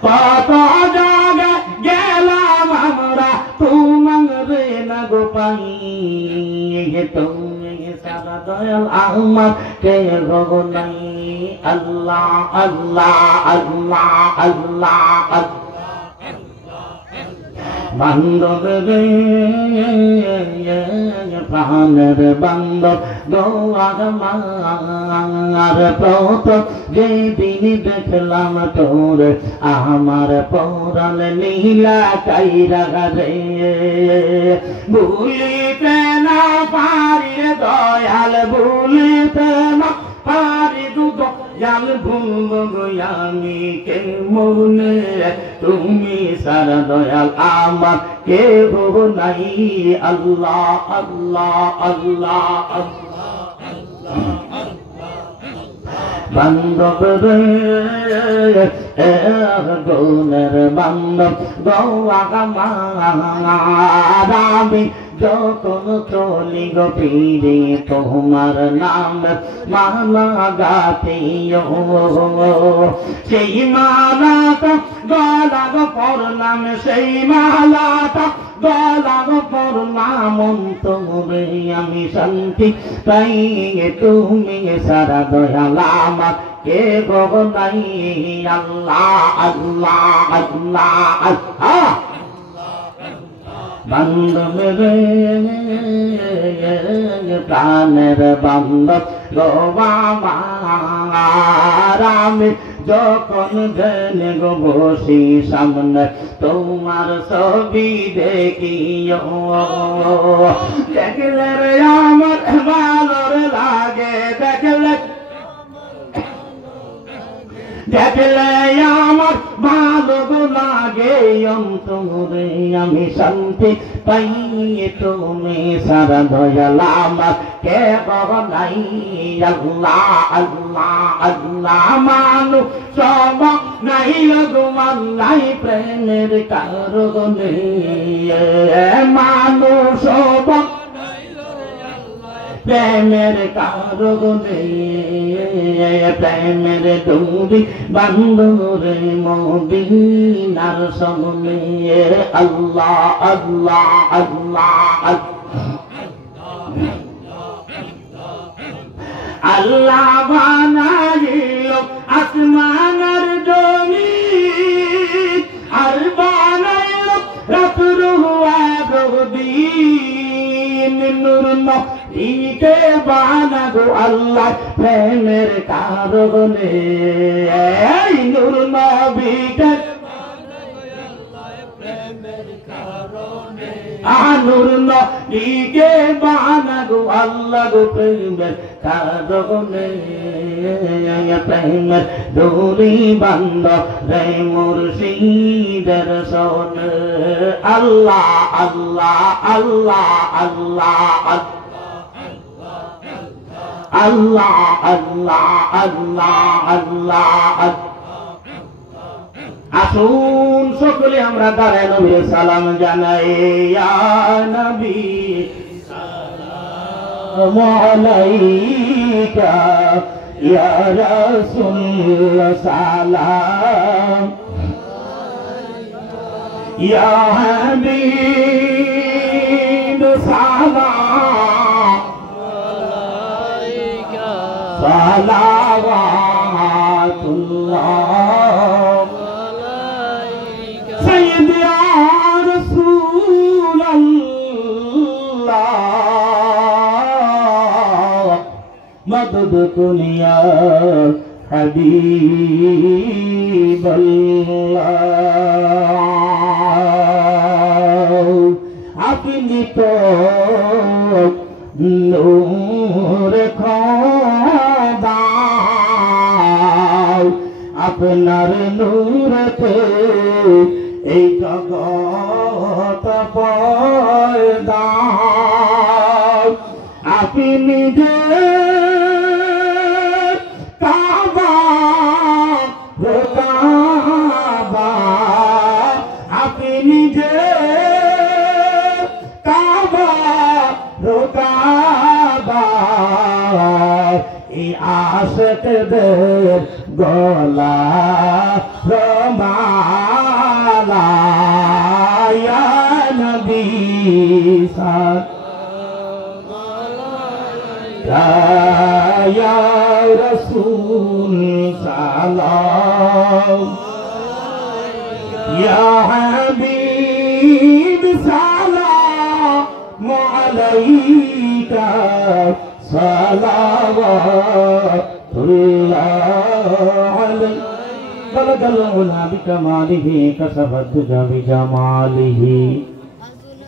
কত জায়গা গেলাম আমরা নাই তুমি সারা দয়াল আমার কে গো নাই আল্লাহ আল্লাহ আল্লাহ আল্লাহ বান্ধব রে প্রাণের বান্ধব দোয়ার মার প্রত যেদিন দেখলাম তোর আমার পরাণ নীলা কাইরা রে ভুলিতে না পারি দয়াল ভুলিতে না পারি দয়াল ভুলব আমি কে মনে তুমি সারা দয়াল আমার কে হো নাই আল্লাহ আল্লাহ আল্লাহ বান্ধব রে গুণের বান্ধব গোয়াগামি যখন চলি গো পীরে তোমার নাম মালা গাতিও সেই মালাটা গলা গো পড়লাম সেই মালাটা গলা গো পড়লাম অন্তরে আমি শান্তি পাই তুমি সারা দয়াল আমার কে গো নাই আল্লাহ আল্লাহ আল্লাহ আল্লাহ বান্ধব রে প্রাণের বান্ধব গো আমার আমি যখন জেনে গো বসি সামনে তোমার ছবি দেখিও দেখলে রে আমার ভালোর লাগে দেখলে দেখলে আমার ভালো লাগে অন্তরে আমি শান্তি পাই তুমি সারা দয়াল আমার কে নাই আল্লাহ আল্লাহ আল্লাহ মানু সব নাই রঘুমান নাই প্রেমের কারণে মানু সব প্রেমের কারণে প্রেমের দৌড়ি বান্ধরে মদিনার সামনে আল্লাহ আল্লাহ আল্লাহ আল্লাহ বানাইল আসমানের জমিন আর বানাইল রাত্র দিন নূর নবীকে বানাগো আল্লাহ প্রেমের কারণে নূর নবীকে নূর নবীকে বানাগো আল্লাহ গো প্রেমের কারণে প্রেমের দৌড়ি বান্ধ রে মুর্শিদের সোনে আল্লাহ আল্লাহ আল্লাহ আল্লাহ আল্লাহ আল্লাহ আল্লাহ আল্লাহ আসুন সকলে আমরা দাঁড়ায় নবীর সালাম জানাই ইয়া নবী সালাম আলাইকা ইয়া রাসূল সালাম ইয়া হাবিব সালাম আলাইকা সালাওয়াতুল্লাহ سيدي يا رسول الله مدد كن يا حبيب الله আপনি তো নূর খোদা আপনার নূরতে এই জগৎ পয়দা আপনি নিজে কাবা কাবা আপনি নিজে কাবা কাবা এই আশিকদের গলা রমালা ইয়া नबी या रसूल सलाम या हबीब सलाम अलैका सलावतुल्लाह अलैहि बलगल उला बिकमालिही कसफत दुजा बिजमालिही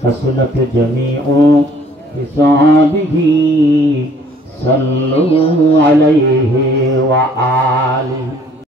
हसनत जमीउ बिसाबिही सल्लु अलैहि व आलिहि